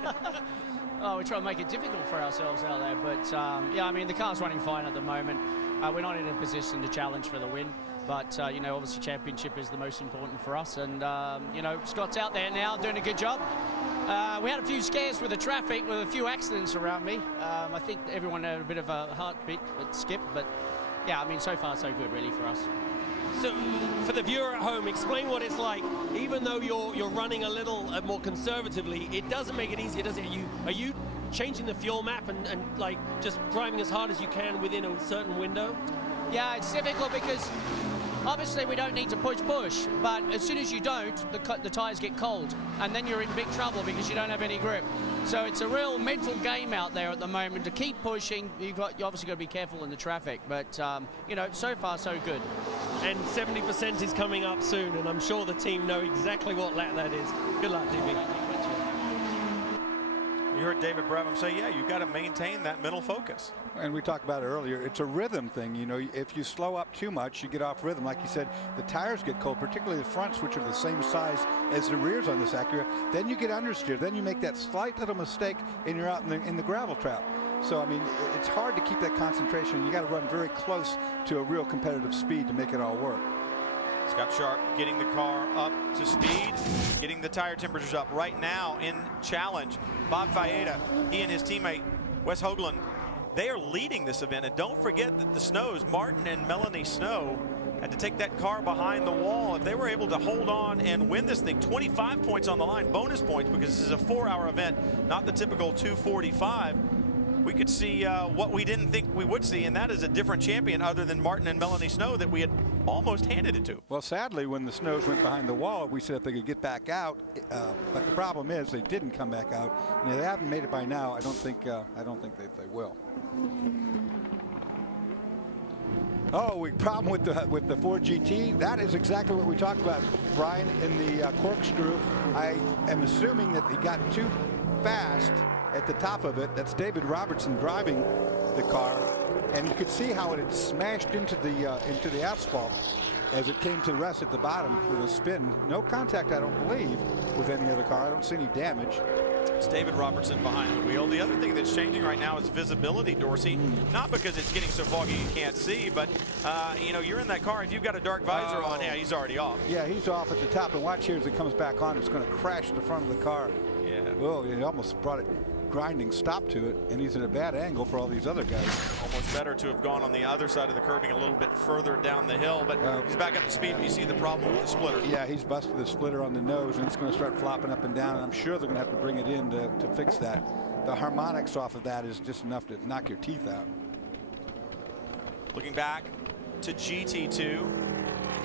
Oh, we try to make it difficult for ourselves out there, but yeah, I mean, the car's running fine at the moment. We're not in a position to challenge for the win, but you know, obviously championship is the most important for us, and you know, Scott's out there now doing a good job. We had a few scares with the traffic, with a few accidents around me. I think everyone had a bit of a heartbeat skip, but yeah, I mean, so far so good really for us. So, for the viewer at home, explain what it's like. Even though you're running a little more conservatively, it doesn't make it easier, does it? Are you changing the fuel map and like just driving as hard as you can within a certain window? Yeah, it's difficult because obviously we don't need to push, but as soon as you don't, the tires get cold, and then you're in big trouble because you don't have any grip. So it's a real mental game out there at the moment to keep pushing. You obviously got to be careful in the traffic, but you know, so far so good. And 70% is coming up soon, and I'm sure the team know exactly what lap that is. Good luck, DB. You heard David Brabham say, yeah, you got to maintain that mental focus. And we talked about it earlier. It's a rhythm thing. You know, if you slow up too much, you get off rhythm. Like you said, the tires get cold, particularly the fronts, which are the same size as the rears on this Acura. Then you get understeer. Then you make that slight little mistake, and you're out in the gravel trap. So, I mean, it's hard to keep that concentration. You got to run very close to a real competitive speed to make it all work. Scott Sharp getting the car up to speed, getting the tire temperatures up right now in challenge. Bob Fayeda, he and his teammate Wes Hoagland, they are leading this event. And don't forget that the Snows, Martin and Melanie Snow, had to take that car behind the wall. If they were able to hold on and win this thing, 25 points on the line, bonus points, because this is a 4-hour event, not the typical 245. We could see what we didn't think we would see, and that is a different champion other than Martin and Melanie Snow that we had almost handed it to. Well, sadly, when the Snows went behind the wall, we said if they could get back out, but the problem is they didn't come back out, and if they haven't made it by now, I don't think they will. Oh, problem with the Ford GT. That is exactly what we talked about, Brian, in the corkscrew. I am assuming that he got too fast at the top of it. That's David Robertson driving the car, and you could see how it had smashed into the asphalt as it came to rest at the bottom with a spin. No contact, I don't believe, with any other car. I don't see any damage. It's David Robertson behind the wheel. The other thing that's changing right now is visibility, Dorsey. Not because it's getting so foggy you can't see, but you know, you're in that car. If you've got a dark visor on, yeah, he's already off. Yeah, he's off at the top, and watch here as it comes back on. It's going to crash the front of the car. Yeah. Well, he almost brought it grinding stop to it, and he's at a bad angle for all these other guys. Almost better to have gone on the other side of the curbing a little bit further down the hill, but he's back up to speed. You see the problem with the splitter. Yeah, he's busted the splitter on the nose, and it's going to start flopping up and down, and I'm sure they're going to have to bring it in to fix that. The harmonics off of that is just enough to knock your teeth out. Looking back to GT2,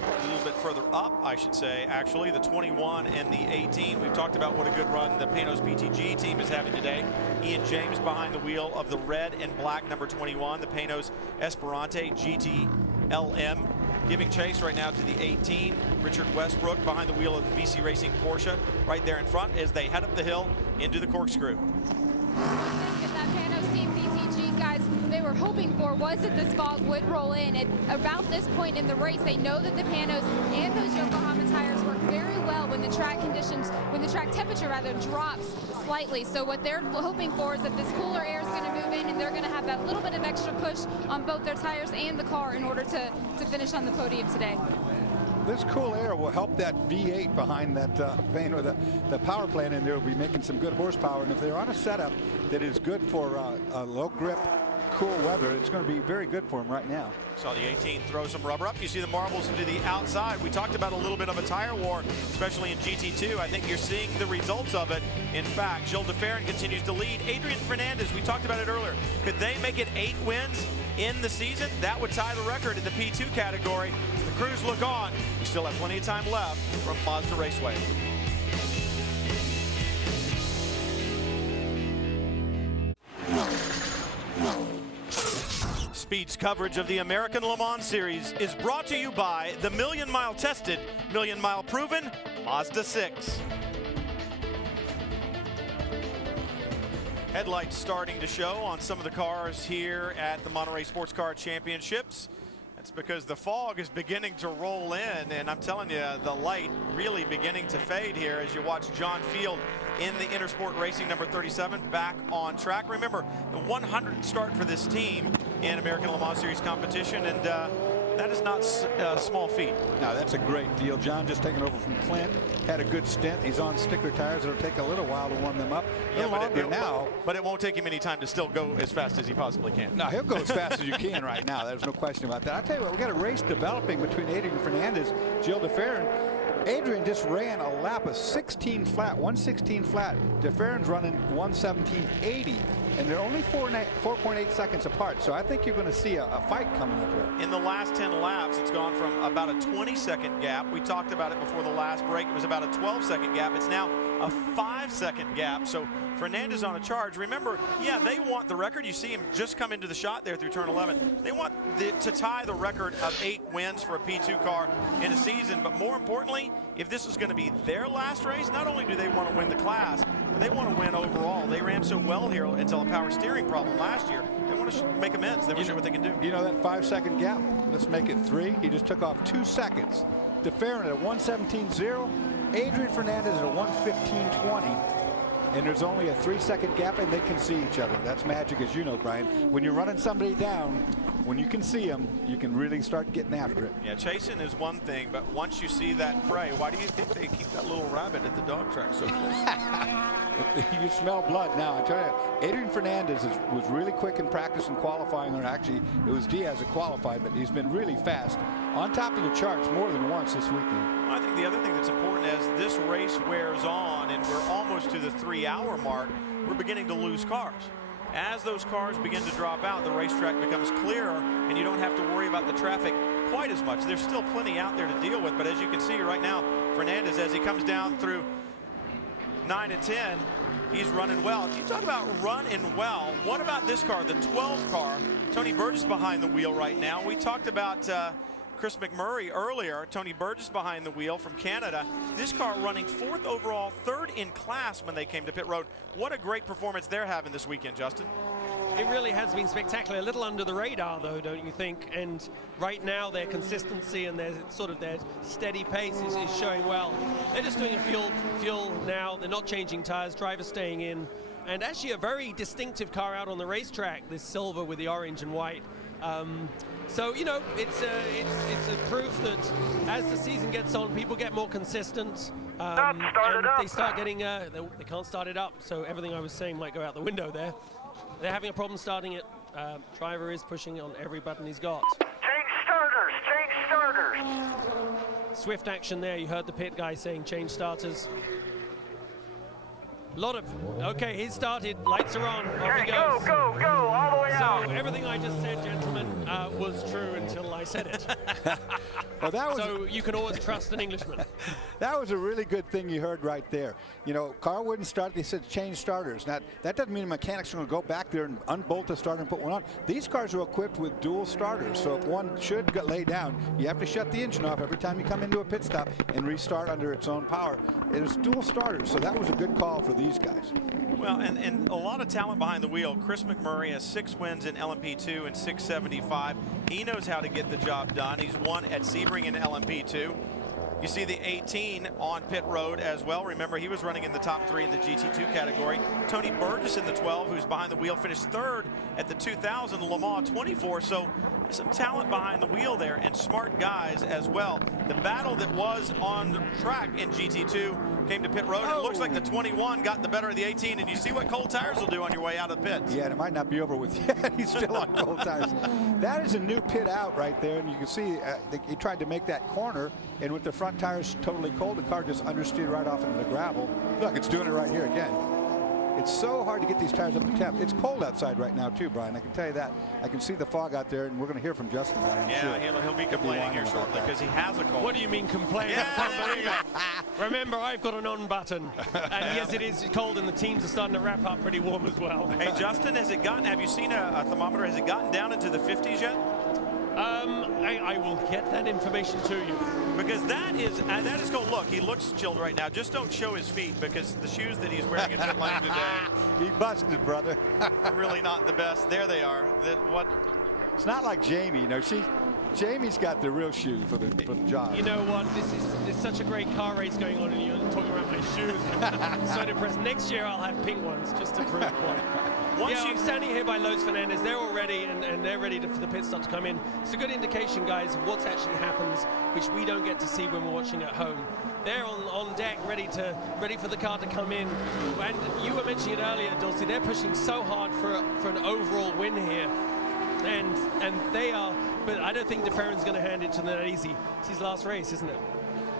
a little bit further up, I should say, actually, the 21 and the 18. We've talked about what a good run the Panos PTG team is having today. Ian James behind the wheel of the red and black number 21, the Panos Esperante GT LM. Giving chase right now to the 18, Richard Westbrook behind the wheel of the VC Racing Porsche right there in front as they head up the hill into the corkscrew. That Panos team PTG, guys, they were hoping for was that this fog would roll in. At about this point in the race, they know that the Panos and those Yokohama tires work very well when the track conditions, when the track temperature rather drops slightly. So what they're hoping for is that this cooler air is going to move in, and they're going to have that little bit of extra push on both their tires and the car in order to finish on the podium today. This cool air will help that V8 behind that plane, or the power plant in there will be making some good horsepower. And if they're on a setup that is good for low grip, cool weather, it's going to be very good for them right now. Saw the 18 throw some rubber up. You see the marbles to the outside. We talked about a little bit of a tire war, especially in GT2. I think you're seeing the results of it. In fact, Gilles de Ferran continues to lead. Adrian Fernandez, we talked about it earlier. Could they make it 8 wins in the season? That would tie the record in the P2 category. The crews look on. We still have plenty of time left from Mazda Raceway. Speed's coverage of the American Le Mans Series is brought to you by the million-mile tested, million-mile proven Mazda 6. Headlights starting to show on some of the cars here at the Monterey Sports Car Championships. That's because the fog is beginning to roll in, and I'm telling you, the light really beginning to fade here as you watch John Field in the Intersport Racing number 37 back on track. Remember, the 100th start for this team in American Le Mans Series competition, and that is not a small feat. No, that's a great deal. John just taking over from Clint, had a good stint. He's on sticker tires. It'll take a little while to warm them up. But it won't take him any time to still go as fast as he possibly can. No, he'll go as fast as you can right now. There's no question about that. I'll tell you what, we got a race developing between Adrian Fernandez, Gilles de Ferran. Adrian just ran a lap of 16 flat, 116 flat. De Ferran's running 117.80, and they're only 4.8 seconds apart. So I think you're going to see a fight coming up here. In the last 10 laps, it's gone from about a 20-second gap. We talked about it before the last break. It was about a 12-second gap. It's now a 5-second gap. So Fernandez on a charge. Remember, yeah, they want the record. You see him just come into the shot there through turn 11. They want to tie the record of 8 wins for a P2 car in a season. But more importantly, if this is going to be their last race, not only do they want to win the class, but they want to win overall. They ran so well here until a power steering problem last year. They want to make amends. They want to show what they can do. You know that 5-second gap? Let's make it 3. He just took off 2 seconds. DeFerrin at a 1:17.0. Adrian Fernandez at a 1:15.20. And there's only a 3-second gap, and they can see each other. That's magic, as you know, Brian. When you're running somebody down, when you can see them, you can really start getting after it. Yeah, chasing is one thing, but once you see that prey, why do you think they keep that little rabbit at the dog track so close? You smell blood now. I tell you, Adrian Fernandez was really quick in practice and qualifying, or actually it was Diaz that qualified, but he's been really fast. On top of the charts more than once this weekend. I think the other thing that's important as this race wears on and we're almost to the 3-hour mark, we're beginning to lose cars. As those cars begin to drop out, the racetrack becomes clearer and you don't have to worry about the traffic quite as much. There's still plenty out there to deal with, but as you can see right now, Fernandez, as he comes down through 9 and 10, he's running well. If you talk about running well, what about this car, the 12 car? Tony Burgess behind the wheel right now. We talked about Chris McMurray earlier. Tony Burgess behind the wheel from Canada. This car running 4th overall, 3rd in class when they came to pit road. What a great performance they're having this weekend, Justin. It really has been spectacular. A little under the radar, though, don't you think? And right now, their consistency and their steady pace is showing well. They're just doing a fuel now. They're not changing tires. Drivers staying in. And actually, a very distinctive car out on the racetrack. This silver with the orange and white. So, you know, it's a proof that as the season gets on, people get more consistent. And they start getting, they can't start it up. So everything I was saying might go out the window there. They're having a problem starting it. Driver is pushing on every button he's got. Change starters. Swift action there. You heard the pit guy saying change starters. A lot of, okay, he's started, lights are on, off he goes. Go, all the way out. So everything I just said, gentlemen, was true until I said it. Well, that was so you can always trust an Englishman. That was a really good thing you heard right there. You know, car wouldn't start, they said change starters. Now, that doesn't mean the mechanics are going to go back there and unbolt the starter and put one on. These cars are equipped with dual starters, so if one should lay down, you have to shut the engine off every time you come into a pit stop and restart under its own power. It was dual starters, so that was a good call for these guys. Well, and a lot of talent behind the wheel. Chris McMurray has 6 wins in LMP2 and 675. He knows how to get the job done. He's won at Sebring in LMP2. You see the 18 on pit road as well. Remember, he was running in the top 3 in the GT2 category. Tony Burgess in the 12, who's behind the wheel, finished 3rd at the 2000 Le Mans 24. So some talent behind the wheel there and smart guys as well. The battle that was on track in GT2 came to pit road. And it looks like the 21 got the better of the 18, and you see what cold tires will do on your way out of the pits. Yeah, and it might not be over with yet. He's still on cold tires. That is a new pit out right there, and you can see he tried to make that corner, and with the front tires totally cold, the car just understeered right off into the gravel. Look, it's doing it right here again. It's so hard to get these tires up to temp. It's cold outside right now too, Brian. I can tell you that. I can see the fog out there, and we're going to hear from Justin. Yeah, he'll be complaining here shortly because he has a cold. What do you mean complaining? Yeah. I can't believe it. Remember, I've got an on button. And yes, it is cold, and the teams are starting to wrap up pretty warm as well. Hey, Justin, have you seen a thermometer? Has it gotten down into the 50s yet? I will get that information to you. Because that is going to look. He looks chilled right now. Just don't show his feet because the shoes that he's wearing in pit lane today. He busted, brother. Are really not the best. There they are. It's not like Jamie. You know, Jamie's got the real shoes for the job. You know what? There's such a great car race going on, and you're talking about my shoes. I'm so depressed. Next year I'll have pink ones just to prove the point. I'm standing here by Lowe's Fernandez. They're all ready, and they're ready for the pit stop to come in. It's a good indication, guys, of what actually happens, which we don't get to see when we're watching at home. They're on deck, ready for the car to come in. And you were mentioning it earlier, Dulcie. They're pushing so hard for an overall win here, and they are. But I don't think DeFerrin's going to hand it to them easy. It's his last race, isn't it?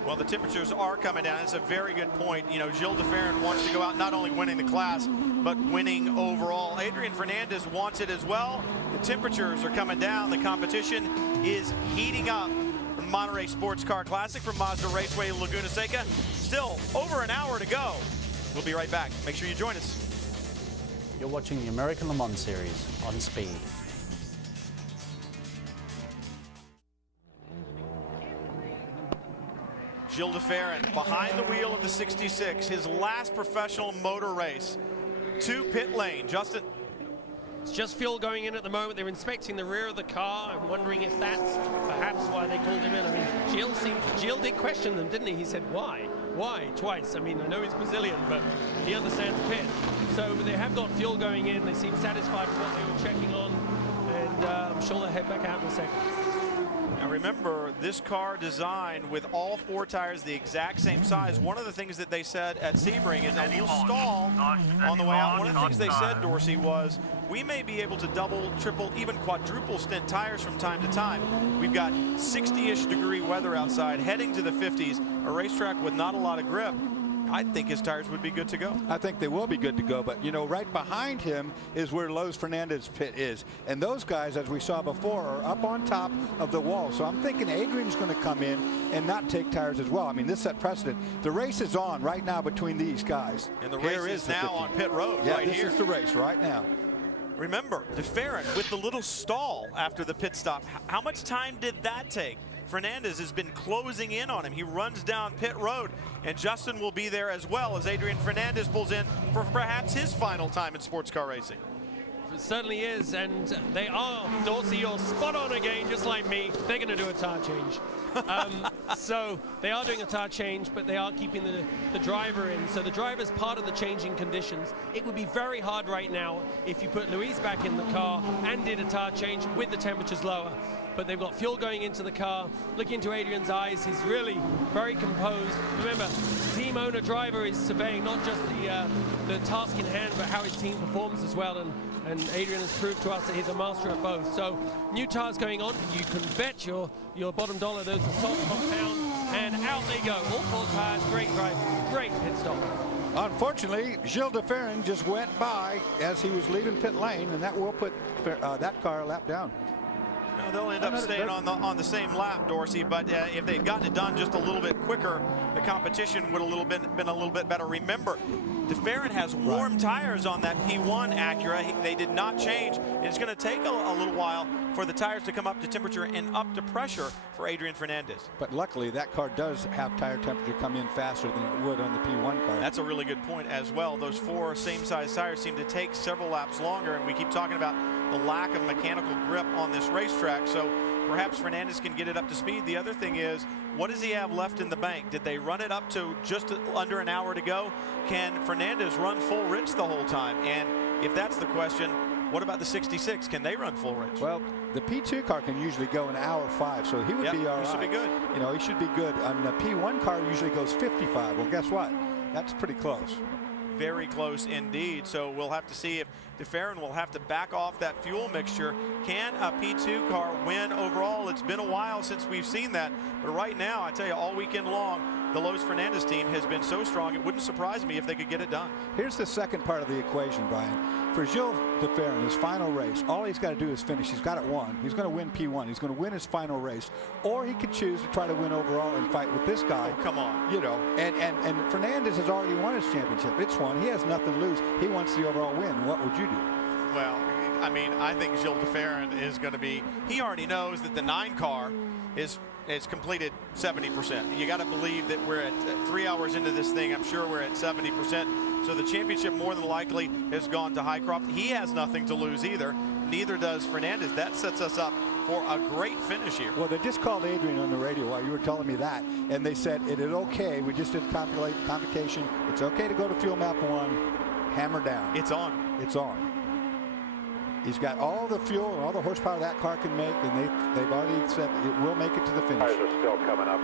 Well, the temperatures are coming down. It's a very good point. You know, Gilles DeFerrin wants to go out not only winning the class, but winning overall. Adrian Fernandez wants it as well. The temperatures are coming down. The competition is heating up. The Monterey Sports Car Classic from Mazda Raceway Laguna Seca. Still over an hour to go. We'll be right back. Make sure you join us. You're watching the American Le Mans Series on Speed. Gilles DeFerrin behind the wheel of the 66, his last professional motor race. to pit lane. Justin. It's just fuel going in at the moment. They're inspecting the rear of the car. I'm wondering if that's perhaps why they called him in. I mean, Gilles did question them, didn't he? He said, why? Why? Twice. I mean, I know he's Brazilian, but he understands pit. So they have got fuel going in. They seem satisfied with what they were checking on. And I'm sure they'll head back out in a second. Now remember, this car designed with all 4 tires the exact same size. One of the things that they said at Sebring is a little stall on the way out. One of the things they said, Dorsey, was we may be able to double, triple, even quadruple stint tires from time to time. We've got 60-ish degree weather outside, heading to the 50s, a racetrack with not a lot of grip. I think his tires would be good to go. I think they will be good to go, but you know, right behind him is where Lowe's Fernandez pit is. And those guys, as we saw before, are up on top of the wall. So I'm thinking Adrian's going to come in and not take tires as well. I mean, this set precedent. The race is on right now between these guys. And the race is now on pit road right here. This is the race right now. Remember, DeFerrin with the little stall after the pit stop. How much time did that take? Fernandez has been closing in on him. He runs down pit road, and Justin will be there as well as Adrian Fernandez pulls in for perhaps his final time in sports car racing. It certainly is, and they are. Dorsey, you're spot on again, just like me. They're going to do a tire change. So they are doing a tire change, but they are keeping the driver in. So the driver's part of the changing conditions. It would be very hard right now if you put Luis back in the car and did a tire change with the temperatures lower. But they've got fuel going into the car. Look into Adrian's eyes. He's really very composed. Remember, team owner driver is surveying not just the task in hand, but how his team performs as well. And Adrian has proved to us that he's a master of both. So new tires going on. You can bet your bottom dollar those are soft compound. And out they go. All 4 tires. Great drive. Great pit stop. Unfortunately, Gilles DeFerrin just went by as he was leaving pit lane, and that will put that car a lap down. No, they'll end up staying on the same lap, Dorsey, but if they'd gotten it done just a little bit quicker, the competition would have been a little bit better. Remember, DeFerrin has warm tires on that P1 Acura. They did not change. It's going to take a little while for the tires to come up to temperature and up to pressure for Adrian Fernandez. But luckily, that car does have tire temperature come in faster than it would on the P1 car. That's a really good point as well. Those 4 same-size tires seem to take several laps longer, and we keep talking about the lack of mechanical grip on this racetrack, so perhaps Fernandez can get it up to speed. The other thing is, what does he have left in the bank? Did they run it up to just under an hour to go? Can Fernandez run full rich the whole time? And if that's the question, what about the 66? Can they run full rich? Well, the P2 car can usually go an hour 5, so he would be all right. He should be good. You know, he should be good. On the P1 car usually goes 55. Well, guess what? That's pretty close. Very close indeed. So we'll have to see if DeFerrin will have to back off that fuel mixture. Can a P2 car win overall? It's been a while since we've seen that. But right now, I tell you, all weekend long, the Lowe's Fernandez team has been so strong, it wouldn't surprise me if they could get it done. Here's the second part of the equation, Brian. For Gilles DeFerrin, his final race, all he's got to do is finish. He's got it won. He's going to win P1. He's going to win his final race. Or he could choose to try to win overall and fight with this guy. Oh, come on. You know, and Fernandez has already won his championship. It's won. He has nothing to lose. He wants the overall win. What would you do? Well, I mean, I think Gilles DeFerrin is going to be, he already knows that the 9 car is completed 70%. You got to believe that we're at 3 hours into this thing. I'm sure we're at 70%. So the championship more than likely has gone to Highcroft. He has nothing to lose either. Neither does Fernandez. That sets us up for a great finish here. Well, they just called Adrian on the radio while you were telling me that, and they said it is okay. We just did computation. It's okay to go to fuel map 1. Hammer down. It's on. It's on. He's got all the fuel and all the horsepower that car can make, and they've already said it will make it to the finish. Tires are still coming up.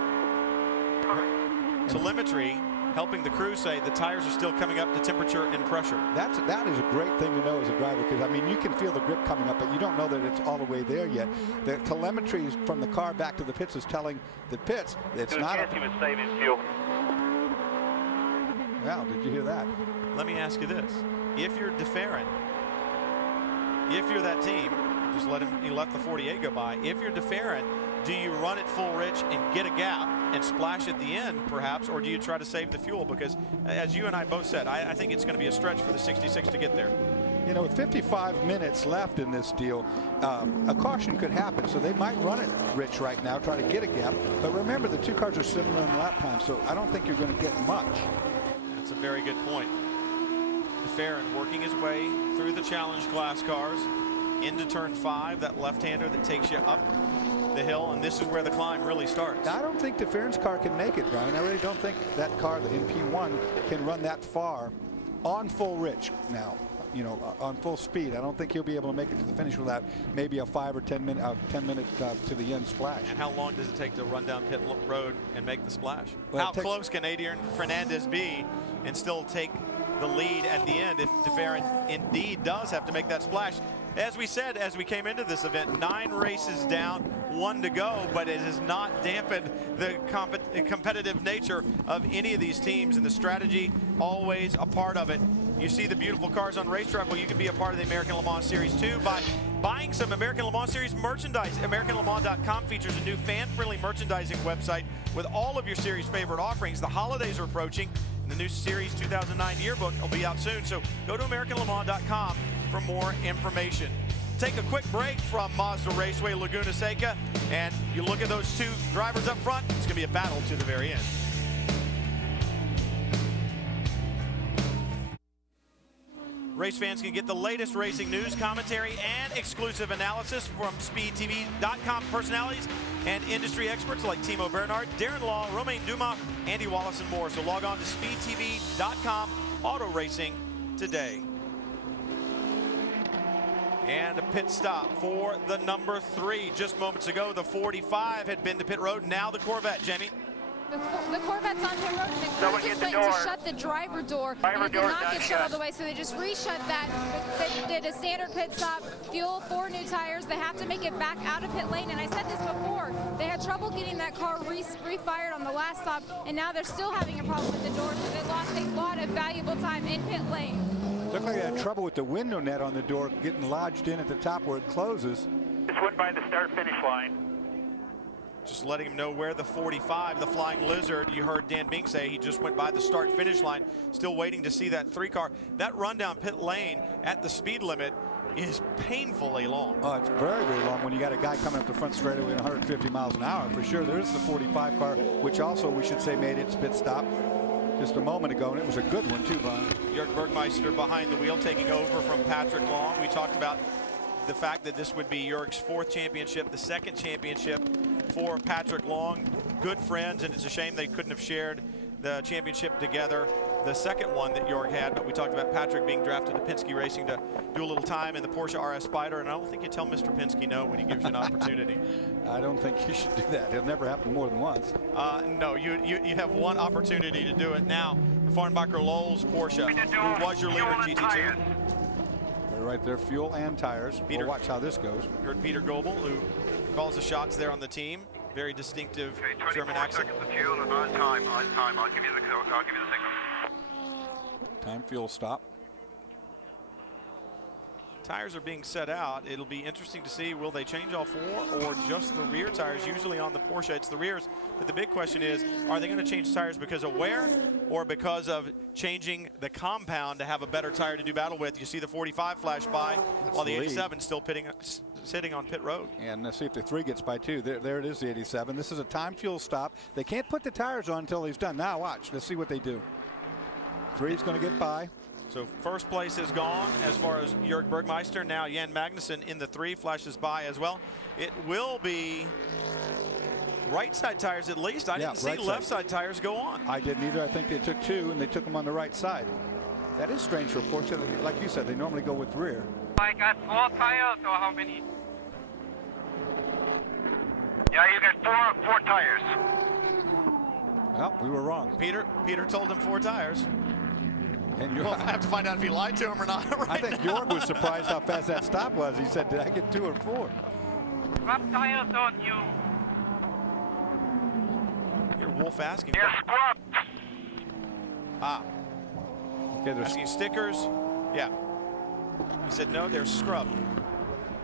Telemetry helping the crew say the tires are still coming up to temperature and pressure. That is a great thing to know as a driver, because I mean, you can feel the grip coming up, but you don't know that it's all the way there yet. The telemetry from the car back to the pits is telling the pits it's not. He was saving fuel. Wow, did you hear that? Let me ask you this: if you're DeFerrin, if you're that team, just you let the 48 go by. If you're DeFerrin, do you run it full rich and get a gap and splash at the end, perhaps, or do you try to save the fuel? Because, as you and I both said, I think it's going to be a stretch for the 66 to get there. You know, with 55 minutes left in this deal, a caution could happen, so they might run it rich right now, try to get a gap. But remember, the 2 cars are similar in lap time, so I don't think you're going to get much. That's a very good point. DeFerrin working his way through the challenge class cars into turn 5, that left-hander that takes you up the hill, and this is where the climb really starts. I don't think DeFerrin's car can make it, Brian. I really don't think that car in P1 can run that far on full rich now. You know, on full speed. I don't think he'll be able to make it to the finish without maybe a 5 or 10 minute to the end splash. And how long does it take to run down pit road and make the splash? Well, how close can Adrian Fernandez be and still take the lead at the end if DeFerrin indeed does have to make that splash? As we said, as we came into this event, 9 races down, 1 to go, but it has not dampened the competitive nature of any of these teams, and the strategy always a part of it. You see the beautiful cars on racetrack. Well, you can be a part of the American Le Mans Series too by buying some American Le Mans Series merchandise. AmericanLeMans.com features a new fan-friendly merchandising website with all of your series favorite offerings. The holidays are approaching, and the new Series 2009 yearbook will be out soon. So go to AmericanLeMans.com for more information. Take a quick break from Mazda Raceway Laguna Seca, and you look at those 2 drivers up front. It's going to be a battle to the very end. Race fans can get the latest racing news, commentary, and exclusive analysis from SpeedTV.com personalities and industry experts like Timo Bernhard, Darren Law, Romain Dumas, Andy Wallace, and more. So log on to SpeedTV.com. Auto racing today. And a pit stop for the number 3. Just moments ago, the 45 had been to pit road. Now the Corvette, Jamie. The Corvette's on pit road, and the crew just went to shut the driver door, and it did not get shut all the way, so they just reshut that. They did a standard pit stop, fuel, 4 new tires. They have to make it back out of pit lane, and I said this before, they had trouble getting that car refired on the last stop, and now they're still having a problem with the door, so they lost a lot of valuable time in pit lane. Looked like they had trouble with the window net on the door getting lodged in at the top where it closes. Just went by the start-finish line. Just letting him know where the 45, the Flying Lizard, you heard Dan Bing say he just went by the start-finish line. Still waiting to see that 3 car. That run down pit lane at the speed limit is painfully long. Oh, it's very, very long when you got a guy coming up the front straightaway at 150 miles an hour. For sure, there's the 45 car, which also we should say made its pit stop just a moment ago, and it was a good one too, Brian. Jörg Bergmeister behind the wheel, taking over from Patrick Long. We talked about the fact that this would be Jörg's 4th championship, the 2nd championship for Patrick Long. Good friends, and it's a shame they couldn't have shared the championship together, the 2nd one that Jörg had. But we talked about Patrick being drafted to Penske Racing to do a little time in the Porsche RS Spyder, and I don't think you tell Mr. Penske no when he gives you an opportunity. I don't think you should do that. It'll never happen more than once. No, you have one opportunity to do it. Now, the Farnbacher Lowell's Porsche, who was your leader in GT2. They're right there, fuel and tires. We'll watch how this goes. Heard Peter Goebel, who calls the shots there on the team. Very distinctive German accent. Seconds of fuel and on time. I'll give you the signal. Time, fuel, stop. Tires are being set out. It'll be interesting to see, will they change all 4 or just the rear tires? Usually on the Porsche, it's the rears. But the big question is, are they going to change tires because of wear or because of changing the compound to have a better tire to do battle with? You see the 45 flash by, while the 87 still sitting on pit road. And let's see if the 3 gets by too. There it is, the 87. This is a time fuel stop. They can't put the tires on until he's done. Now watch. Let's see what they do. 3 is going to get by. So first place is gone as far as Jörg Bergmeister. Now Jan Magnussen in the 3 flashes by as well. It will be right side tires at least. I didn't see left side tires go on. I didn't either. I think they took 2 and they took them on the right side. That is strange for Porsche. Like you said, they normally go with rear. I got 4 tires, or how many? Yeah, you got 4 tires. Well, we were wrong. Peter told him 4 tires. And we'll have to find out if he lied to him or not. I think Jörg was surprised how fast that stop was. He said, did I get 2 or 4? Scrub tires on you. You're Wolf asking. They're scrubbed. Ah. Okay, there's asking stickers. Yeah. He said, no, they're scrubbed.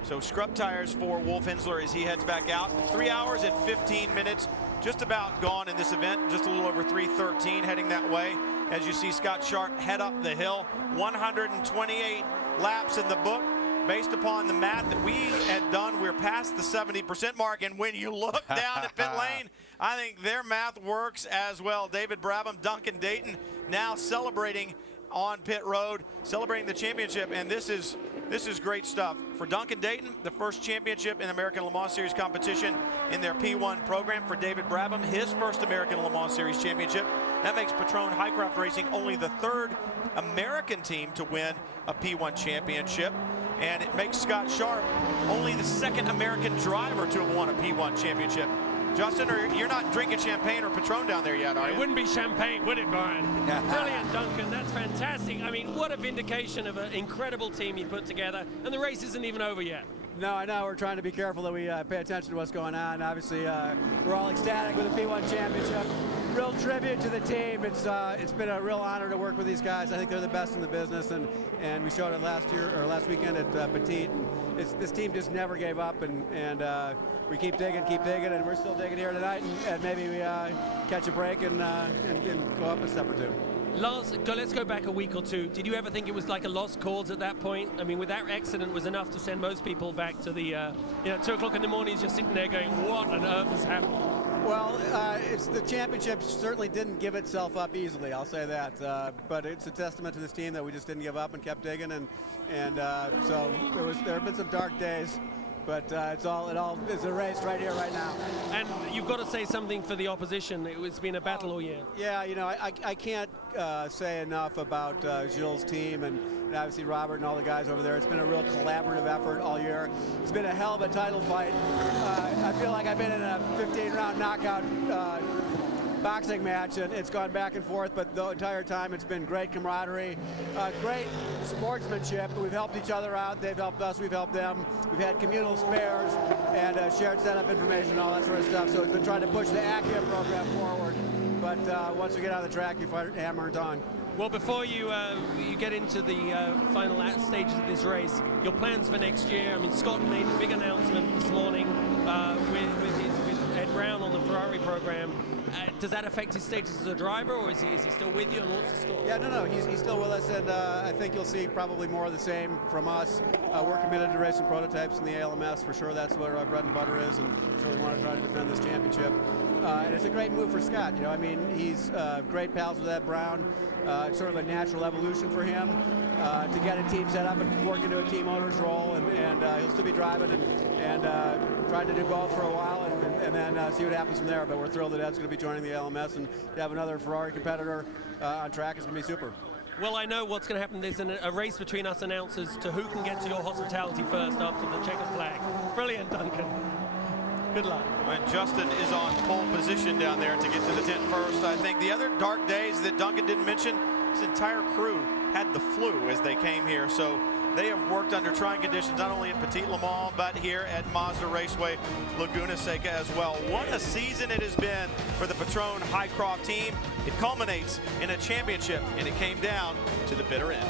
So scrub tires for Wolf Hensler as he heads back out. 3 hours and 15 minutes. Just about gone in this event. Just a little over 3:13 heading that way. As you see Scott Sharp head up the hill. 128 laps in the book. Based upon the math that we had done, we're past the 70% mark. And when you look down at pit lane, I think their math works as well. David Brabham, Duncan Dayton now celebrating on pit road, celebrating the championship, and this is great stuff. For Duncan Dayton, the first championship in American Le Mans Series competition in their P1 program. For David Brabham, his first American Le Mans Series championship. That makes Patron Highcroft Racing only the third American team to win a P1 championship. And it makes Scott Sharp only the second American driver to have won a P1 championship. Justin, you're not drinking champagne or Patron down there yet, are you? It wouldn't be champagne, would it, Brian? Brilliant, Duncan. That's fantastic. I mean, what a vindication of an incredible team you put together. And the race isn't even over yet. No, I know. We're trying to be careful that we pay attention to what's going on. Obviously, we're all ecstatic with the P1 championship. Real tribute to the team. It's been a real honor to work with these guys. I think they're the best in the business, and we showed it last weekend at Petit. And this team just never gave up, and we keep digging, and we're still digging here tonight, and maybe we catch a break and go up a step or two. Lars, let's go back a week or two. Did you ever think it was like a lost cause at that point? I mean, with that accident was enough to send most people back to the, 2 o'clock in the morning, just sitting there going, what on earth has happened? Well, the championship certainly didn't give itself up easily, I'll say that. But it's a testament to this team that we just didn't give up and kept digging, and so there have been some dark days. But it all is a race right here, right now. And you've got to say something for the opposition. It's been a battle all year. Yeah, I can't say enough about Gilles' team and obviously Robert and all the guys over there. It's been a real collaborative effort all year. It's been a hell of a title fight. I feel like I've been in a 15-round knockout boxing match, and it's gone back and forth, but the entire time it's been great camaraderie, great sportsmanship. We've helped each other out. They've helped us. We've helped them. We've had communal spares and shared setup information, all that sort of stuff. So it's been trying to push the Acura program forward. But once we get on the track, you fight hammer and tong. Well, before you get into the final stages of this race, your plans for next year. I mean, Scott made a big announcement this morning with Ed Brown on the Ferrari program. Does that affect his status as a driver, or is he still with you, and what's the score? Yeah, no, he's still with us, and I think you'll see probably more of the same from us. We're committed to racing prototypes in the ALMS for sure. That's what our bread and butter is, and so we want to try to defend this championship. And it's a great move for Scott. I mean, he's great pals with Ed Brown. It's sort of a natural evolution for him to get a team set up and work into a team owner's role, and he'll still be driving and trying to do both for a while, and then see what happens from there. But we're thrilled that Ed's going to be joining the LMS, and to have another Ferrari competitor on track is going to be super. Well, I know what's going to happen. There's a race between us announcers to who can get to your hospitality first after the checkered flag. Brilliant, Duncan. Good luck. When Justin is on pole position down there to get to the tent first, I think the other dark days that Duncan didn't mention, his entire crew had the flu as they came here. So they have worked under trying conditions, not only at Petit Le Mans, but here at Mazda Raceway, Laguna Seca as well. What a season it has been for the Patron Highcroft team. It culminates in a championship, and it came down to the bitter end.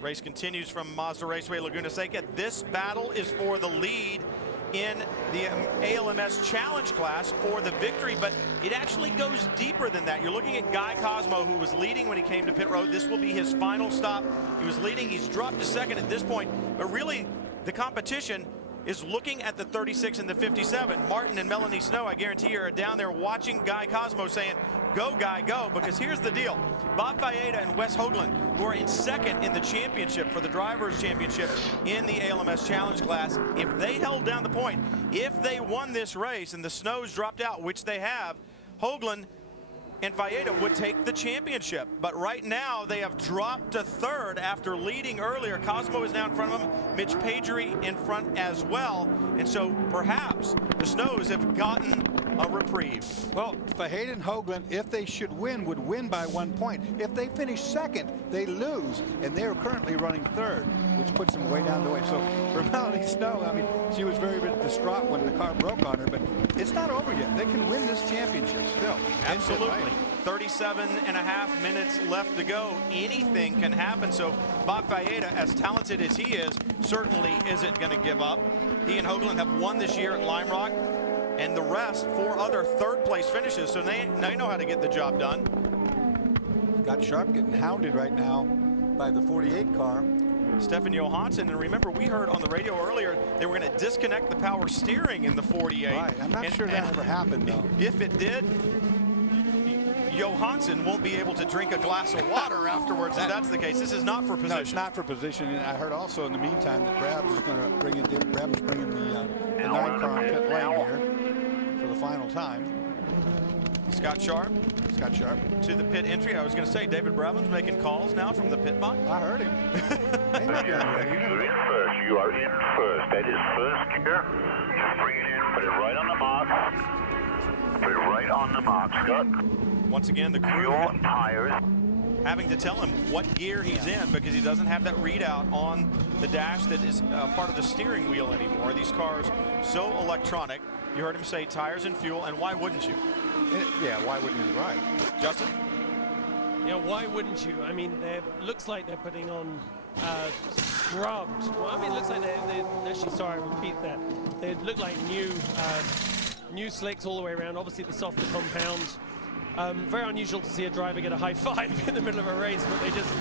Race continues from Mazda Raceway, Laguna Seca. This battle is for the lead in the ALMS Challenge class for the victory, but it actually goes deeper than that. You're looking at Guy Cosmo, who was leading when he came to pit road. This will be his final stop. He was leading. He's dropped to second at this point, but really the competition is looking at the 36 and the 57. Martin and Melanie Snow, I guarantee you, are down there watching Guy Cosmo saying, go, Guy, go, because here's the deal. Bob Falleda and Wes Hoagland, who are in second in the championship for the Drivers' Championship in the ALMS Challenge class, if they held down the point, if they won this race and the Snows dropped out, which they have, Hoagland and Falleda would take the championship. But right now, they have dropped to third after leading earlier. Cosmo is now in front of them. Mitch Pagery in front as well. And so perhaps the Snows have gotten a reprieve. Well, Falleda and Hoagland, if they should win, would win by 1 point. If they finish second, they lose, and they're currently running third, which puts them way down the way. So for Melanie Snow, I mean, she was very distraught when the car broke on her, but it's not over yet. They can win this championship still. Absolutely. 37.5 minutes left to go. Anything can happen. So Bob Falleda, as talented as he is, certainly isn't going to give up. He and Hoagland have won this year at Lime Rock, and the rest, 4 other third-place finishes, so they know how to get the job done. Got Sharp getting hounded right now by the 48 car. Stefan Johansson. And remember, we heard on the radio earlier they were going to disconnect the power steering in the 48. Right, I'm not sure that ever happened, though. If it did, Johansson won't be able to drink a glass of water afterwards if that's the case. This is not for position. No, it's not for position. And I heard also in the meantime that Brabs is going to bring in, David Brabs is bringing the 9-car on pit lane here for the final time. Scott Sharp to the pit entry. I was going to say David Brabham's making calls now from the pit box. I heard him. You're in first. You are in first. That is first gear. Just bring it in. Put it right on the mark. Put it right on the mark, Scott. Once again, the crew tires. having to tell him what gear he's in because he doesn't have that readout on the dash that is part of the steering wheel anymore. These cars so electronic. You heard him say tires and fuel, and why wouldn't you? Yeah, why wouldn't you? Right. Justin? Yeah, why wouldn't you? I mean, it looks like they're putting on scrubbed. Well, I mean, it looks like they're actually, sorry, I repeat that. They look like new slicks all the way around. Obviously, the softer compound. Very unusual to see a driver get a high five in the middle of a race, but they just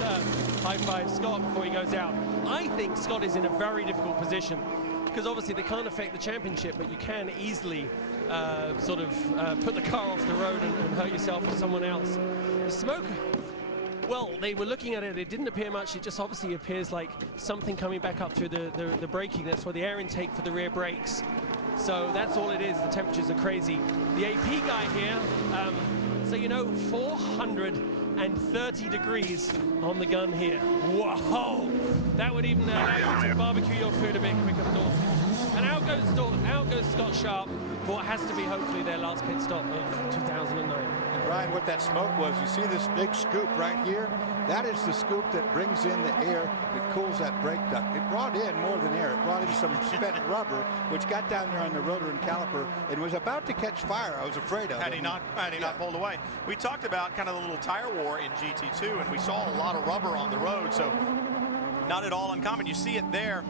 high five Scott before he goes out. I think Scott is in a very difficult position because obviously they can't affect the championship, but you can easily put the car off the road and hurt yourself or someone else. The smoke, well, they were looking at it. It didn't appear much. It just obviously appears like something coming back up through the braking. That's where the air intake for the rear brakes. So that's all it is. The temperatures are crazy. The AP guy here, so you know, 430 degrees on the gun here. Whoa! That would even allow you to barbecue your food a bit quicker north. And out goes Scott Sharp for what has to be hopefully their last pit stop of 2009. And Brian, what that smoke was, you see this big scoop right here? That is the scoop that brings in the air that cools that brake duct. It brought in more than air. It brought in some spent rubber, which got down there on the rotor and caliper and was about to catch fire. I was afraid of it. Had he not pulled away. We talked about kind of the little tire war in GT2, and we saw a lot of rubber on the road, so not at all uncommon. You see it there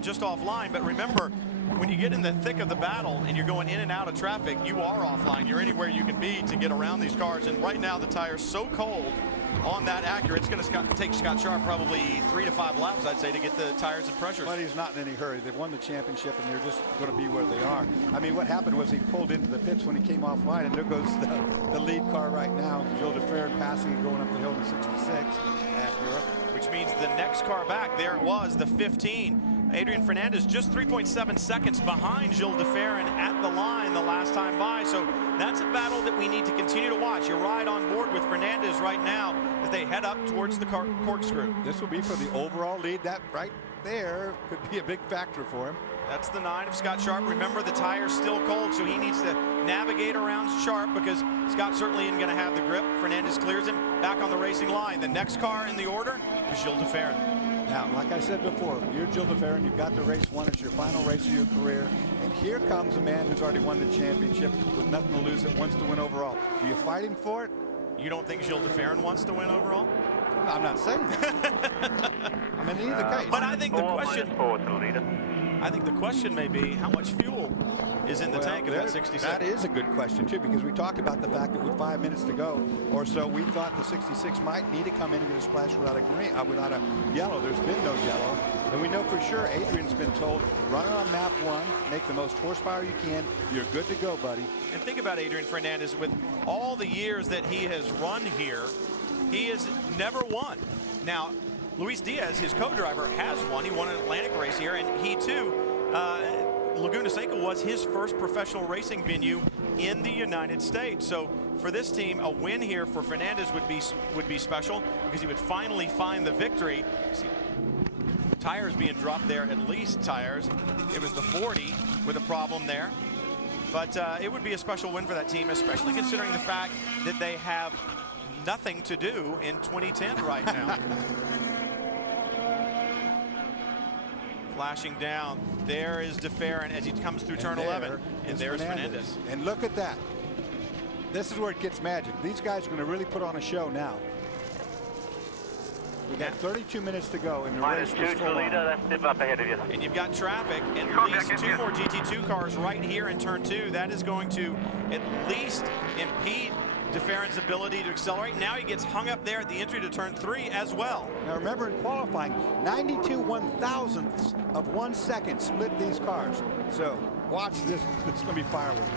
just offline, but remember, when you get in the thick of the battle and you're going in and out of traffic, you are offline. You're anywhere you can be to get around these cars, and right now the tire's so cold on that Acura, it's going to take Scott Sharp probably 3 to 5 laps, I'd say, to get the tires and pressures. But he's not in any hurry. They've won the championship, and they're just going to be where they are. I mean, what happened was he pulled into the pits when he came offline, and there goes the lead car right now. Gilles Defert passing and going up the hill to 66 Acura. Which means the next car back, there it was, the 15. Adrian Fernandez just 3.7 seconds behind Gilles Defert and at the line the last time by. So that's a battle that we need to continue to watch. You're right on board with Fernandez right now as they head up towards the corkscrew. This will be for the overall lead. That right there could be a big factor for him. That's the 9 of Scott Sharp. Remember, the tire's still cold, so he needs to navigate around Sharp because Scott certainly isn't going to have the grip. Fernandez clears him back on the racing line. The next car in the order is Gilles Defert. Now, like I said before, you're Gilles Defert and you've got the race won. It's your final race of your career. And here comes a man who's already won the championship with nothing to lose that wants to win overall. Do you fight him for it? You don't think Gilles Defert wants to win overall? I'm not saying that. I mean, in either case. But I think the question may be how much fuel is in the tank of that 66. That is a good question, too, because we talked about the fact that with 5 minutes to go or so, we thought the 66 might need to come in and get a splash without a green, without a yellow. There's been no yellow. And we know for sure Adrian's been told, run it on map 1, make the most horsepower you can. You're good to go, buddy. And think about Adrian Fernandez. With all the years that he has run here, he has never won. Now, Luis Diaz, his co-driver, has won. He won an Atlantic race here, and he, too, Laguna Seca was his first professional racing venue in the United States. So for this team, a win here for Fernandez would be special because he would finally find the victory. See, tires being dropped there, at least tires. It was the 40 with a problem there. But it would be a special win for that team, especially considering the fact that they have nothing to do in 2010 right now. Flashing down, there is Defert as he comes through turn 11, and there's Fernandez. And look at that. This is where it gets magic. These guys are going to really put on a show now. We got 32 minutes to go, and the race is full on. Up ahead of you. And you've got traffic, at least 2 more GT2 cars right here in turn 2. That is going to at least impede DeFerrin's ability to accelerate. Now he gets hung up there at the entry to turn 3 as well. Now remember, in qualifying, 92 1,000ths of 1 second split these cars. So watch this. It's going to be fireworks.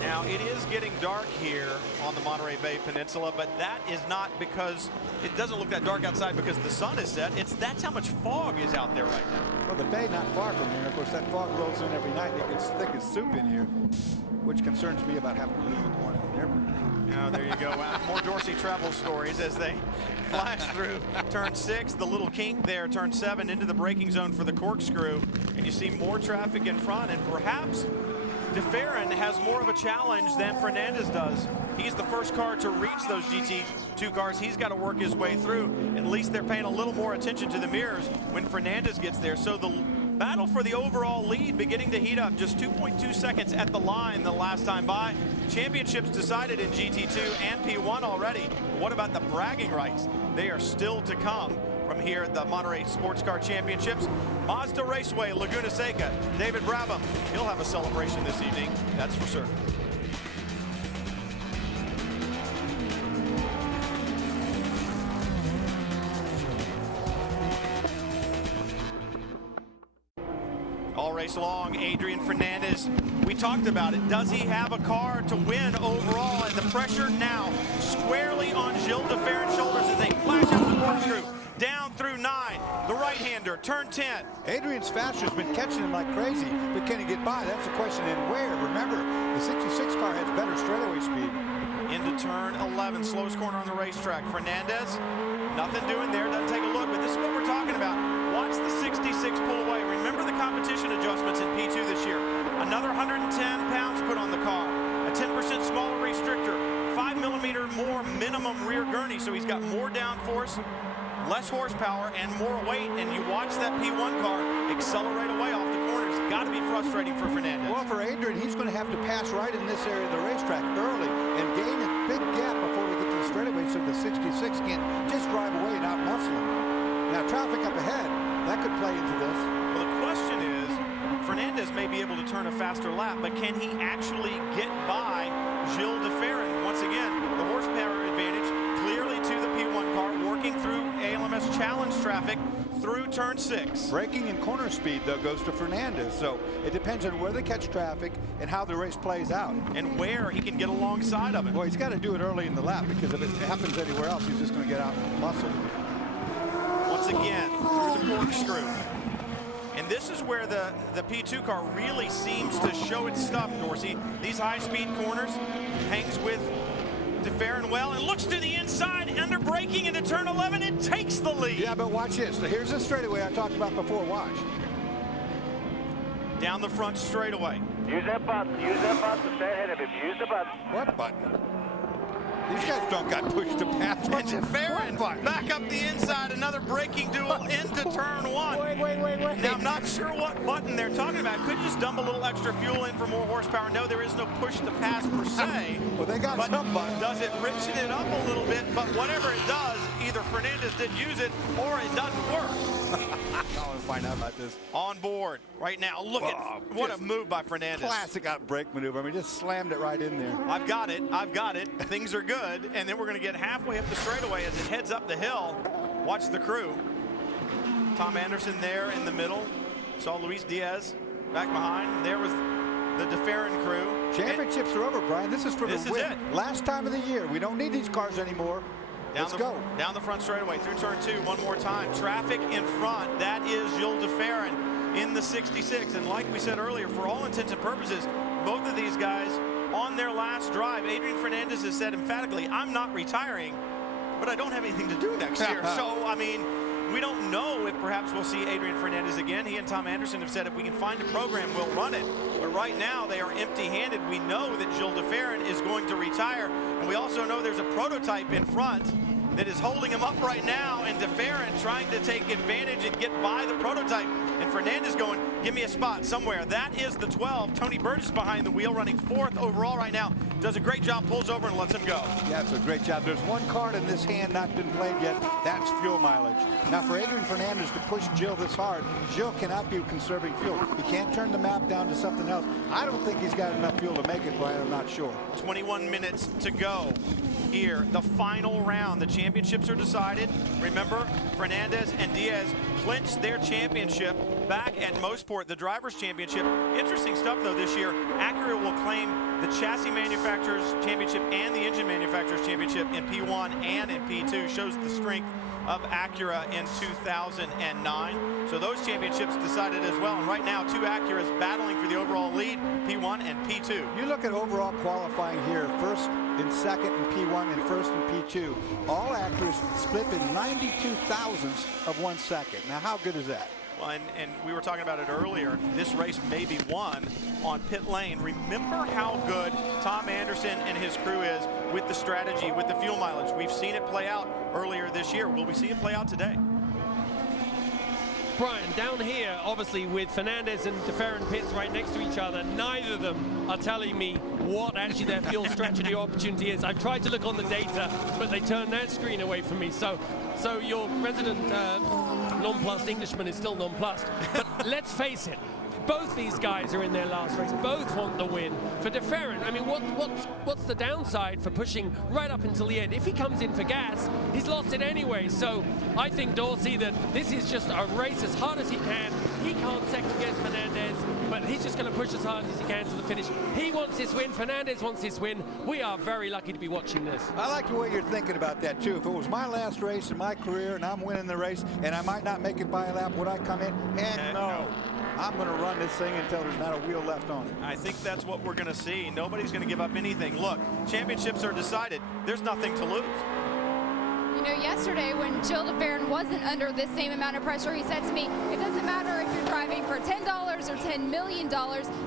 Now it is getting dark here on the Monterey Bay Peninsula, but that is not because it doesn't look that dark outside because the sun is set. That's how much fog is out there right now. Well, the bay not far from here. Of course, that fog rolls in every night. It gets thick as soup in here, which concerns me about having to live with one in the airport. Now there you go. More Dorsey travel stories as they flash through turn 6, the little kink there, turn 7 into the braking zone for the corkscrew, and you see more traffic in front, and perhaps DeFerrin has more of a challenge than Fernandez does. He's the first car to reach those GT2 cars. He's got to work his way through. At least they're paying a little more attention to the mirrors when Fernandez gets there. So the battle for the overall lead beginning to heat up. Just 2.2 seconds at the line the last time by. Championships decided in GT2 and P1 already. What about the bragging rights? They are still to come from here at the Monterey Sports Car Championships. Mazda Raceway, Laguna Seca, David Brabham. He'll have a celebration this evening, that's for certain. All race long, Adrian Fernandez. We talked about it. Does he have a car to win overall? And the pressure now squarely on Gilles DeFerrin's shoulders as they flash out the corkscrew. Down through 9, the right-hander, turn 10. Adrian's faster, has been catching him like crazy, but can he get by? That's the question. And where? Remember, the 66 car has better straightaway speed. Into turn 11, slowest corner on the racetrack. Fernandez, nothing doing there, doesn't take a look, but this is what we're talking about. Watch the 66 pull away. Remember the competition adjustments in P2 this year. Another 110 pounds put on the car, a 10% smaller restrictor, 5mm more minimum rear gurney, so he's got more downforce, less horsepower, and more weight, and you watch that P1 car accelerate away off the corners. Got to be frustrating for Fernandez. Well, for Adrian, he's going to have to pass right in this area of the racetrack early and gain a big gap before we get to the straightaway, so the 66 can't just drive away and out-muscle him. Now, traffic up ahead, that could play into this. Well, the question is, Fernandez may be able to turn a faster lap, but can he actually get by Gilles DeFerrin? Once again, the horsepower advantage clearly to the P1 car, working through ALMS challenge traffic through turn 6. Braking and corner speed, though, goes to Fernandez, so it depends on where they catch traffic and how the race plays out. And where he can get alongside of it. Well, he's got to do it early in the lap, because if it happens anywhere else, he's just going to get out muscle. Once again, through the corkscrew. And this is where the P2 car really seems to show its stuff, Dorsey. These high-speed corners, hangs with DeFerrin well, and looks to the inside, under braking into turn 11, it takes the lead. Yeah, but watch this. So here's the straightaway I talked about before. Watch. Down the front straightaway. Use that button. Use that button to stay ahead of him. Use the button. What button? These guys don't got pushed to pass. And DeFerrin back up the inside, another braking duel into turn 1. Wait. Now, I'm not sure what button they're talking about. Could you just dump a little extra fuel in for more horsepower? No, there is no push to pass per se. Well, they got some button. Does it richen it up a little bit? But whatever it does, either Fernandez didn't use it or it doesn't work. I want to find out about this. On board right now. Look at what a move by Fernandez. Classic out brake maneuver. I mean, just slammed it right in there. I've got it. Things are good. And then we're going to get halfway up the straightaway as it heads up the hill. Watch the crew. Tom Anderson there in the middle. Saw Luis Diaz back behind. There was the DeFerrin crew. Championships are over, Brian. This is for the win. This is it. Last time of the year. We don't need these cars anymore. Let's go. Down the front straightaway through turn 2 one more time. Traffic in front. That is Gilles DeFerrin in the 66. And like we said earlier, for all intents and purposes, both of these guys on their last drive, Adrian Fernandez has said emphatically, I'm not retiring, but I don't have anything to do next year. So, I mean, we don't know if perhaps we'll see Adrian Fernandez again. He and Tom Anderson have said if we can find a program, we'll run it. But right now, they are empty-handed. We know that Gilles DeFerrin is going to retire. And we also know there's a prototype in front that is holding him up right now, and DeFerrin trying to take advantage and get by the prototype. And Fernandez going, give me a spot somewhere. That is the 12. Tony Burgess behind the wheel, running 4th overall right now. Does a great job, pulls over and lets him go. Yeah, it's a great job. There's one card in this hand not been played yet. That's fuel mileage. Now, for Adrian Fernandez to push Gil this hard, Gil cannot be conserving fuel. He can't turn the map down to something else. I don't think he's got enough fuel to make it, Brian. I'm not sure. 21 minutes to go here. The final round. The championships are decided. Remember, Fernandez and Diaz clinched their championship back at Mosport, the Drivers' Championship. Interesting stuff, though, this year. Acura will claim the Chassis Manufacturers' Championship and the Engine Manufacturers' Championship in P1 and in P2. Shows the strength of Acura in 2009. So those championships decided as well. And right now, 2 Acuras battling for the overall lead, P1 and P2. You look at overall qualifying here, first and second in P1 and first in P2. All Acuras split in 92 thousandths of 1 second. Now, how good is that? Well, and we were talking about it earlier. This race may be won on pit lane. Remember how good Tom Anderson and his crew is with the strategy, with the fuel mileage. We've seen it play out earlier this year. Will we see it play out today? Brian, down here, obviously, with Fernandez and DeFerrin pits right next to each other, neither of them are telling me what actually their fuel strategy opportunity is. I've tried to look on the data, but they turned that screen away from me. So your resident nonplussed Englishman is still nonplussed. But let's face it, both these guys are in their last race. Both want the win. For DeFerrin, I mean, what's the downside for pushing right up until the end? If he comes in for gas, he's lost it anyway. So I think, Dorsey, that this is just a race as hard as he can. He can't second guess Fernandez, but he's just going to push as hard as he can to the finish. He wants his win. Fernandez wants his win. We are very lucky to be watching this. I like the way you're thinking about that, too. If it was my last race in my career and I'm winning the race and I might not make it by a lap, would I come in? And no. I'm going to run this thing until there's not a wheel left on it. I think that's what we're going to see. Nobody's going to give up anything. Look, championships are decided. There's nothing to lose. You know, yesterday when Gil DeFerrin wasn't under this same amount of pressure, he said to me, it doesn't matter if you're driving for $10 or $10 million,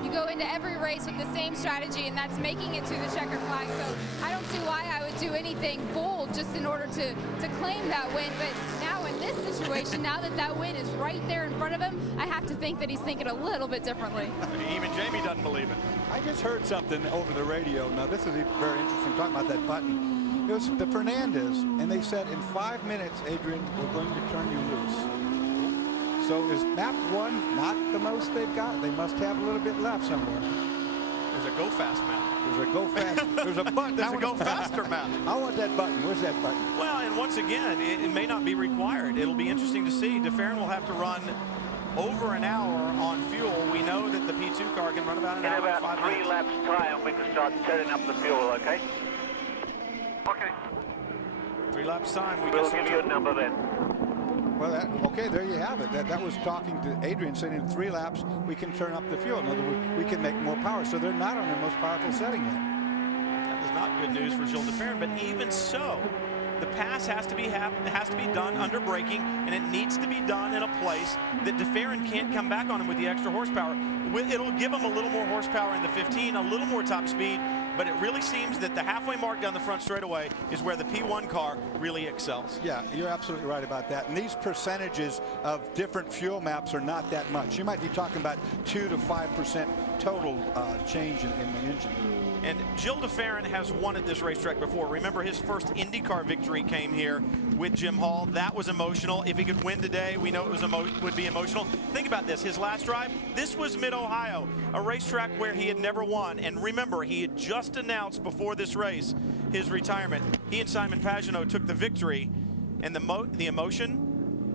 you go into every race with the same strategy, and that's making it to the checkered flag. So I don't see why I would do anything bold just in order to claim that win. But now in this situation, now that that win is right there in front of him, I have to think that he's thinking a little bit differently. Even Jamie doesn't believe it. I just heard something over the radio. Now, this is very interesting, talking about that button. It was the Fernandez, and they said in 5 minutes, Adrian, we're going to turn you loose. So is map 1 not the most they've got? They must have a little bit left somewhere. There's a go fast map. There's a go fast. There's a button. There's a go faster map. I want that button. Where's that button? Well, and once again, it may not be required. It'll be interesting to see. DeFerrin will have to run over an hour on fuel. We know that the P2 car can run about an hour and 5 minutes. In about 3 laps time, we can start turning up the fuel, okay? Okay. 3 laps time. We'll give you a number then. Well, okay, there you have it. That was talking to Adrian, saying in 3 laps we can turn up the fuel. In other words, we can make more power. So they're not on their most powerful setting yet. That is not good news for Gil DeFerrin, but even so, the pass has to be done under braking, and it needs to be done in a place that DeFerrin can't come back on him with the extra horsepower. It'll give him a little more horsepower in the 15, a little more top speed, but it really seems that the halfway mark down the front straightaway is where the P1 car really excels. Yeah, you're absolutely right about that. And these percentages of different fuel maps are not that much. You might be talking about 2 to 5% total change in the engine. And Gil DeFerrin has won at this racetrack before. Remember, his first IndyCar victory came here with Jim Hall. That was emotional. If he could win today, we know it would be emotional. Think about this. His last drive, this was Mid-Ohio, a racetrack where he had never won. And remember, he had just announced before this race his retirement. He and Simon Pagenaud took the victory, and the emotion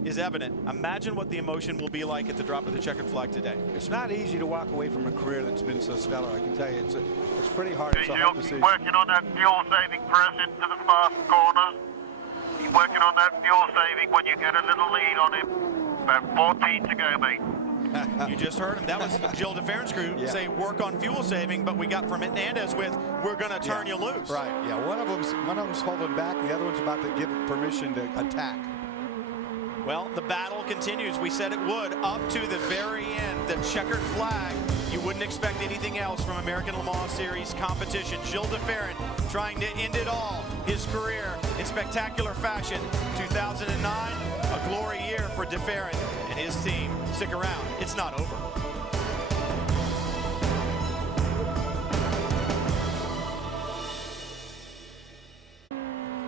is evident. Imagine what the emotion will be like at the drop of the checkered flag today. It's not easy to walk away from a career that's been so stellar. I can tell you, it's pretty hard. It's a hard decision. Working on that fuel-saving press into the fast corners. You're working on that fuel-saving when you get a little lead on him. About 14 to go, mate. You just heard him. That was Gil DeFerrin's crew say work on fuel saving, but we got from Hernandez with we're going to turn you loose. Right. Yeah. One of them's holding back. The other one's about to give permission to attack. Well, the battle continues. We said it would up to the very end. The checkered flag. You wouldn't expect anything else from American Le Mans Series competition. Gil DeFerrin trying to end it all. His career in spectacular fashion. 2009, a glory year for DeFerrin and his team. Stick around, it's not over.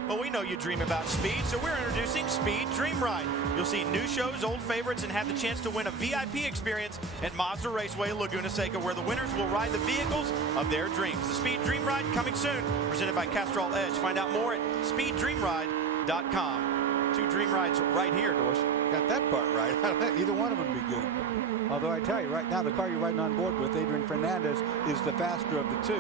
Well, we know you dream about speed, so we're introducing Speed Dream Ride. You'll see new shows, old favorites, and have the chance to win a VIP experience at Mazda Raceway, Laguna Seca, where the winners will ride the vehicles of their dreams. The Speed Dream Ride coming soon, presented by Castrol Edge. Find out more at speeddreamride.com. 2 dream rides right here, Doris. Got that part right. Either one of them would be good. Although I tell you, right now, the car you're riding on board with, Adrian Fernandez, is the faster of the 2.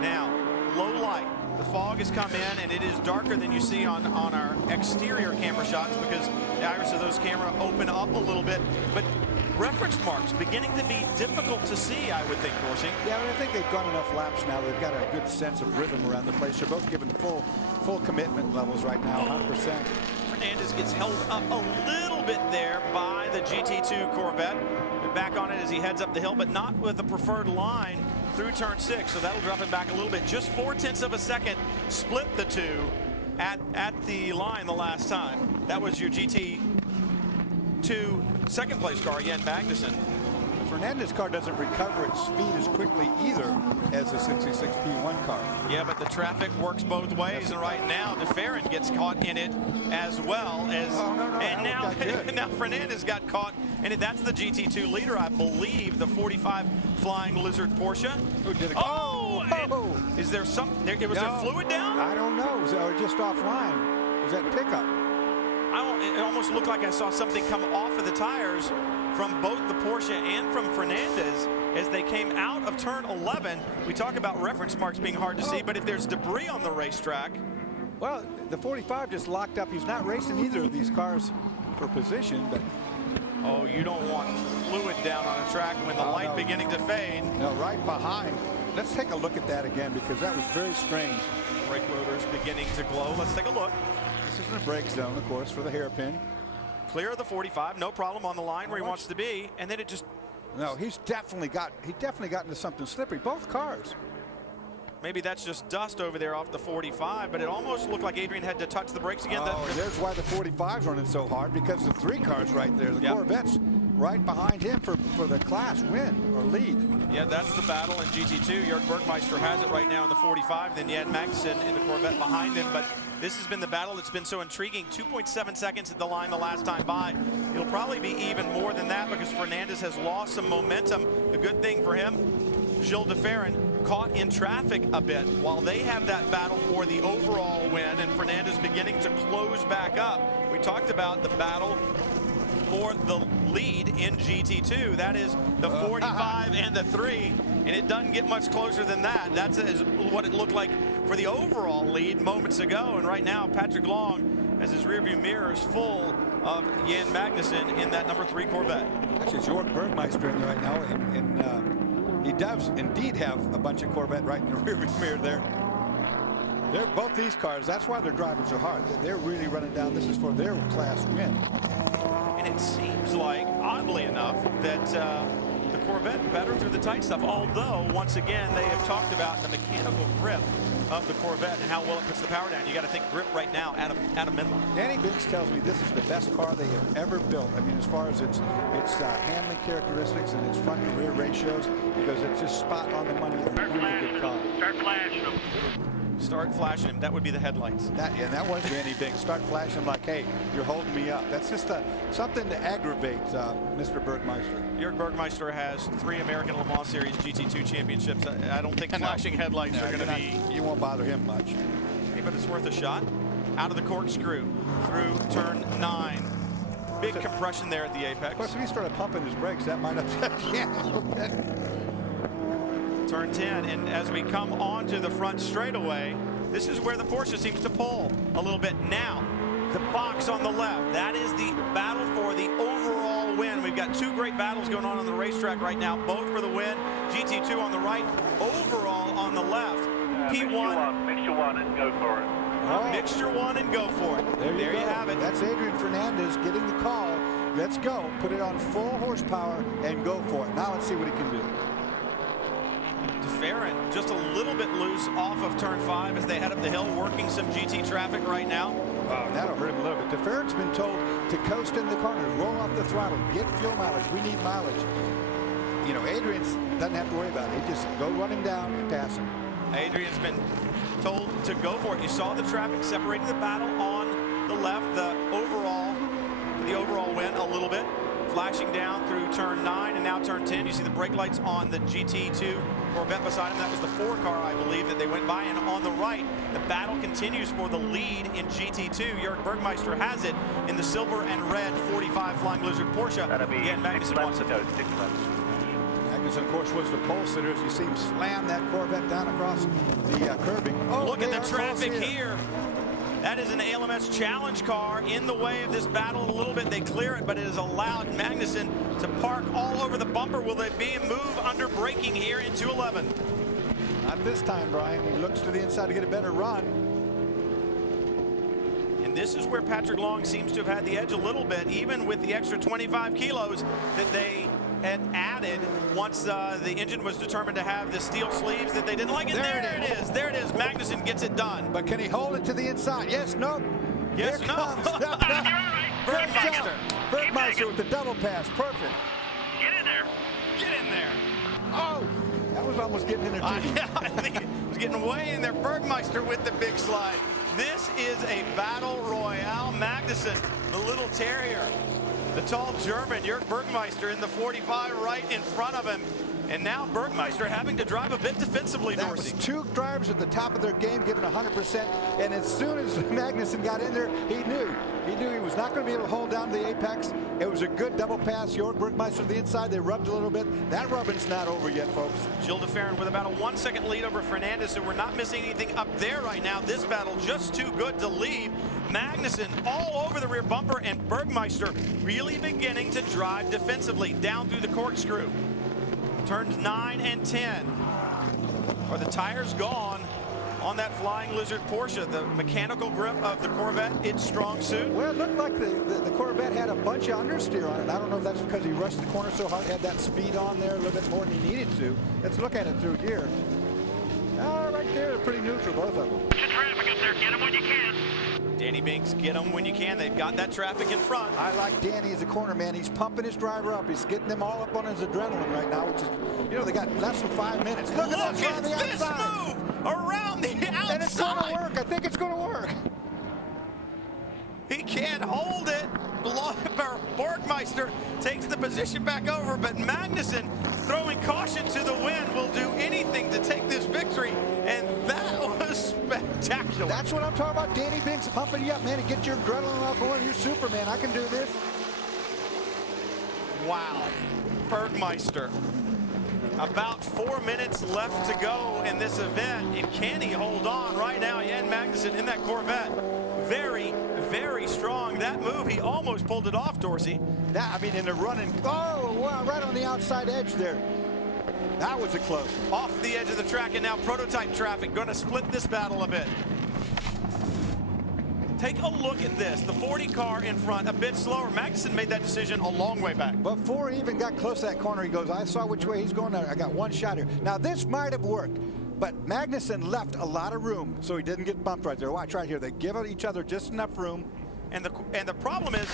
Now, low light. The fog has come in, and it is darker than you see on our exterior camera shots because the iris of those cameras open up a little bit. But reference marks beginning to be difficult to see, I would think, Dorsey. Yeah, I think they've gone enough laps now. They've got a good sense of rhythm around the place. They're both given full commitment levels right now, 100%. Fernandez gets held up a little bit there by the GT2 Corvette. They're back on it as he heads up the hill, but not with the preferred line through turn 6, so that'll drop him back a little bit. Just 0.4 of a second split the 2 at the line the last time. That was your GT2 second place car, Jan Magnussen. Fernandez's car doesn't recover its speed as quickly either as the 66 P1 car. Yeah, but the traffic works both ways, and right now DeFerrin gets caught in it as well as. And now Fernandez got caught, and that's the GT2 leader, I believe, the 45 Flying Lizard Porsche. Who did it? Is there some? Was there fluid down? I don't know. Was it just offline? Was that pickup? It almost looked like I saw something come off of the tires from both the Porsche and from Fernandez as they came out of turn 11. We talk about reference marks being hard to see, but if there's debris on the racetrack. Well, the 45 just locked up. He's not racing either of these cars for position, but. Oh, you don't want fluid down on a track when the light beginning to fade. No, right behind. Let's take a look at that again because that was very strange. Brake rotors beginning to glow. Let's take a look. This is in a brake zone, of course, for the hairpin. Clear of the 45, no problem on the line where he wants to be, and then it just. No, he definitely got into something slippery. Both cars. Maybe that's just dust over there off the 45, but it almost looked like Adrian had to touch the brakes again. There's why the 45's running so hard, because the 3 cars right there, the Corvette's right behind him for the class win or lead. Yeah, that's the battle in GT2. Jörg Bergmeister has it right now in the 45, then Jan Magnussen in the Corvette behind him, but this has been the battle that's been so intriguing. 2.7 seconds at the line the last time by. It'll probably be even more than that because Fernandez has lost some momentum. The good thing for him, Gilles DeFerrin caught in traffic a bit while they have that battle for the overall win, and Fernandez beginning to close back up. We talked about the battle for the lead in GT2. That is the 45 and the 3, and it doesn't get much closer than that. That's what it looked like for the overall lead moments ago, and right now Patrick Long has his rearview mirror is full of Jan Magnussen in that number 3 Corvette. Actually, it's Jörg Bergmeister in there right now, and he does indeed have a bunch of Corvette right in the rearview mirror there. They're both these cars, that's why they're driving so hard. They're really running down. This is for their class win. And it seems like, oddly enough, that the Corvette better through the tight stuff, although, once again, they have talked about the mechanical grip of the Corvette and how well it puts the power down. You got to think grip right now at a minimum. Danny Binks tells me this is the best car they have ever built. I mean, as far as its handling characteristics and its front to rear ratios, because it's just spot on the money. A really good car. Start flashing them. Start flashing him. That would be the headlights. That was Danny Binks. Start flashing like, hey, you're holding me up. That's just something to aggravate Mr. Bergmeister. Jörg Bergmeister has 3 American Le Mans Series GT2 championships. I don't think flashing headlights are going to be. You won't bother him much. Hey, but it's worth a shot. Out of the corkscrew through turn 9. Big compression there at the apex. Of course, if he started pumping his brakes, that might upset him a little bit. Turn 10, and as we come onto the front straightaway, this is where the Porsche seems to pull a little bit. Now, the box on the left, that is the battle for the overall win. We've got 2 great battles going on the racetrack right now, both for the win. GT2 on the right, overall on the left. P1. Mixture one and go for it. Oh. Mixture 1 and go for it. There you have it. That's Adrian Fernandez getting the call. Let's go. Put it on full horsepower and go for it. Now let's see what he can do. Farron just a little bit loose off of turn 5 as they head up the hill, working some GT traffic right now. Wow, that'll hurt him a little bit. DeFerrin's been told to coast in the corners, roll off the throttle, get fuel mileage. We need mileage. You know, Adrian doesn't have to worry about it. He just go running down and pass him. Adrian's been told to go for it. You saw the traffic separating the battle on the left, the overall win a little bit. Flashing down through turn 9 and now turn 10. You see the brake lights on the GT2 Corvette beside him. That was the 4 car, I believe, that they went by. And on the right, the battle continues for the lead in GT2. Jörg Bergmeister has it in the silver and red 45 Flying Lizard Porsche. That'll be Again, Magnussen wants to go 6 laps. Magnussen, of course, was the pole sitter as you see him slam that Corvette down across the curbing. Oh, look at the traffic here. That is an ALMS challenge car in the way of this battle a little bit. They clear it, but it has allowed Magnussen to park all over the bumper. Will they be a move under braking here into 11? Not this time, Brian. He looks to the inside to get a better run. And this is where Patrick Long seems to have had the edge a little bit, even with the extra 25 kilos that they had added once the engine was determined to have the steel sleeves that they didn't like. And there it is. There it is. Magnussen gets it done. But can he hold it to the inside? Yes, no. Yes, no. Bergmeister. Bergmeister with the double pass. Perfect. Get in there. Get in there. Oh, that was almost getting in there, too. I think it was getting way in there. Bergmeister with the big slide. This is a battle royale. Magnussen, the little terrier. The tall German, Jörg Bergmeister, in the 45 right in front of him. And now Bergmeister having to drive a bit defensively, Dorsey. That was 2 drivers at the top of their game giving 100%. And as soon as Magnussen got in there, he knew he was not going to be able to hold down the apex. It was a good double pass. Jörg Bergmeister to the inside. They rubbed a little bit. That rubbing's not over yet, folks. Gilles de Ferran with about a 1-second lead over Fernandez, so we're not missing anything up there right now. This battle just too good to leave. Magnussen all over the rear bumper, and Bergmeister really beginning to drive defensively down through the corkscrew. Turns 9 and 10. Are the tires gone on that Flying Lizard Porsche? The mechanical grip of the Corvette, its strong suit. Well, it looked like the Corvette had a bunch of understeer on it. I don't know if that's because he rushed the corner so hard, had that speed on there a little bit more than he needed to. Let's look at it through here. Right there, they're pretty neutral, both of them. Get traffic up there. Get them when you can. Danny Binks, get them when you can. They've got that traffic in front. I like Danny as a corner man. He's pumping his driver up. He's getting them all up on his adrenaline right now, which is, you know, they got less than 5 minutes. Look at this on the outside. Move around the outside. And it's going to work. I think it's going to work. He can't hold it. Bergmeister takes the position back over, but Magnussen, throwing caution to the wind, will do anything to take this victory, and that was spectacular. That's what I'm talking about. Danny Binks pumping you up, man, and get your adrenaline up going. You're Superman. I can do this. Wow. Bergmeister. About 4 minutes left to go in this event, and can he hold on right now? Jan Magnussen in that Corvette. Very, very strong. That move, he almost pulled it off, Dorsey. That, I mean, in the running, oh, wow, right on the outside edge there. That was a close. Off the edge of the track, and now prototype traffic going to split this battle a bit. Take a look at this. The 40 car in front, a bit slower. Magnussen made that decision a long way back. Before he even got close to that corner, he goes, I saw which way he's going. I got one shot here. Now, this might have worked, but Magnussen left a lot of room, so he didn't get bumped right there. Watch right here. They give each other just enough room. And the problem is,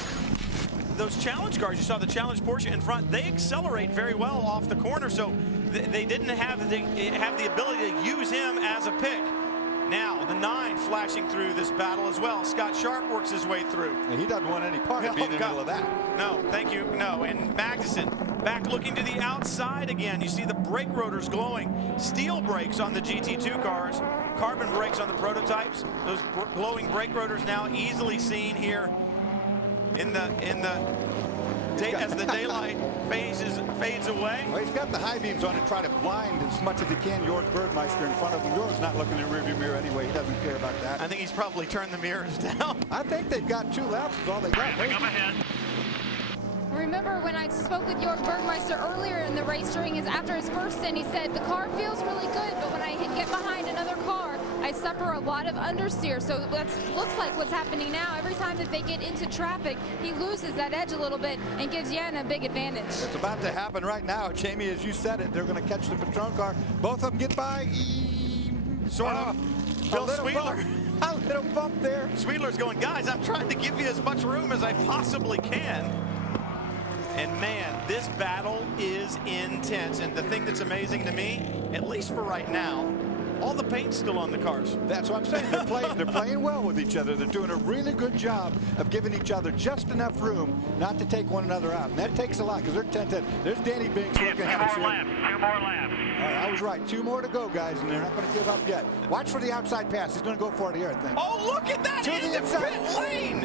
those challenge cars, you saw the challenge Porsche in front, they accelerate very well off the corner, so they didn't have the ability to use him as a pick. Now, the 9 flashing through this battle as well. Scott Sharp works his way through. And he doesn't want any part of being in the middle of that. No, thank you, no. And Magnussen back looking to the outside again. You see the brake rotors glowing. Steel brakes on the GT2 cars. Carbon brakes on the prototypes. Those glowing brake rotors now easily seen here as the daylight fades away. Well, he's got the high beams on to try to blind as much as he can Jörg Bergmeister in front of him. Jörg's not looking in the rearview mirror anyway. He doesn't care about that. I think he's probably turned the mirrors down. I think they've got 2 laps is all they got. Come ahead. Remember when I spoke with Jörg Bergmeister earlier in the race after his first stint, he said, the car feels really good, but when I get behind another car, I suffer a lot of understeer. So that looks like what's happening now. Every time that they get into traffic, he loses that edge a little bit and gives Jan a big advantage. It's about to happen right now, Jamie, as you said it. They're going to catch the Patron car. Both of them get by. Sort of. Bill Sweetler. A little bump there. Sweetler's going, guys, I'm trying to give you as much room as I possibly can. And man, this battle is intense. And the thing that's amazing to me, at least for right now, all the paint's still on the cars. That's what I'm saying. They're playing well with each other. They're doing a really good job of giving each other just enough room not to take one another out. And that takes a lot because they're 10-10. There's Danny Binks looking at us. 2 more laps. All right, I was right. 2 more to go, guys, and they're not going to give up yet. Watch for the outside pass. He's going to go for it here, I think. Oh, look at that in the pit lane.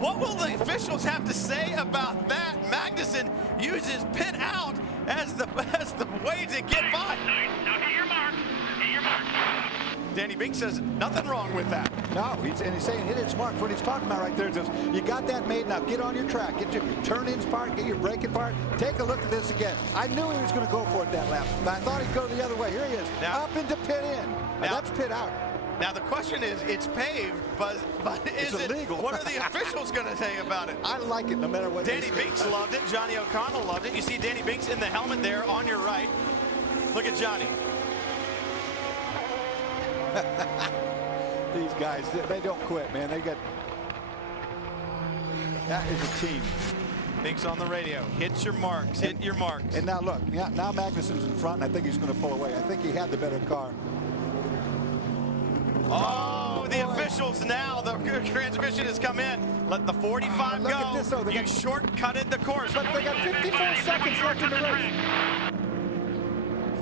What will the officials have to say about that? Magnussen uses pit out as the way to get by. Now get your mark. Get your mark. Danny Binks says nothing wrong with that. No, he's saying hit its mark. What he's talking about right there is this, you got that made, now get on your track. Get your turn-ins part, get your braking part. Take a look at this again. I knew he was going to go for it that lap, but I thought he'd go the other way. Here he is, now, up into pit in. Now, that's pit out. Now the question is, it's paved, but is it illegal? What are the officials going to say about it? I like it no matter what. Danny Binks loved it. Johnny O'Connell loved it. You see Danny Binks in the helmet there on your right. Look at Johnny. These guys, they don't quit, man. They got. That is a team. Binks on the radio. Hit your marks. Hit your marks. And now look, now Magnussen's in front, and I think he's going to pull away. I think he had the better car. Oh, the officials now. The transmission has come in. Let the 45 look go. At this, though. You shortcutted the course. But they got 54 seconds left in the race.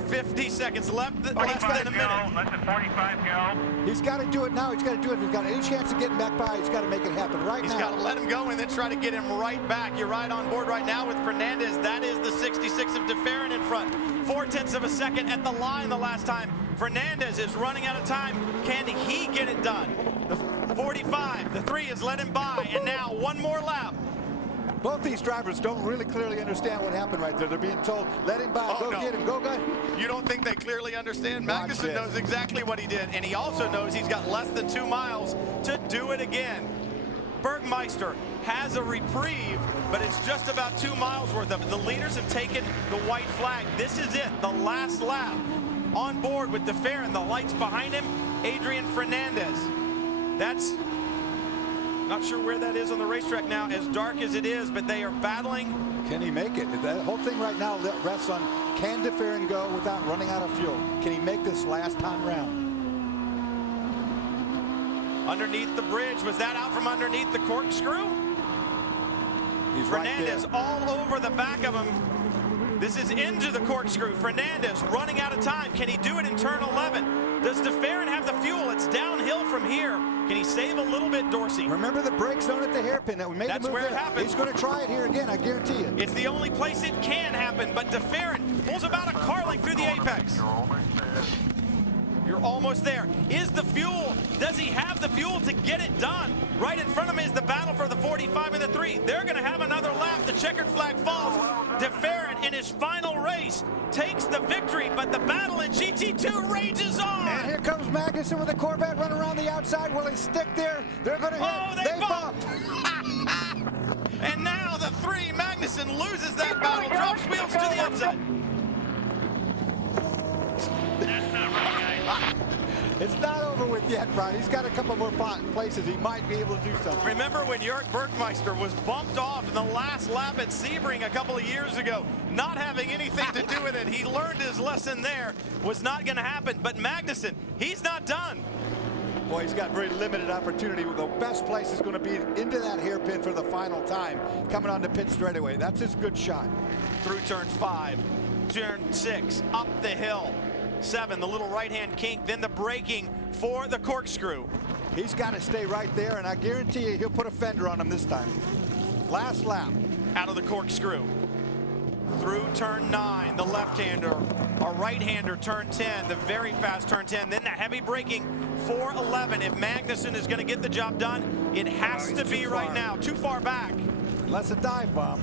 50 seconds left, less than a minute. Let the 45 go. He's got to do it now. He's got to do it. If he's got any chance of getting back by, he's got to make it happen right now. He's got to let him go and then try to get him right back. You're right on board right now with Fernandez. That is the 66 of DeFerrin in front. 0.4 of a second at the line the last time. Fernandez is running out of time. Can he get it done? The 45, the 3 has let him by, and now one more lap. Both these drivers don't really clearly understand what happened right there. They're being told, let him by, go get him, go, guy. You don't think they clearly understand? Magnussen knows exactly what he did, and he also knows he's got less than 2 miles to do it again. Bergmeister has a reprieve, but it's just about 2 miles worth of it. The leaders have taken the white flag. This is it, the last lap. On board with DeFerrin, the lights behind him, Adrian Fernandez. That's not sure where that is on the racetrack now, as dark as it is, but they are battling. Can he make it? That whole thing right now rests on, can DeFerrin go without running out of fuel? Can he make this last time round? Underneath the bridge, was that out from underneath the corkscrew? He's Fernandez right there. all over the back of him. This is into the corkscrew. Fernandez running out of time. Can he do it in turn 11? Does DeFerrin have the fuel? It's downhill from here. Can he save a little bit, Dorsey? Remember the brake zone at the hairpin that we made the move. That's where there. it happened. He's going to try it here again, I guarantee you. It's the only place it can happen, but DeFerrin pulls about a car length through the apex. You're almost there. Is the fuel, does he have the fuel to get it done? Right in front of him is the battle for the 45 and the 3. They're going to have another lap. The checkered flag falls. DeFerrin in his final race takes the victory, but the battle in GT2 rages on. And here comes Magnussen with a Corvette running around the outside. Will he stick there? They're going to hit. Oh, they bumped. And now the 3, Magnussen loses that battle, drops wheels to the outside. It's not over with yet, Brian. He's got a couple more places he might be able to do something. Remember when Jörg Bergmeister was bumped off in the last lap at Sebring a couple of years ago, not having anything to do with it. He learned his lesson there. Was not going to happen. But Magnussen, he's not done. Boy, he's got very limited opportunity. The best place is going to be into that hairpin for the final time, coming on the pit straightaway. That's his good shot. Through turn 5, turn 6, up the hill. 7, the little right-hand kink, then the braking for the corkscrew. He's got to stay right there, and I guarantee you he'll put a fender on him this time. Last lap. Out of the corkscrew. Through turn 9, the left-hander. A right-hander, turn 10, the very fast turn 10. Then the heavy braking for 11. If Magnussen is going to get the job done, it has to be right now. Too far back. Unless a dive bomb.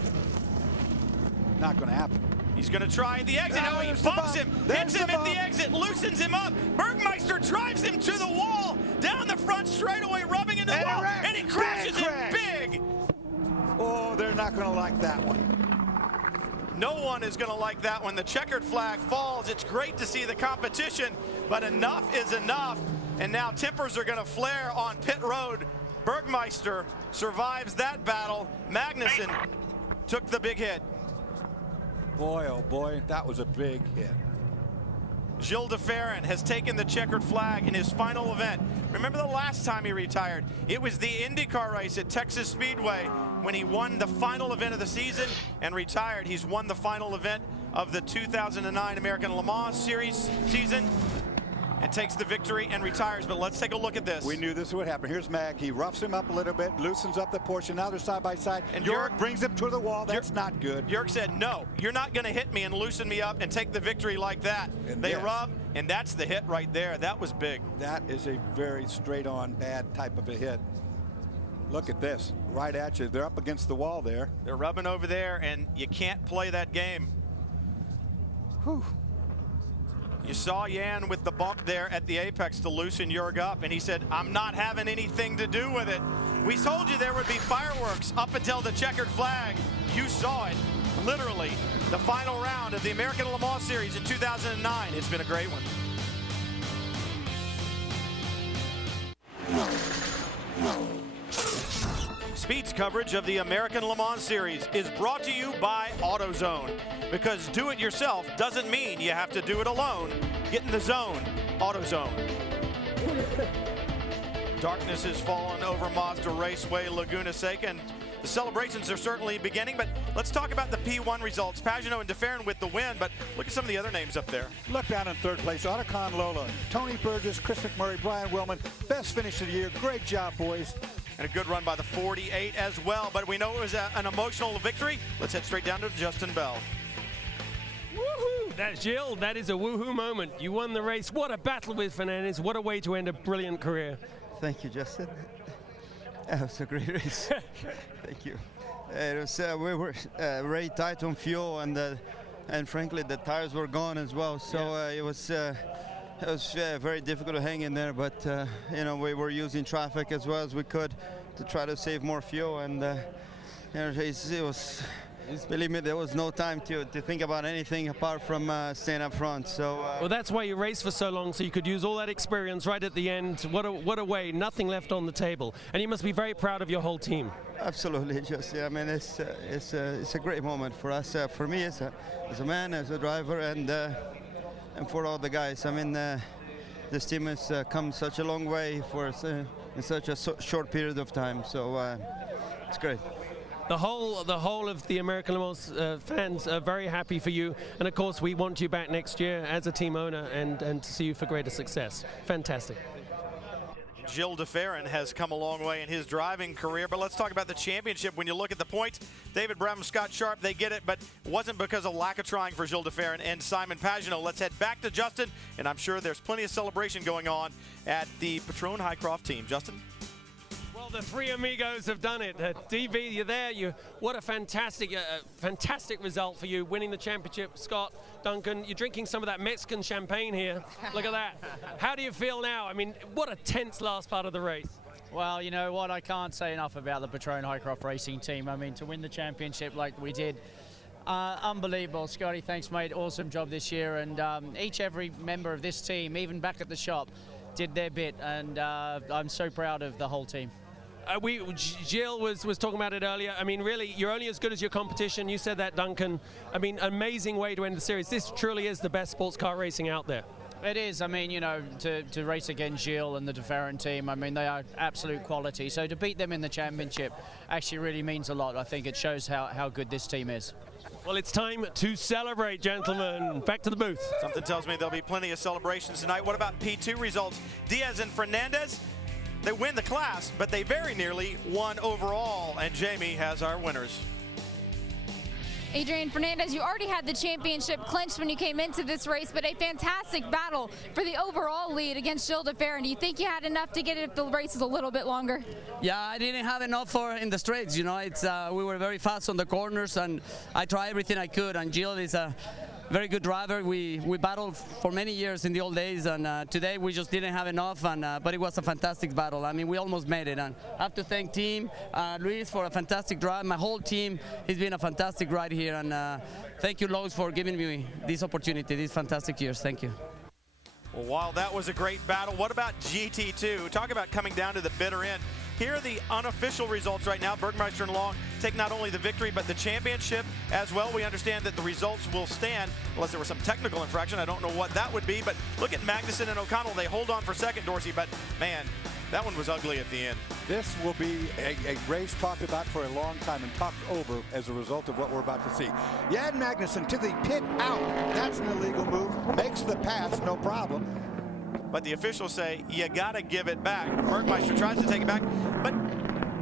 Not going to happen. He's going to try the exit. Oh, he bumps him, hits him at the exit, loosens him up. Bergmeister drives him to the wall, down the front straightaway, rubbing into the wall, and he crashes it big. Oh, they're not going to like that one. No one is going to like that one. The checkered flag falls. It's great to see the competition, but enough is enough. And now tempers are going to flare on pit road. Bergmeister survives that battle. Magnussen took the big hit. Boy, oh boy, that was a big hit. Gilles de Ferran has taken the checkered flag in his final event. Remember the last time he retired? It was the IndyCar race at Texas Speedway when he won the final event of the season and retired. He's won the final event of the 2009 American Le Mans Series season and takes the victory and retires. But let's take a look at this. We knew this would happen. Here's Mag. He roughs him up a little bit, loosens up the portion. Now they're side by side. And York brings him to the wall. That's not good. York said, no, you're not going to hit me and loosen me up and take the victory like that. And they rub, and that's the hit right there. That was big. That is a very straight-on bad type of a hit. Look at this, right at you. They're up against the wall there. They're rubbing over there, and you can't play that game. Whew. You saw Jan with the bump there at the apex to loosen Jörg up, and he said, I'm not having anything to do with it. We told you there would be fireworks up until the checkered flag. You saw it, literally. The final round of the American Le Mans Series in 2009. It's been a great one. Speed's coverage of the American Le Mans Series is brought to you by AutoZone. Because do it yourself doesn't mean you have to do it alone. Get in the zone. AutoZone. Darkness has fallen over Mazda Raceway, Laguna Seca, and the celebrations are certainly beginning, but let's talk about the P1 results. Pagenaud and de Ferran with the win, but look at some of the other names up there. Look down in third place, Otacon Lola, Tony Burgess, Chris McMurray, Brian Willman. Best finish of the year. Great job, boys. And a good run by the 48 as well, but we know it was an emotional victory. Let's head straight down to Justin Bell. Woohoo! That's Gilles. That is a woohoo moment. You won the race. What a battle with Fernandez. What a way to end a brilliant career. Thank you, Justin. That was a great race. Thank you. It was we were very tight on fuel, and frankly the tires were gone as well. So it was very difficult to hang in there. But you know, we were using traffic as well as we could to try to save more fuel, and you know, it was. Believe me, there was no time to think about anything apart from staying up front. So well, that's why you raced for so long, so you could use all that experience right at the end. What a way! Nothing left on the table, and you must be very proud of your whole team. Absolutely, just I mean, it's a great moment for us, for me as a man, as a driver, and for all the guys. I mean, this team has come such a long way for us in such a short period of time. So it's great. The whole of the American Le Mans fans are very happy for you, and of course we want you back next year as a team owner and to see you for greater success. Fantastic. Gilles de Ferran has come a long way in his driving career, but let's talk about the championship. When you look at the points, David Brabham, Scott Sharp, they get it, but it wasn't because of lack of trying for Gilles de Ferran and Simon Pagenaud. Let's head back to Justin, and I'm sure there's plenty of celebration going on at the Patron Highcroft team. Justin? Well, the three amigos have done it. DB, you're there. What a fantastic result for you, winning the championship. Scott, Duncan, you're drinking some of that Mexican champagne here. Look at that. How do you feel now? I mean, what a tense last part of the race. Well, you know what? I can't say enough about the Patron Highcroft racing team. I mean, to win the championship like we did, unbelievable. Scotty, thanks, mate. Awesome job this year. And every member of this team, even back at the shop, did their bit. And I'm so proud of the whole team. Gilles was talking about it earlier. I mean, really, you're only as good as your competition. You said that, Duncan. I mean, amazing way to end the series. This truly is the best sports car racing out there. It is. I mean, you know, to race against Gilles and the de Ferran team, I mean, they are absolute quality. So to beat them in the championship actually really means a lot. I think it shows how good this team is. Well, it's time to celebrate, gentlemen. Back to the booth. Something tells me there'll be plenty of celebrations tonight. What about P2 results? Diaz and Fernandez? They win the class, but they very nearly won overall. And Jamie has our winners. Adrian Fernandez, you already had the championship clinched when you came into this race, but a fantastic battle for the overall lead against Gilles de Ferran. Do you think you had enough to get it if the race is a little bit longer? Yeah, I didn't have enough for in the straights. You know, it's we were very fast on the corners, and I tried everything I could. And Gilles is a very good driver. We battled for many years in the old days, and today we just didn't have enough. And but it was a fantastic battle. I mean, we almost made it. And I have to thank team Luis for a fantastic drive. My whole team has been a fantastic ride here, and thank you, Lowe's, for giving me this opportunity, these fantastic years. Thank you. Well, while that was a great battle, what about GT2? Talk about coming down to the bitter end. Here are the unofficial results right now. Bergmeister and Long take not only the victory, but the championship as well. We understand that the results will stand unless there was some technical infraction. I don't know what that would be, but look at Magnussen and O'Connell. They hold on for second, Dorsey, but man, that one was ugly at the end. This will be a race talked about for a long time and talked over as a result of what we're about to see. Jan Magnussen to the pit out. That's an illegal move. Makes the pass, no problem. But the officials say you got to give it back. Bergmeister tries to take it back, but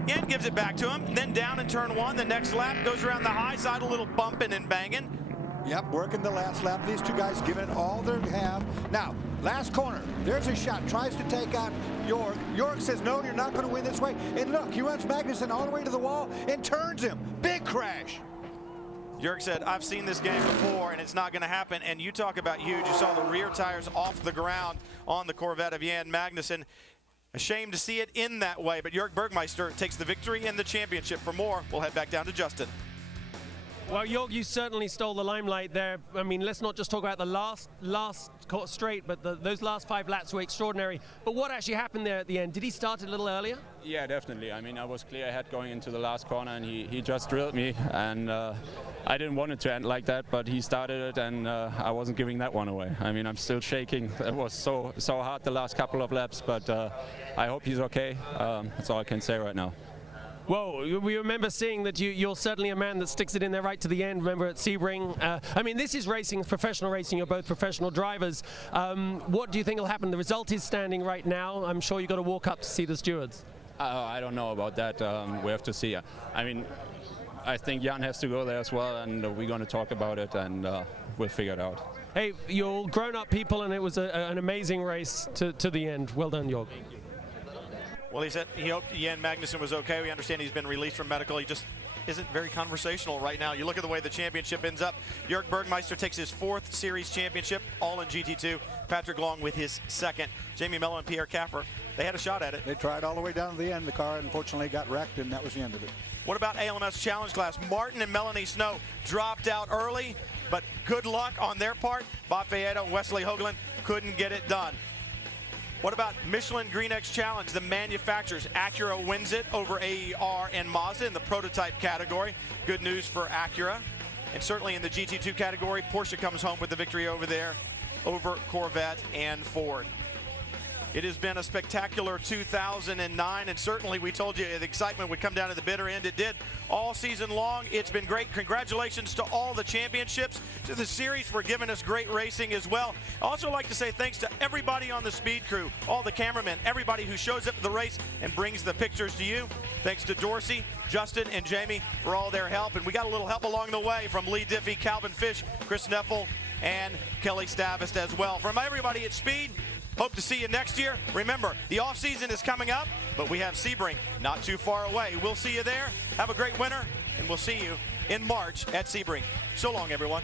Jan gives it back to him. Then down in turn one, the next lap goes around the high side, a little bumping and banging. Yep, working the last lap. These two guys giving it all they have. Now, last corner, there's a shot. Tries to take out York. York says, no, you're not going to win this way. And look, he runs Magnussen all the way to the wall and turns him. Big crash. Jörg said, I've seen this game before, and it's not going to happen. And you talk about huge. You saw the rear tires off the ground on the Corvette of Jan Magnussen. A shame to see it in that way, but Jörg Bergmeister takes the victory and the championship. For more, we'll head back down to Justin. Well, Jörg, you certainly stole the limelight there. I mean, let's not just talk about the last straight, but those last 5 laps were extraordinary. But what actually happened there at the end? Did he start a little earlier? Yeah, definitely. I mean, I was clear ahead going into the last corner, and he just drilled me. And I didn't want it to end like that, but he started it, and I wasn't giving that one away. I mean, I'm still shaking. It was so hard the last couple of laps, but I hope he's okay. That's all I can say right now. Well, we remember seeing that you're certainly a man that sticks it in there right to the end. Remember at Sebring. I mean, this is racing, professional racing. You're both professional drivers. What do you think will happen? The result is standing right now. I'm sure you've got to walk up to see the stewards. I don't know about that. We have to see. I mean, I think Jan has to go there as well, and we're going to talk about it, and we'll figure it out. Hey, you're all grown-up people, and it was an amazing race to the end. Well done, Jörg. Well, he said he hoped Jan Magnussen was okay. We understand he's been released from medical. He just isn't very conversational right now. You look at the way the championship ends up. Jörg Bergmeister takes his 4th series championship, all in GT2. Patrick Long with his 2nd. Jamie Mello and Pierre Caffer, they had a shot at it. They tried all the way down to the end. The car unfortunately got wrecked, and that was the end of it. What about ALMS Challenge class? Martin and Melanie Snow dropped out early, but good luck on their part. Bob Fayetto, Wesley Hoagland couldn't get it done. What about Michelin Green X Challenge? The manufacturers, Acura wins it over AER and Mazda in the prototype category. Good news for Acura. And certainly in the GT2 category, Porsche comes home with the victory over there, over Corvette and Ford. It has been a spectacular 2009, and certainly we told you the excitement would come down to the bitter end. It did all season long. It's been great. Congratulations to all the championships, to the series for giving us great racing as well. I also like to say thanks to everybody on the speed crew, all the cameramen, everybody who shows up at the race and brings the pictures to you. Thanks to Dorsey, Justin, and Jamie for all their help. And we got a little help along the way from Lee Diffie, Calvin Fish, Chris Neffel, and Kelly Stavist as well. From everybody at Speed, hope to see you next year. Remember, the off-season is coming up, but we have Sebring not too far away. We'll see you there. Have a great winter, and we'll see you in March at Sebring. So long, everyone.